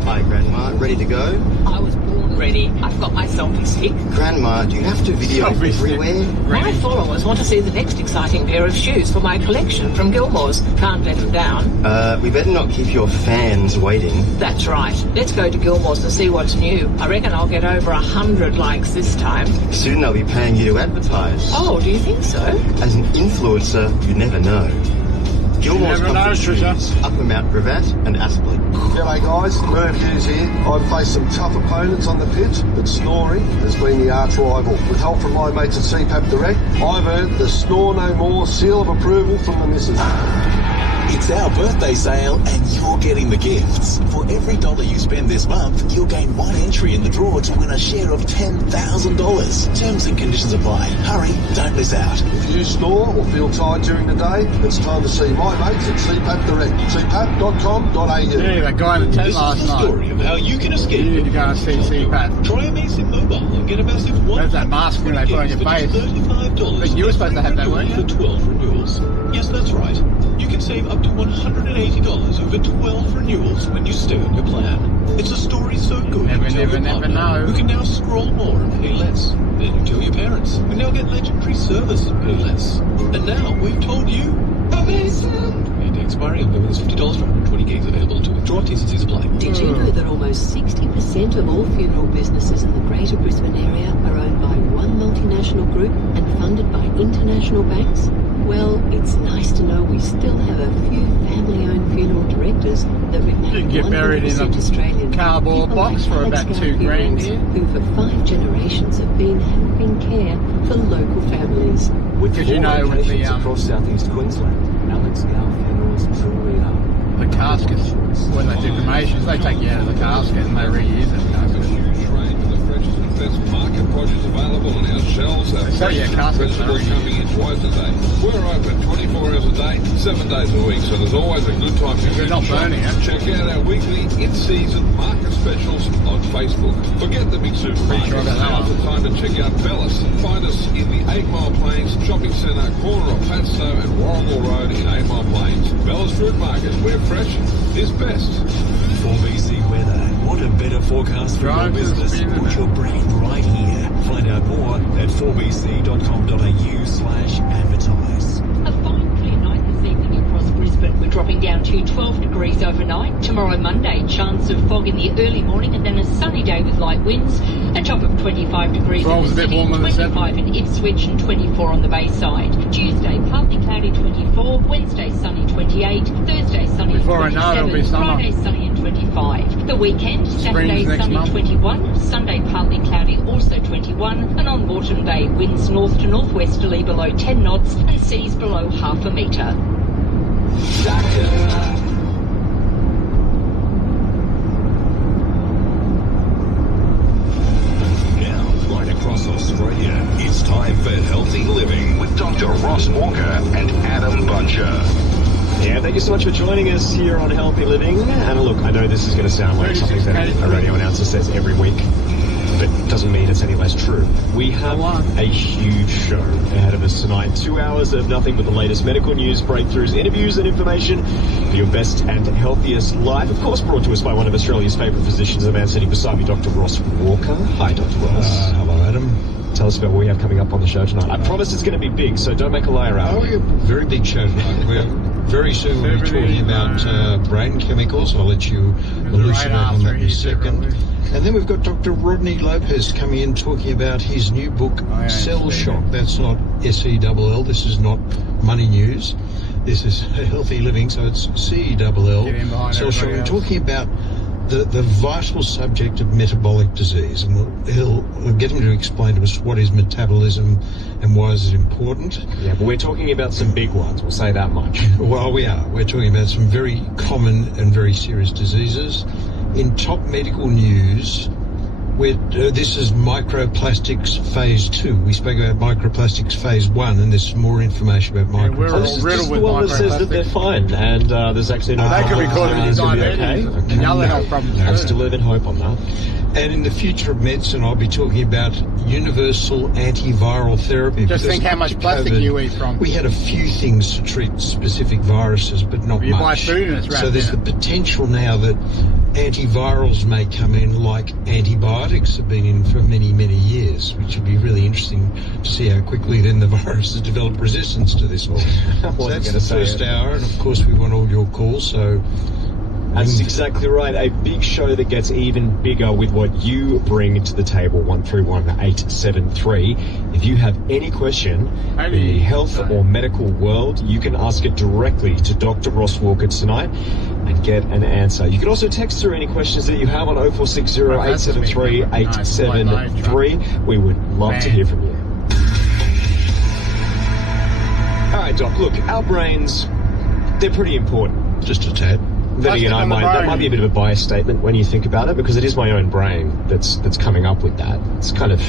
Hi, Grandma. Ready to go? I was born ready. I've got my selfie stick. Grandma, do you have to video everywhere? My followers want to see the next exciting pair of shoes for my collection from Gilmore's. Can't let them down. We better not keep your fans waiting. That's right. Let's go to Gilmore's to see what's new. I reckon I'll get over 100 likes this time. Soon they'll be paying you to advertise. Oh, do you think so? As an influencer, you never know. Gilmore's comfort shoes, Upper Mount Gravatt and Aspley. G'day guys, Merv Hughes here. I've faced some tough opponents on the pitch, but snoring has been the arch rival. With help from my mates at CPAP Direct, I've earned the Snore No More seal of approval from the missus. It's our birthday sale and you're getting the gifts. For every $1 you spend this month, you'll gain 1 entry in the draw to win a share of $10,000. Terms and conditions apply. Hurry, don't miss out. If you snore or feel tired during the day, it's time to see my mates at CPAP Direct. cpap.com.au. Yeah, that guy in the tent last night. This is the story of how you can escape. You need to go and see CPAP. Try Amazing Mobile and get a massive $1. There's that mask thing they put on your face. $35. You were supposed to have that, weren't you? For 12 renewals. Yes, that's right. You can save up to $180 over 12 renewals when you stay on your plan. It's a story so good Never know. You can now scroll more and pay less. Then you tell your parents. We now get legendary service and pay less. And now we've told you. Amazing! And expiry on is $50 for 120 gigs available to withdraw. T&Cs apply. Did you know that almost 60% of all funeral businesses in the Greater Brisbane area are owned by one multinational group and funded by international banks? Well, it's nice to know we still have a few family-owned funeral directors that remain. You can get buried in a Australian. cardboard box for about $2,000 here. Who for 5 generations have been helping care for local families. With Did you know with the across southeast Queensland, Alex Gow Funerals truly are. The caskets, when they do cremations, they take you out of the casket and they reuse it. Best market produce available on our shelves. Our vegetables coming in twice a day. We're open 24 hours a day, 7 days a week, so there's always a good time to not burning it. Check out our weekly in-season market specials on Facebook. Forget the big supermarkets. Now's the time to check out Bellis. Find us in the 8 Mile Plains Shopping Centre, corner of Fatstow and Warragul Road in 8 Mile Plains. Bellis Fruit Market, where fresh is best. 4BC weather. Want a better forecast for your business? Put your brain right here. Find out more at 4bc.com.au/advertise. A fine clear night this evening across Brisbane. We're dropping down to 12 degrees overnight. Tomorrow Monday, chance of fog in the early morning and then a sunny day with light winds. A top of 25 degrees in the city, 25 in Ipswich and 24 on the Bayside. Tuesday, partly cloudy 24. Wednesday, sunny 28. Thursday, sunny 27. Friday, sunny and 25. The weekend, Saturday, sunny 21. Sunday, partly cloudy, also 21. And on Moreton Bay, winds north to northwesterly below 10 knots and seas below half a metre. Across Australia, it's time for Healthy Living with Dr. Ross Walker and Adam Buncher. Yeah, thank you so much for joining us here on Healthy Living. And look, I know this is going to sound like something that a radio announcer says every week, but it doesn't mean it's any less true. We have a huge show ahead of us tonight. 2 hours of nothing but the latest medical news, breakthroughs, interviews and information for your best and healthiest life. Of course, brought to us by one of Australia's favourite physicians, the man sitting beside me, Dr. Ross Walker. Hi, Dr. Ross. Hello, Adam. Tell us about what we have coming up on the show tonight. I promise it's going to be big, so don't make a liar out of it. Oh, yeah, very big show tonight. Very soon we'll be talking about brain chemicals. I'll let you elucidate on that in a second. And then we've got Dr. Rodney Lopez coming in talking about his new book, Cell Shock. That's not SELL. This is not money news. This is Healthy Living, so it's CELL. So we're talking about the vital subject of metabolic disease, and we'll get him to explain to us what is metabolism and why is it important. Yeah, but we're talking about some big ones, we'll say that much. Well, we are. We're talking about some very common and very serious diseases. In top medical news, this is microplastics phase 2. We spoke about microplastics phase 1, and there's more information about microplastics. This is the one that says that they're fine, and there's actually no they could be causing diabetes and other health problems. I still live in hope on that. And in the future of medicine, I'll be talking about universal antiviral therapy. Just think how much plastic you eat from. We had a few things to treat specific viruses, but not much. You buy food and it's wrapped. So there's the potential now that antivirals may come in like antibiotics have been in for many, many years, which would be really interesting to see how quickly then the viruses develop resistance to this all. So that's the first hour, and of course we want all your calls, so... That's exactly right. A big show that gets even bigger with what you bring to the table, 131873. If you have any question in the health or medical world, you can ask it directly to Dr. Ross Walker tonight and get an answer. You can also text through any questions that you have on 0460 873 873. We would love to hear from you. All right, Doc, look, our brains, they're pretty important. Just a tad. Then again, that might be a bit of a biased statement when you think about it, because it is my own brain that's coming up with that. It's kind of,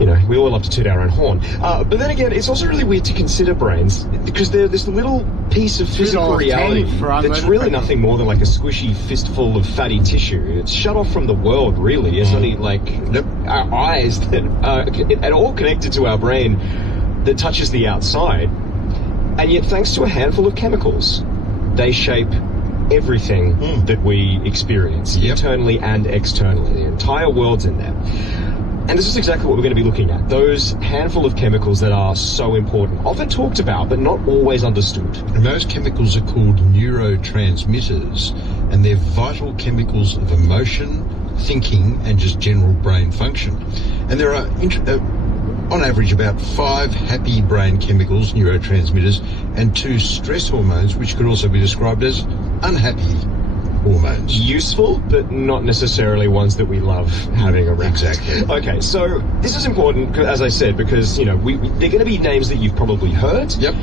you know, we all love to toot our own horn. But then again, it's also really weird to consider brains, because they're this little piece of physical reality that's really nothing more than like a squishy fistful of fatty tissue. It's shut off from the world, really. It's only like our eyes that are at all connected to our brain that touches the outside. And yet, thanks to a handful of chemicals, they shape everything that we experience, internally and externally. The entire world's in there. And this is exactly what we're going to be looking at. Those handful of chemicals that are so important, often talked about, but not always understood. And those chemicals are called neurotransmitters, and they're vital chemicals of emotion, thinking, and just general brain function. And there are, on average, about 5 happy brain chemicals, neurotransmitters, and 2 stress hormones, which could also be described as unhappy hormones. Useful, but not necessarily ones that we love having around. Exactly. Okay, so this is important, as I said, because, you know, they're going to be names that you've probably heard. Yep.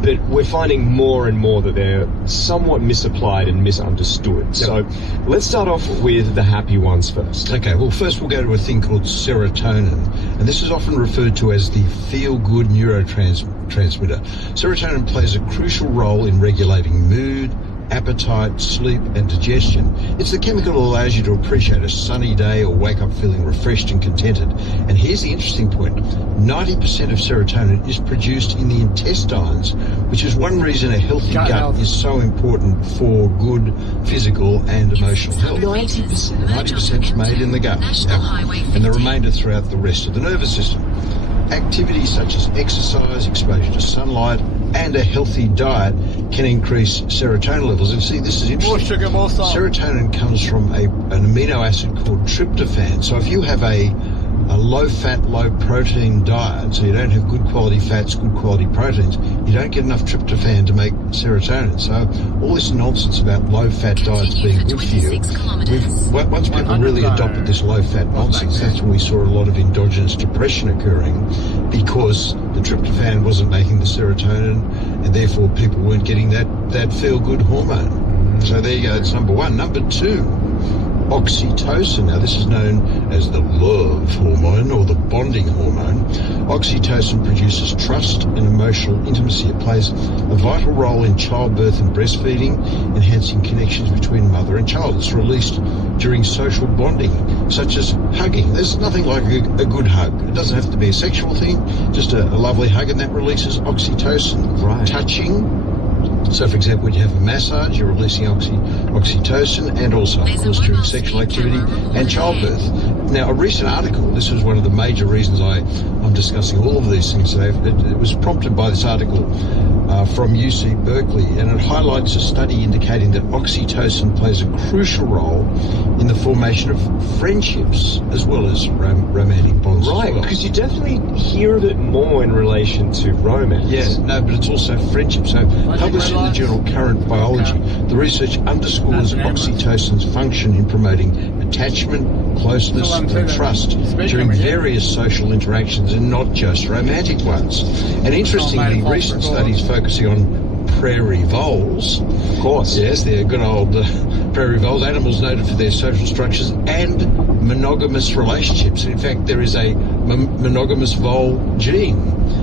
But we're finding more and more that they're somewhat misapplied and misunderstood. Yep. So let's start off with the happy ones first. Okay, well, first we'll go to a thing called serotonin. And this is often referred to as the feel-good neurotransmitter. Serotonin plays a crucial role in regulating mood, appetite, sleep, and digestion. It's the chemical that allows you to appreciate a sunny day or wake up feeling refreshed and contented. And here's the interesting point. 90% of serotonin is produced in the intestines, which is one reason a healthy gut is so important for good physical and emotional health. 90% is made in the gut, and the remainder throughout the rest of the nervous system. Activities such as exercise, exposure to sunlight, and a healthy diet can increase serotonin levels. And see, this is interesting. More sugar, more salt. Serotonin comes from an amino acid called tryptophan. So if you have a low-fat, low-protein diet, so you don't have good quality fats, good quality proteins, you don't get enough tryptophan to make serotonin. So all this nonsense about low-fat diets being good for you, once people really adopted this low-fat nonsense, that's when we saw a lot of endogenous depression occurring, because the tryptophan wasn't making the serotonin, and therefore people weren't getting that feel-good hormone. So there you go, that's number one. Number 2, oxytocin. Now, this is known as the love hormone or the bonding hormone. Oxytocin produces trust and emotional intimacy. It plays a vital role in childbirth and breastfeeding, enhancing connections between mother and child. It's released during social bonding, such as hugging. There's nothing like a good hug. It doesn't have to be a sexual thing, just a lovely hug, and that releases oxytocin. Right. Touching. So, for example, when you have a massage, you're releasing oxytocin, and also, of course, during sexual activity and childbirth. Now, a recent article, this was one of the major reasons I'm I'm discussing all of these things today. It was prompted by this article from UC Berkeley, and it highlights a study indicating that oxytocin plays a crucial role in the formation of friendships as well as romantic bonds. Right, because you definitely hear of it more in relation to romance. Yeah, no, but it's also friendship. So, published in the journal Current Biology, the research underscores oxytocin's function in promoting attachment, closeness, and trust during various social interactions, and not just romantic ones. And interestingly, recent studies focusing on prairie voles, of course, yes, they're good old prairie voles, animals noted for their social structures and monogamous relationships. In fact, there is a monogamous vole gene,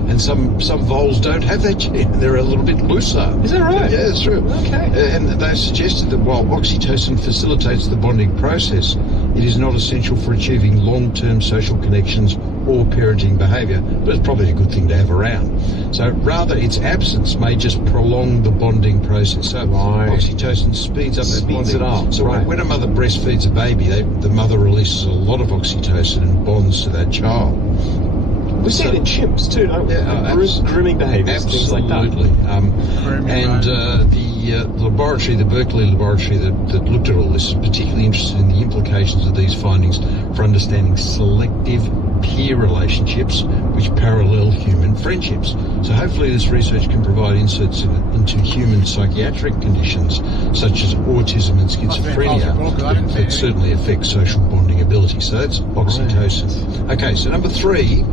and some voles don't have that gene. They're a little bit looser. Is that right? Yeah, that's true. Okay. And they've suggested that while oxytocin facilitates the bonding process, it is not essential for achieving long-term social connections or parenting behaviour, but it's probably a good thing to have around. So rather, its absence may just prolong the bonding process. So oxytocin speeds up that bonding. It up. So when a mother breastfeeds a baby, the mother releases a lot of oxytocin and bonds to that child. We see it in chimps too, don't we? Yeah, grooming behaviours, things like that. Absolutely. The laboratory, the Berkeley laboratory that looked at all this, is particularly interested in the implications of these findings for understanding selective peer relationships which parallel human friendships. So hopefully this research can provide insights into human psychiatric conditions such as autism and schizophrenia that certainly affect social bonding ability. So that's oxytocin. Okay, so number 3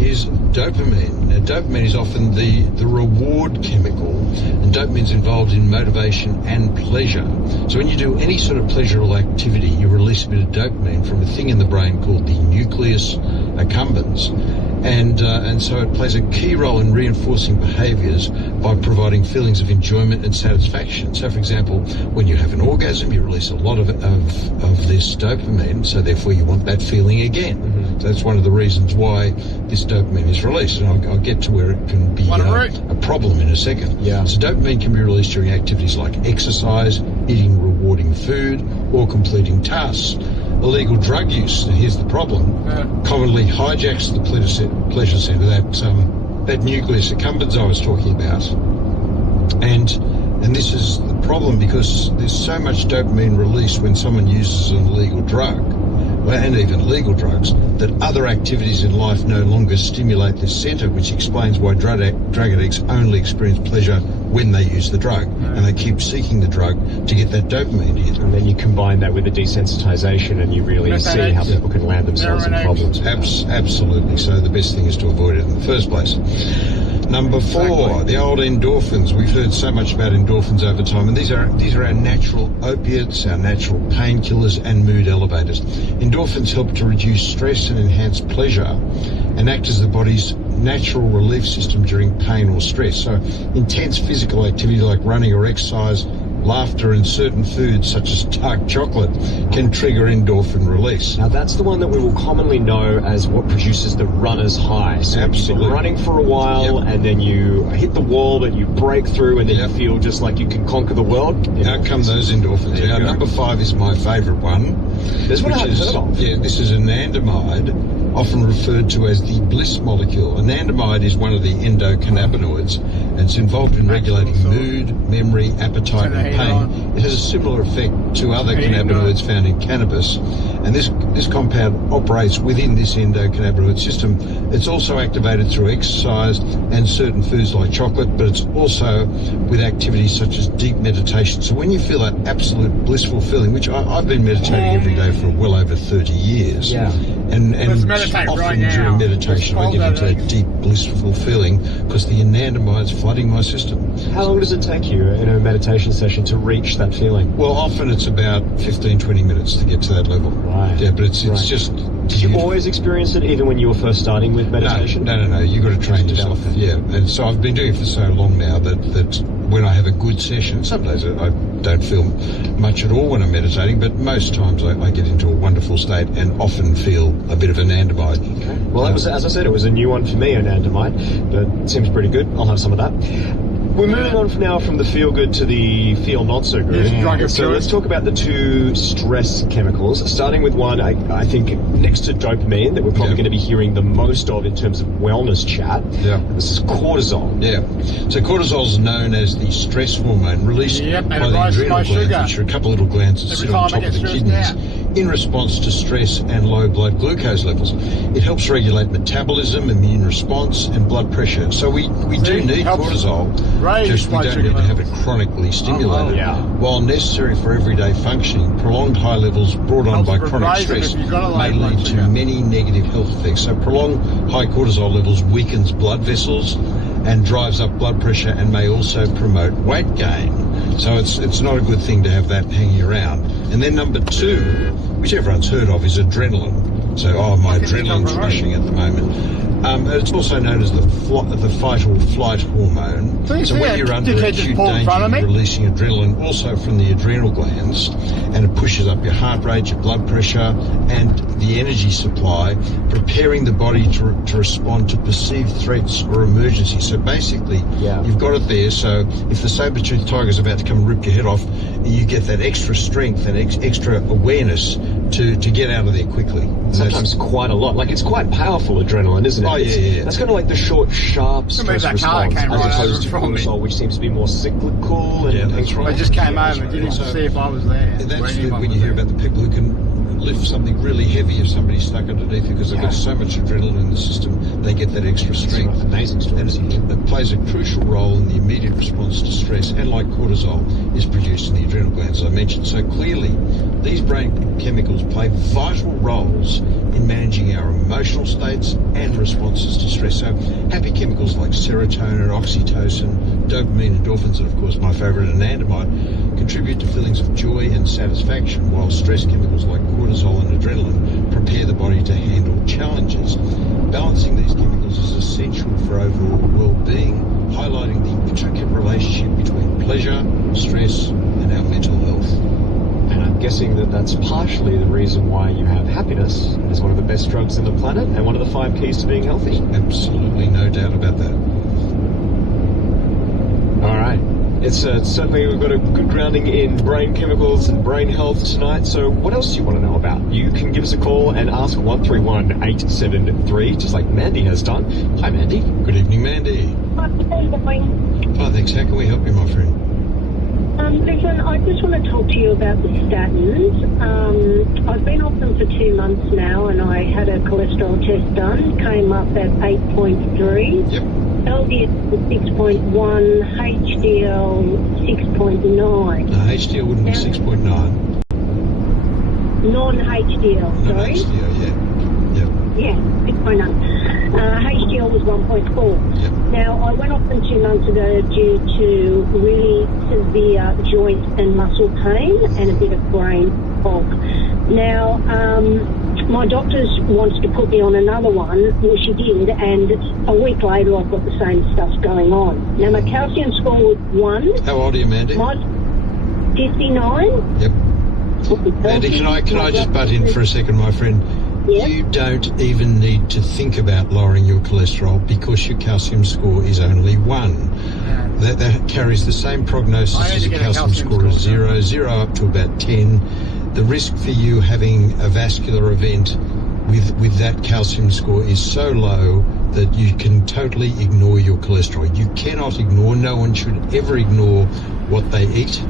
is dopamine. Now, dopamine is often the reward chemical, and dopamine is involved in motivation and pleasure. So when you do any sort of pleasurable activity, you release a bit of dopamine from a thing in the brain called the nucleus accumbens. And so it plays a key role in reinforcing behaviours by providing feelings of enjoyment and satisfaction. So, for example, when you have an orgasm, you release a lot of this dopamine, so therefore you want that feeling again. So that's one of the reasons why this dopamine is released, and I'll get to where it can be a problem in a second. Yeah. So dopamine can be released during activities like exercise, eating rewarding food, or completing tasks. Illegal drug use, and here's the problem, commonly hijacks the pleasure centre, that nucleus accumbens I was talking about. And this is the problem because there's so much dopamine released when someone uses an illegal drug, and even legal drugs, that other activities in life no longer stimulate this centre, which explains why drug addicts only experience pleasure when they use the drug, and they keep seeking the drug to get that dopamine to hit them. And then you combine that with the desensitisation and you really see how people can land themselves in problems. Absolutely. So the best thing is to avoid it in the first place. Number 4, the old endorphins. We've heard so much about endorphins over time, and these are our natural opiates, our natural painkillers and mood elevators. Endorphins help to reduce stress and enhance pleasure and act as the body's natural relief system during pain or stress. So intense physical activity like running or exercise, laughter and certain foods such as dark chocolate can trigger endorphin release. Now that's the one that we will commonly know as what produces the runner's high. So absolutely. You've been running for a while and then you hit the wall and you break through and then you feel just like you can conquer the world. Out come those endorphins. Now, number 5 is my favourite one. This one I haven't heard of. Yeah, this is anandamide, often referred to as the bliss molecule. Anandamide is one of the endocannabinoids, and it's involved in regulating mood, memory, appetite and pain. It has a similar effect to other cannabinoids found in cannabis, and this compound operates within this endocannabinoid system. It's also activated through exercise and certain foods like chocolate, but it's also with activities such as deep meditation. So when you feel that absolute blissful feeling, which I've been meditating every day for well over 30 years, and often during meditation I get into that deep blissful feeling because the anandamide's flooding my system. How long does it take you in a meditation session to reach that feeling? Well, often it's about 15-20 minutes to get to that level. Right. Yeah, but it's just... Did you always experience it even when you were first starting with meditation? No. You've got to train yourself. Yeah, and so I've been doing it for so long now that when I have a good session, some days I don't feel much at all when I'm meditating, but most times I get into a wonderful state and often feel a bit of anandamide. Okay. Well, that was, as I said, it was a new one for me, anandamide, but it seems pretty good. I'll have some of that. We're moving on now from the feel good to the feel not so good. So let's talk about the two stress chemicals, starting with one I think next to dopamine that we're probably going to be hearing the most of in terms of wellness chat. Yeah. This is cortisol. Yeah. So cortisol is known as the stress hormone released by the adrenal glands, which are a couple of little glands that sit on top of the kidneys in response to stress and low blood glucose levels. It helps regulate metabolism, immune response, and blood pressure. So we do need cortisol, just we don't need to have it chronically stimulated. While necessary for everyday functioning, prolonged high levels brought on by chronic stress may lead to many negative health effects. So prolonged high cortisol levels weakens blood vessels and drives up blood pressure and may also promote weight gain. So it's not a good thing to have that hanging around. And then number two, which everyone's heard of, is adrenaline. So, my adrenaline's rushing at the moment. It's also known as the fight or flight hormone. So when you're under acute danger, you're releasing adrenaline also from the adrenal glands, and it pushes up your heart rate, your blood pressure, and the energy supply, preparing the body to respond to perceived threats or emergencies. So basically, you've got it there. So if the saber-toothed tiger's about to come and rip your head off, you get that extra strength and extra awareness to get out of there quickly. Sometimes quite a lot. Like, it's quite powerful adrenaline, isn't it? Oh, yeah. That's kind of like the short, sharp stress response, as opposed to cortisol, which seems to be more cyclical. And that's right. I just came over and didn't see if I was there. And that's when you hear about the people who can lift something really heavy if somebody's stuck underneath it, because they've got so much adrenaline in the system, they get that extra strength. Amazing stories. And it plays a crucial role in the immediate response to stress, and like cortisol, is produced in the adrenal glands, as I mentioned. So clearly, these brain chemicals play vital roles in managing our emotional states and responses to stress. So happy chemicals like serotonin, oxytocin, dopamine, endorphins, and of course my favourite, anandamide, contribute to feelings of joy and satisfaction, while stress chemicals like cortisol and adrenaline prepare the body to handle challenges. Balancing these chemicals is essential for overall well-being, highlighting the intricate relationship between pleasure, stress, and our mental health. And I'm guessing that that's partially the reason why you have happiness as one of the best drugs on the planet and one of the 5 keys to being healthy. Absolutely, no doubt about that. All right. It's certainly, we've got a good grounding in brain chemicals and brain health tonight. So what else do you want to know about? You can give us a call and ask 131-873, just like Mandy has done. Hi, Mandy. Good evening, Mandy. Hi, thanks. How can we help you, my friend? Listen, I just want to talk to you about the statins. I've been off them for 2 months now, and I had a cholesterol test done. Came up at 8.3. Yep. LDL 6.1, HDL 6.9. No, HDL wouldn't be 6.9. Non-HDL, sorry. Non-HDL, Yeah, 6.9. HDL was 1.4. Yep. Now, I went off them 2 months ago due to really severe joint and muscle pain and a bit of brain fog. Now, my doctors wanted to put me on another one, well, she did, and a week later I've got the same stuff going on. Now, my calcium score was 1. How old are you, Mandy? 59. Yep. Mandy, can I just butt in for a second, my friend? Yep. You don't even need to think about lowering your cholesterol because your calcium score is only 1. That carries the same prognosis as a calcium score of 0 up to about 10. The risk for you having a vascular event with that calcium score is so low that you can totally ignore your cholesterol. You cannot ignore, no one should ever ignore what they eat,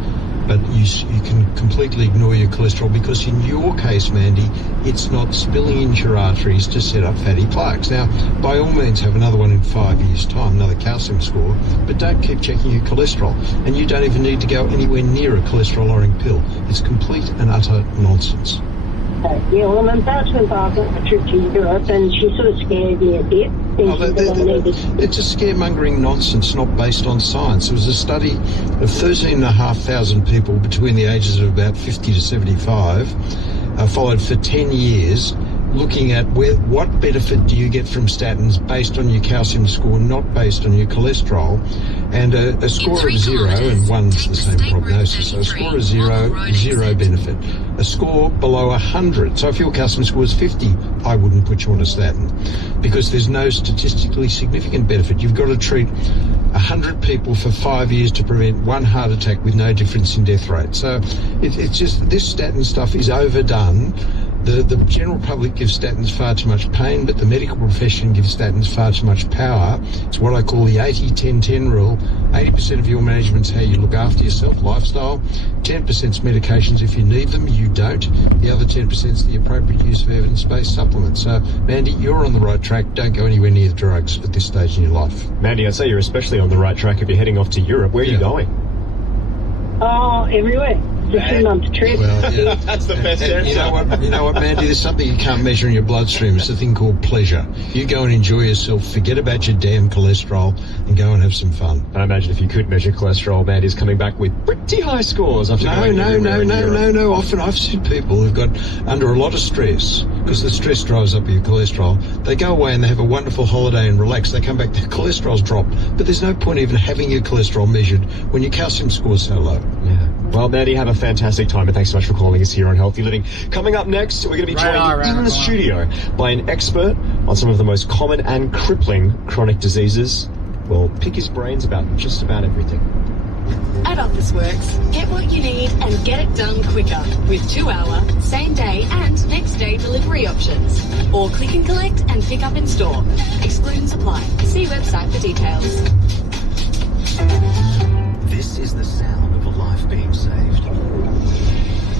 but you can completely ignore your cholesterol because in your case, Mandy, it's not spilling into your arteries to set up fatty plaques. Now, by all means, have another one in 5 years' time, another calcium score, but don't keep checking your cholesterol. And you don't even need to go anywhere near a cholesterol-lowering pill. It's complete and utter nonsense. Yeah, well, I'm about to embark on a trip to Europe, and she sort of scared me a bit. It's a scaremongering nonsense not based on science. There was a study of 13,500 people between the ages of about 50 to 75, followed for 10 years, looking at what benefit do you get from statins based on your calcium score, not based on your cholesterol. And a score of 0, and 1's the same prognosis, so a score of 0 benefit. A score below 100, so if your calcium score is 50, I wouldn't put you on a statin because there's no statistically significant benefit. You've got to treat 100 people for 5 years to prevent one heart attack with no difference in death rate. So it's just, this statin stuff is overdone. The general public gives statins far too much pain, but the medical profession gives statins far too much power. It's what I call the 80-10-10 rule. 80% of your management's how you look after yourself, lifestyle. 10%'s medications if you need them, you don't. The other 10%'s the appropriate use of evidence-based supplements. So, Mandy, you're on the right track. Don't go anywhere near the drugs at this stage in your life. Mandy, I'd say you're especially on the right track if you're heading off to Europe. Where are you going? Oh, everywhere. It's a 2-month trip. Well, yeah. That's the best answer. You know what, Mandy? There's something you can't measure in your bloodstream. It's a thing called pleasure. You go and enjoy yourself, forget about your damn cholesterol, and go and have some fun. I imagine if you could measure cholesterol, Mandy's coming back with pretty high scores. After No. Often I've seen people who've got under a lot of stress, because the stress drives up your cholesterol. They go away and they have a wonderful holiday and relax. They come back, their cholesterol's dropped. But there's no point even having your cholesterol measured when your calcium score's so low. Yeah. Well, Mandy, have a fantastic time, and thanks so much for calling us here on Healthy Living. Coming up next, we're going to be joined in the studio by an expert on some of the most common and crippling chronic diseases. We'll pick his brains about just about everything. At Officeworks, get what you need and get it done quicker with 2-hour, same-day and next-day delivery options. Or click and collect and pick up in store. Exclusions apply. See website for details. This is the sound of a life being saved.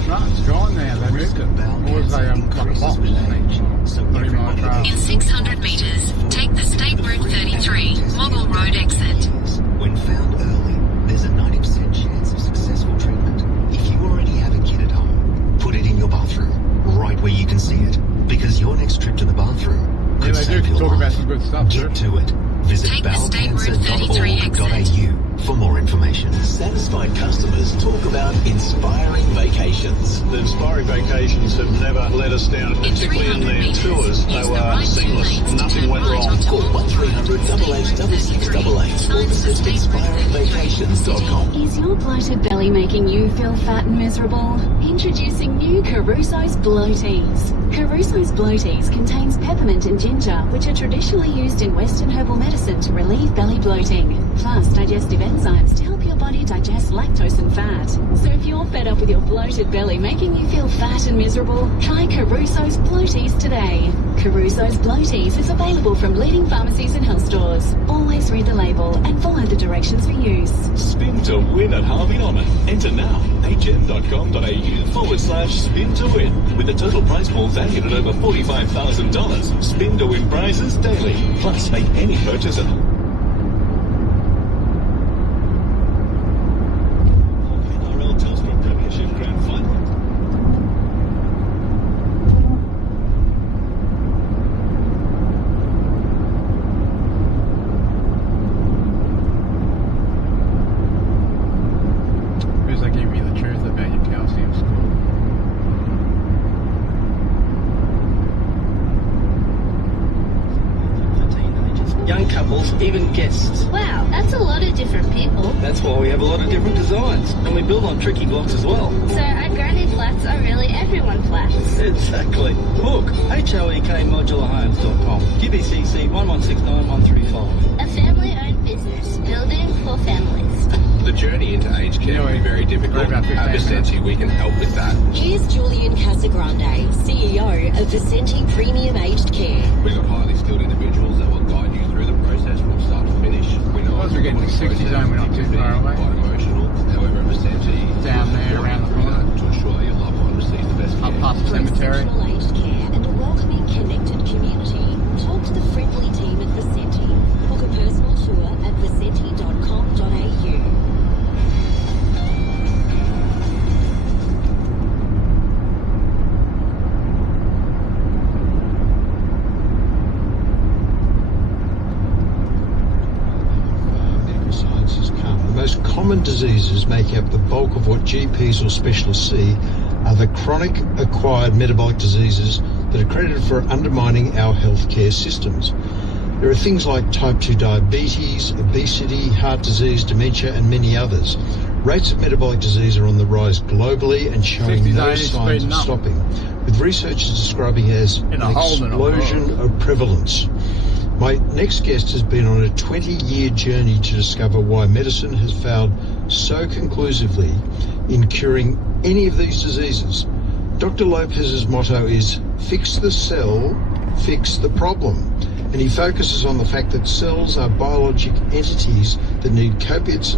Right, it's gone now. They moved it. Or was they cut a box? In 600 metres, take the State Route 33, Moggle Road exit. When found early, there's a 90% chance of successful treatment. If you already have a kid at home, put it in your bathroom, right where you can see it, because your next trip to the bathroom could save your life. About some good stuff. Get to it. Visit bowelcancer.org.au for more information. Satisfied customers talk about inspiring vacations. The inspiring vacations have never let us down, particularly in their tours. They were seamless. Nothing went wrong. Call 1300 886688 or visit inspiringvacations.com. Is your bloated belly making you feel fat and miserable? Introducing new Caruso's Bloaties. Caruso's Bloaties contains peppermint and ginger, which are traditionally used in Western herbal medicine to relieve belly bloating, plus digestive enzymes to help your body digest lactose and fat. So if you're fed up with your bloated belly making you feel fat and miserable, try Caruso's Bloaties today. Caruso's Bloaties is available from leading pharmacies and health stores. Always read the label and follow the directions for use. Spin to win at Harvey Norman. Enter now. hm.com.au/spin to win. With the total prize pool valued at over $45,000. Spin to win prizes daily. Plus, make any purchase at NRL Telstra Premiership Grand Final. Because they give me the truth about your calcium score. Young couples, even guests. Wow, that's a lot of different people. That's why we have a lot of different designs. And we build on tricky blocks as well. So our granny flats are really everyone flats. Exactly. Book HOEKmodularhomes.com. GBCC 1169135. A family-owned business, building for families. The journey into aged care can be very difficult. At Vicenti, we can help with that. Here's Julian Casagrande, CEO of Vicenti Premium Aged Care. We've got highly skilled individuals that will guide you through the process from start to finish. We know we're getting to 60 zone, we're not too far away. Quite emotional. However, at Vicenti, down there around the corner to ensure that your loved one receives the best care. Up past the cemetery. Aged care and a welcoming, connected community. Talk to the friendly team at Vicenti. Book a personal tour at vicenti.com.au. Most common diseases making up the bulk of what GPs or specialists see are the chronic acquired metabolic diseases that are credited for undermining our healthcare systems. There are things like type 2 diabetes, obesity, heart disease, dementia and many others. Rates of metabolic disease are on the rise globally and showing no signs of stopping, with researchers describing it as an explosion of prevalence. My next guest has been on a 20-year journey to discover why medicine has failed so conclusively in curing any of these diseases. Dr. Lopez's motto is, fix the cell, fix the problem. And he focuses on the fact that cells are biologic entities that need copious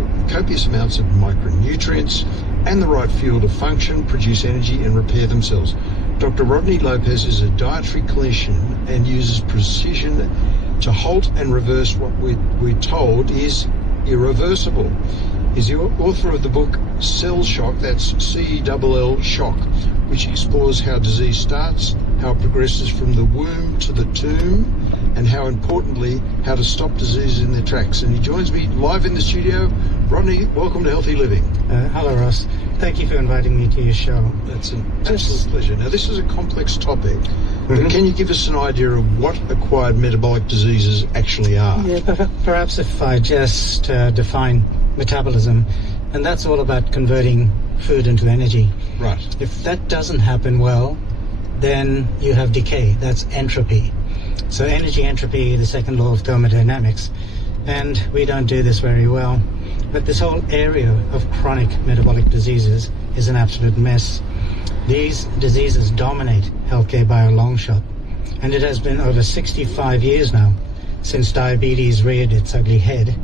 amounts of micronutrients and the right fuel to function, produce energy and repair themselves. Dr. Rodney Lopez is a dietary clinician and uses precision to halt and reverse what we're told is irreversible. He's the author of the book Cell Shock, that's C-E-L-L Shock, which explores how disease starts, how it progresses from the womb to the tomb, and how importantly, how to stop diseases in their tracks. And he joins me live in the studio. Rodney, welcome to Healthy Living. Hello, Ross. Thank you for inviting me to your show. That's an absolute pleasure. Now, this is a complex topic, but can you give us an idea of what acquired metabolic diseases actually are? Yeah, perhaps if I just define metabolism, and that's all about converting food into energy. Right. If that doesn't happen well, then you have decay. That's entropy. So energy entropy, the second law of thermodynamics. And we don't do this very well. But this whole area of chronic metabolic diseases is an absolute mess. These diseases dominate healthcare by a long shot. And it has been over 65 years now since diabetes reared its ugly head.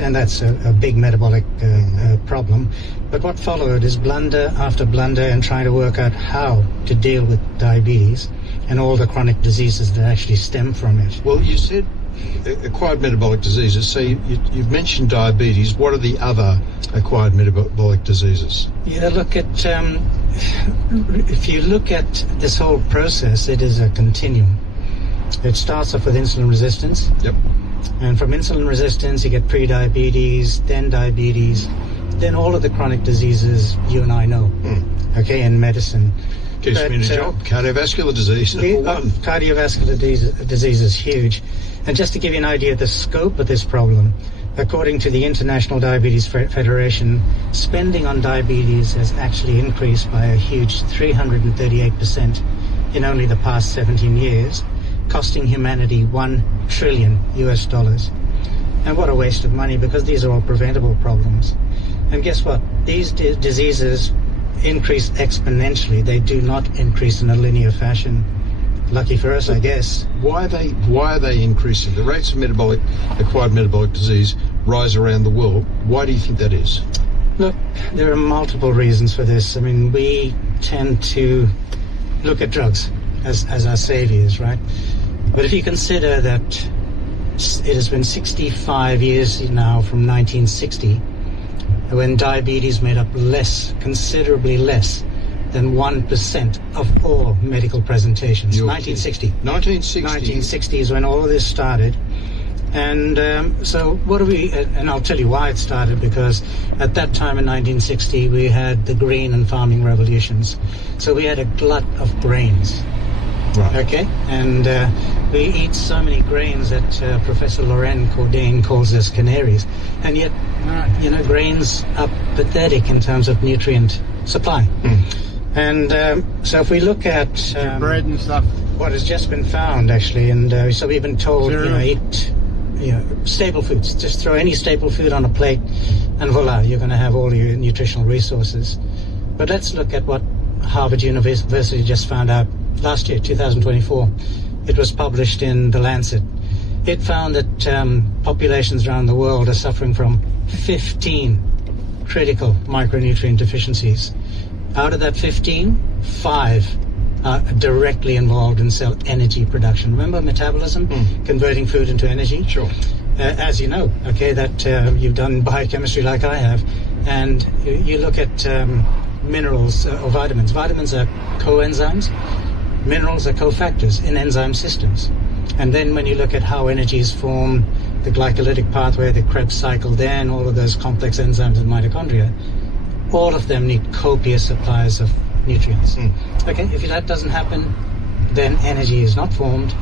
And that's a big metabolic problem. But what followed is blunder after blunder and trying to work out how to deal with diabetes and all the chronic diseases that actually stem from it. Well, you said acquired metabolic diseases. So you've mentioned diabetes. What are the other acquired metabolic diseases? Yeah, look at, if you look at this whole process, it is a continuum. It starts off with insulin resistance. Yep. And from insulin resistance, you get pre-diabetes, then diabetes, then all of the chronic diseases you and I know, okay, in medicine. Gives me a job. Cardiovascular disease, number one. Cardiovascular disease is huge. And just to give you an idea of the scope of this problem, according to the International Diabetes Federation, spending on diabetes has actually increased by a huge 338% in only the past 17 years, costing humanity $1 trillion. And what a waste of money, because these are all preventable problems. And guess what? These diseases increase exponentially. They do not increase in a linear fashion. Lucky for us, I guess. Why are they increasing? The rates of acquired metabolic disease rise around the world. Why do you think that is? Look, there are multiple reasons for this. I mean, we tend to look at drugs as our saviors, right? But if you consider that it has been 65 years now from 1960, when diabetes made up considerably less than 1% of all medical presentations. 1960. 1960 is when all of this started. And so what do we, and I'll tell you why it started, because at that time in 1960 we had the green and farming revolutions. So we had a glut of grains. Right. Okay, and we eat so many grains that Professor Lorraine Cordain calls us canaries, and yet, grains are pathetic in terms of nutrient supply. And so if we look at bread and stuff, what has just been found actually, and so we've been told, eat staple foods. Just throw any staple food on a plate, and voila, you're going to have all your nutritional resources. But let's look at what Harvard University just found out last year, 2024. It was published in The Lancet. It found that populations around the world are suffering from 15 critical micronutrient deficiencies. Out of that 15, 5 are directly involved in cell energy production. Remember metabolism, converting food into energy? Sure. As you know, okay, that you've done biochemistry like I have, and you look at minerals or vitamins. Vitamins are coenzymes. Minerals are cofactors in enzyme systems. And then when you look at how energy is formed, the glycolytic pathway, the Krebs cycle, then all of those complex enzymes in mitochondria, all of them need copious supplies of nutrients. Okay, if that doesn't happen, then energy is not formed.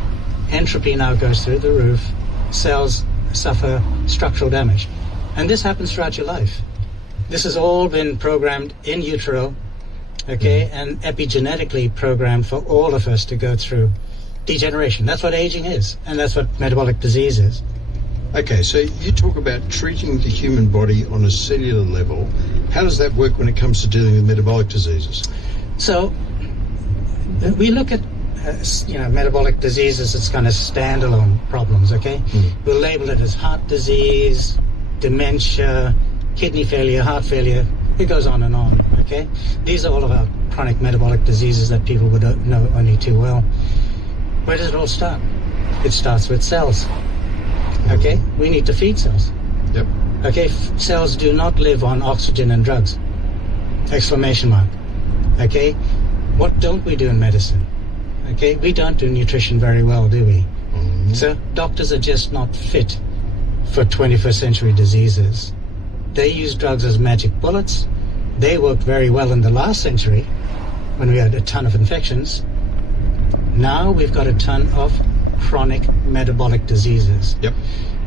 Entropy now goes through the roof. Cells suffer structural damage. And this happens throughout your life. This has all been programmed in utero, okay, and epigenetically programmed for all of us to go through. degeneration. That's what aging is, and that's what metabolic disease is. Okay, so you talk about treating the human body on a cellular level. How does that work when it comes to dealing with metabolic diseases? So we look at metabolic diseases as kind of standalone problems, okay? We'll label it as heart disease, dementia, kidney failure, heart failure. It goes on and on, okay? These are all of our chronic metabolic diseases that people would know only too well. Where does it all start? It starts with cells, okay? We need to feed cells. Yep. Okay, cells do not live on oxygen and drugs. Exclamation mark. Okay? What don't we do in medicine? Okay, we don't do nutrition very well, do we? So doctors are just not fit for 21st century diseases. They use drugs as magic bullets. They worked very well in the last century when we had a ton of infections. Now we've got a ton of chronic metabolic diseases. Yep.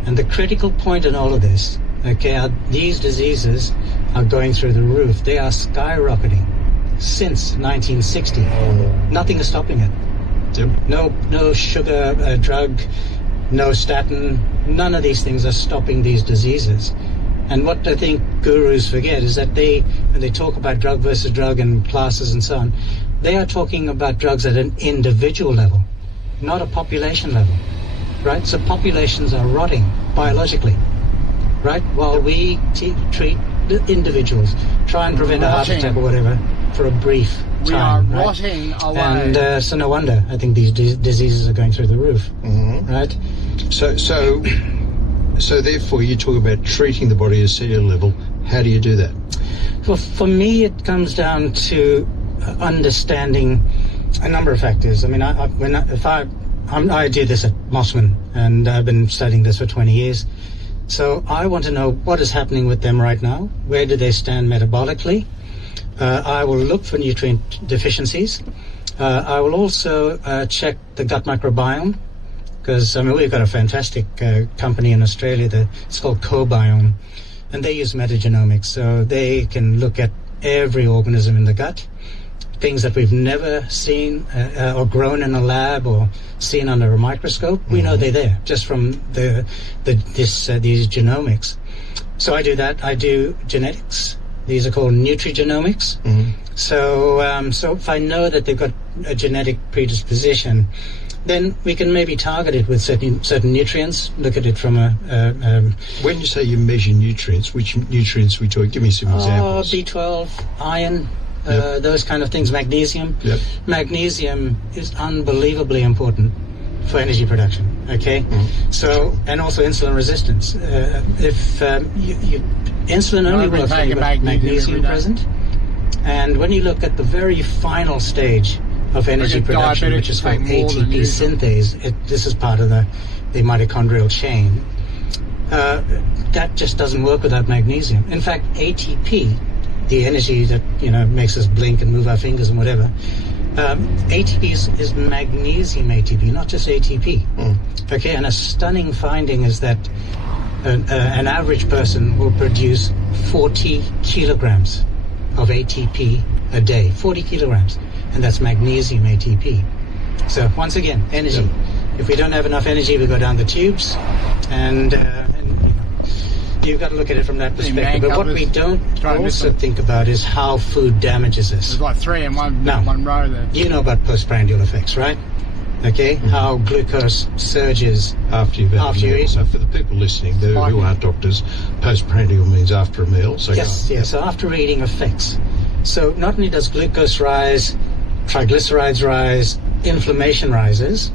And the critical point in all of this, okay, these diseases are going through the roof. They are skyrocketing since 1960. Nothing is stopping it. Yep. No sugar drug, no statin. None of these things are stopping these diseases. And what I think gurus forget is that when they talk about drug versus drug and classes and so on, they are talking about drugs at an individual level, not a population level, right? So populations are rotting biologically, right? While we treat the individuals, try and prevent a heart attack or whatever for a brief time. We are rotting away. And so no wonder I think these diseases are going through the roof, right? So therefore you talk about treating the body at a cellular level. How do you do that? Well, for me it comes down to understanding a number of factors. I mean, I do this at Mossman, and I've been studying this for 20 years. So I want to know what is happening with them right now. Where do they stand metabolically? I will look for nutrient deficiencies. I will also check the gut microbiome, because we've got a fantastic company in Australia it's called Cobiome, and they use metagenomics, so they can look at every organism in the gut, things that we've never seen or grown in a lab or seen under a microscope. We know they're there just from these genomics. So I do that. I do genetics. These are called nutrigenomics. So if I know that they've got a genetic predisposition, then we can maybe target it with certain nutrients. Look at it from When you say you measure nutrients, which nutrients we talk? Give me some examples. B12, iron, those kind of things. Magnesium. Yep. Magnesium is unbelievably important for energy production. Okay. So, and also insulin resistance. If insulin only works when you've got magnesium present, and when you look at the very final stage of energy production, which is called ATP synthase. This is part of the mitochondrial chain. That just doesn't work without magnesium. In fact, ATP, the energy that makes us blink and move our fingers and whatever, ATP is magnesium ATP, not just ATP. Okay, and a stunning finding is that an average person will produce 40 kilograms of ATP a day. 40 kilograms. And that's magnesium ATP. So once again, energy. Yep. If we don't have enough energy, we go down the tubes, and you've got to look at it from that perspective. But what we don't also think about is how food damages us. There's like three in one row there. You know about postprandial effects, right? Okay, how glucose surges after you eat. So for the people listening who aren't doctors, postprandial means after a meal. So yes. So after eating affects. So not only does glucose rise, triglycerides rise, inflammation rises,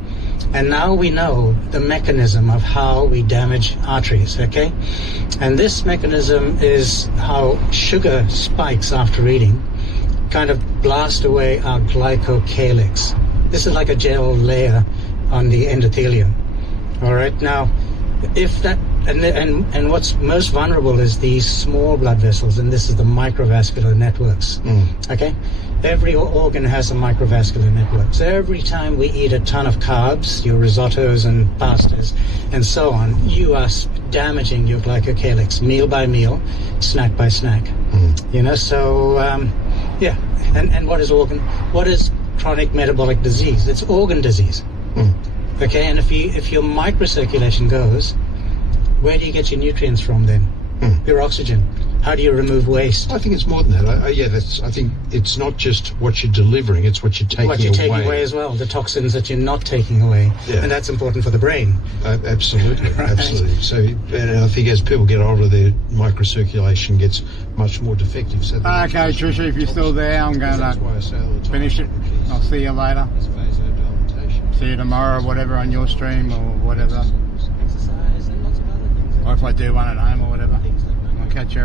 and now we know the mechanism of how we damage arteries, okay? And this mechanism is how sugar spikes after eating kind of blast away our glycocalyx. This is like a gel layer on the endothelium. All right, now, if that, and what's most vulnerable is these small blood vessels, and this is the microvascular networks. Okay, every organ has a microvascular network. So every time we eat a ton of carbs, your risottos and pastas and so on, you are damaging your glycocalyx meal by meal, snack by snack. So and what is chronic metabolic disease? It's organ disease. Okay, and if your microcirculation goes, where do you get your nutrients from then? Your oxygen. How do you remove waste? I think it's more than that. I think it's not just what you're delivering, it's what you're taking away. What you're taking away as well, the toxins that you're not taking away. Yeah. And that's important for the brain. Absolutely, Right. absolutely. So, and I think as people get older, their microcirculation gets much more defective. So okay, Trisha, if you're still there, I'm going to finish it. I'll see you later. See you tomorrow, whatever, on your stream or whatever. Or if I do one at home or whatever. I'll catch you.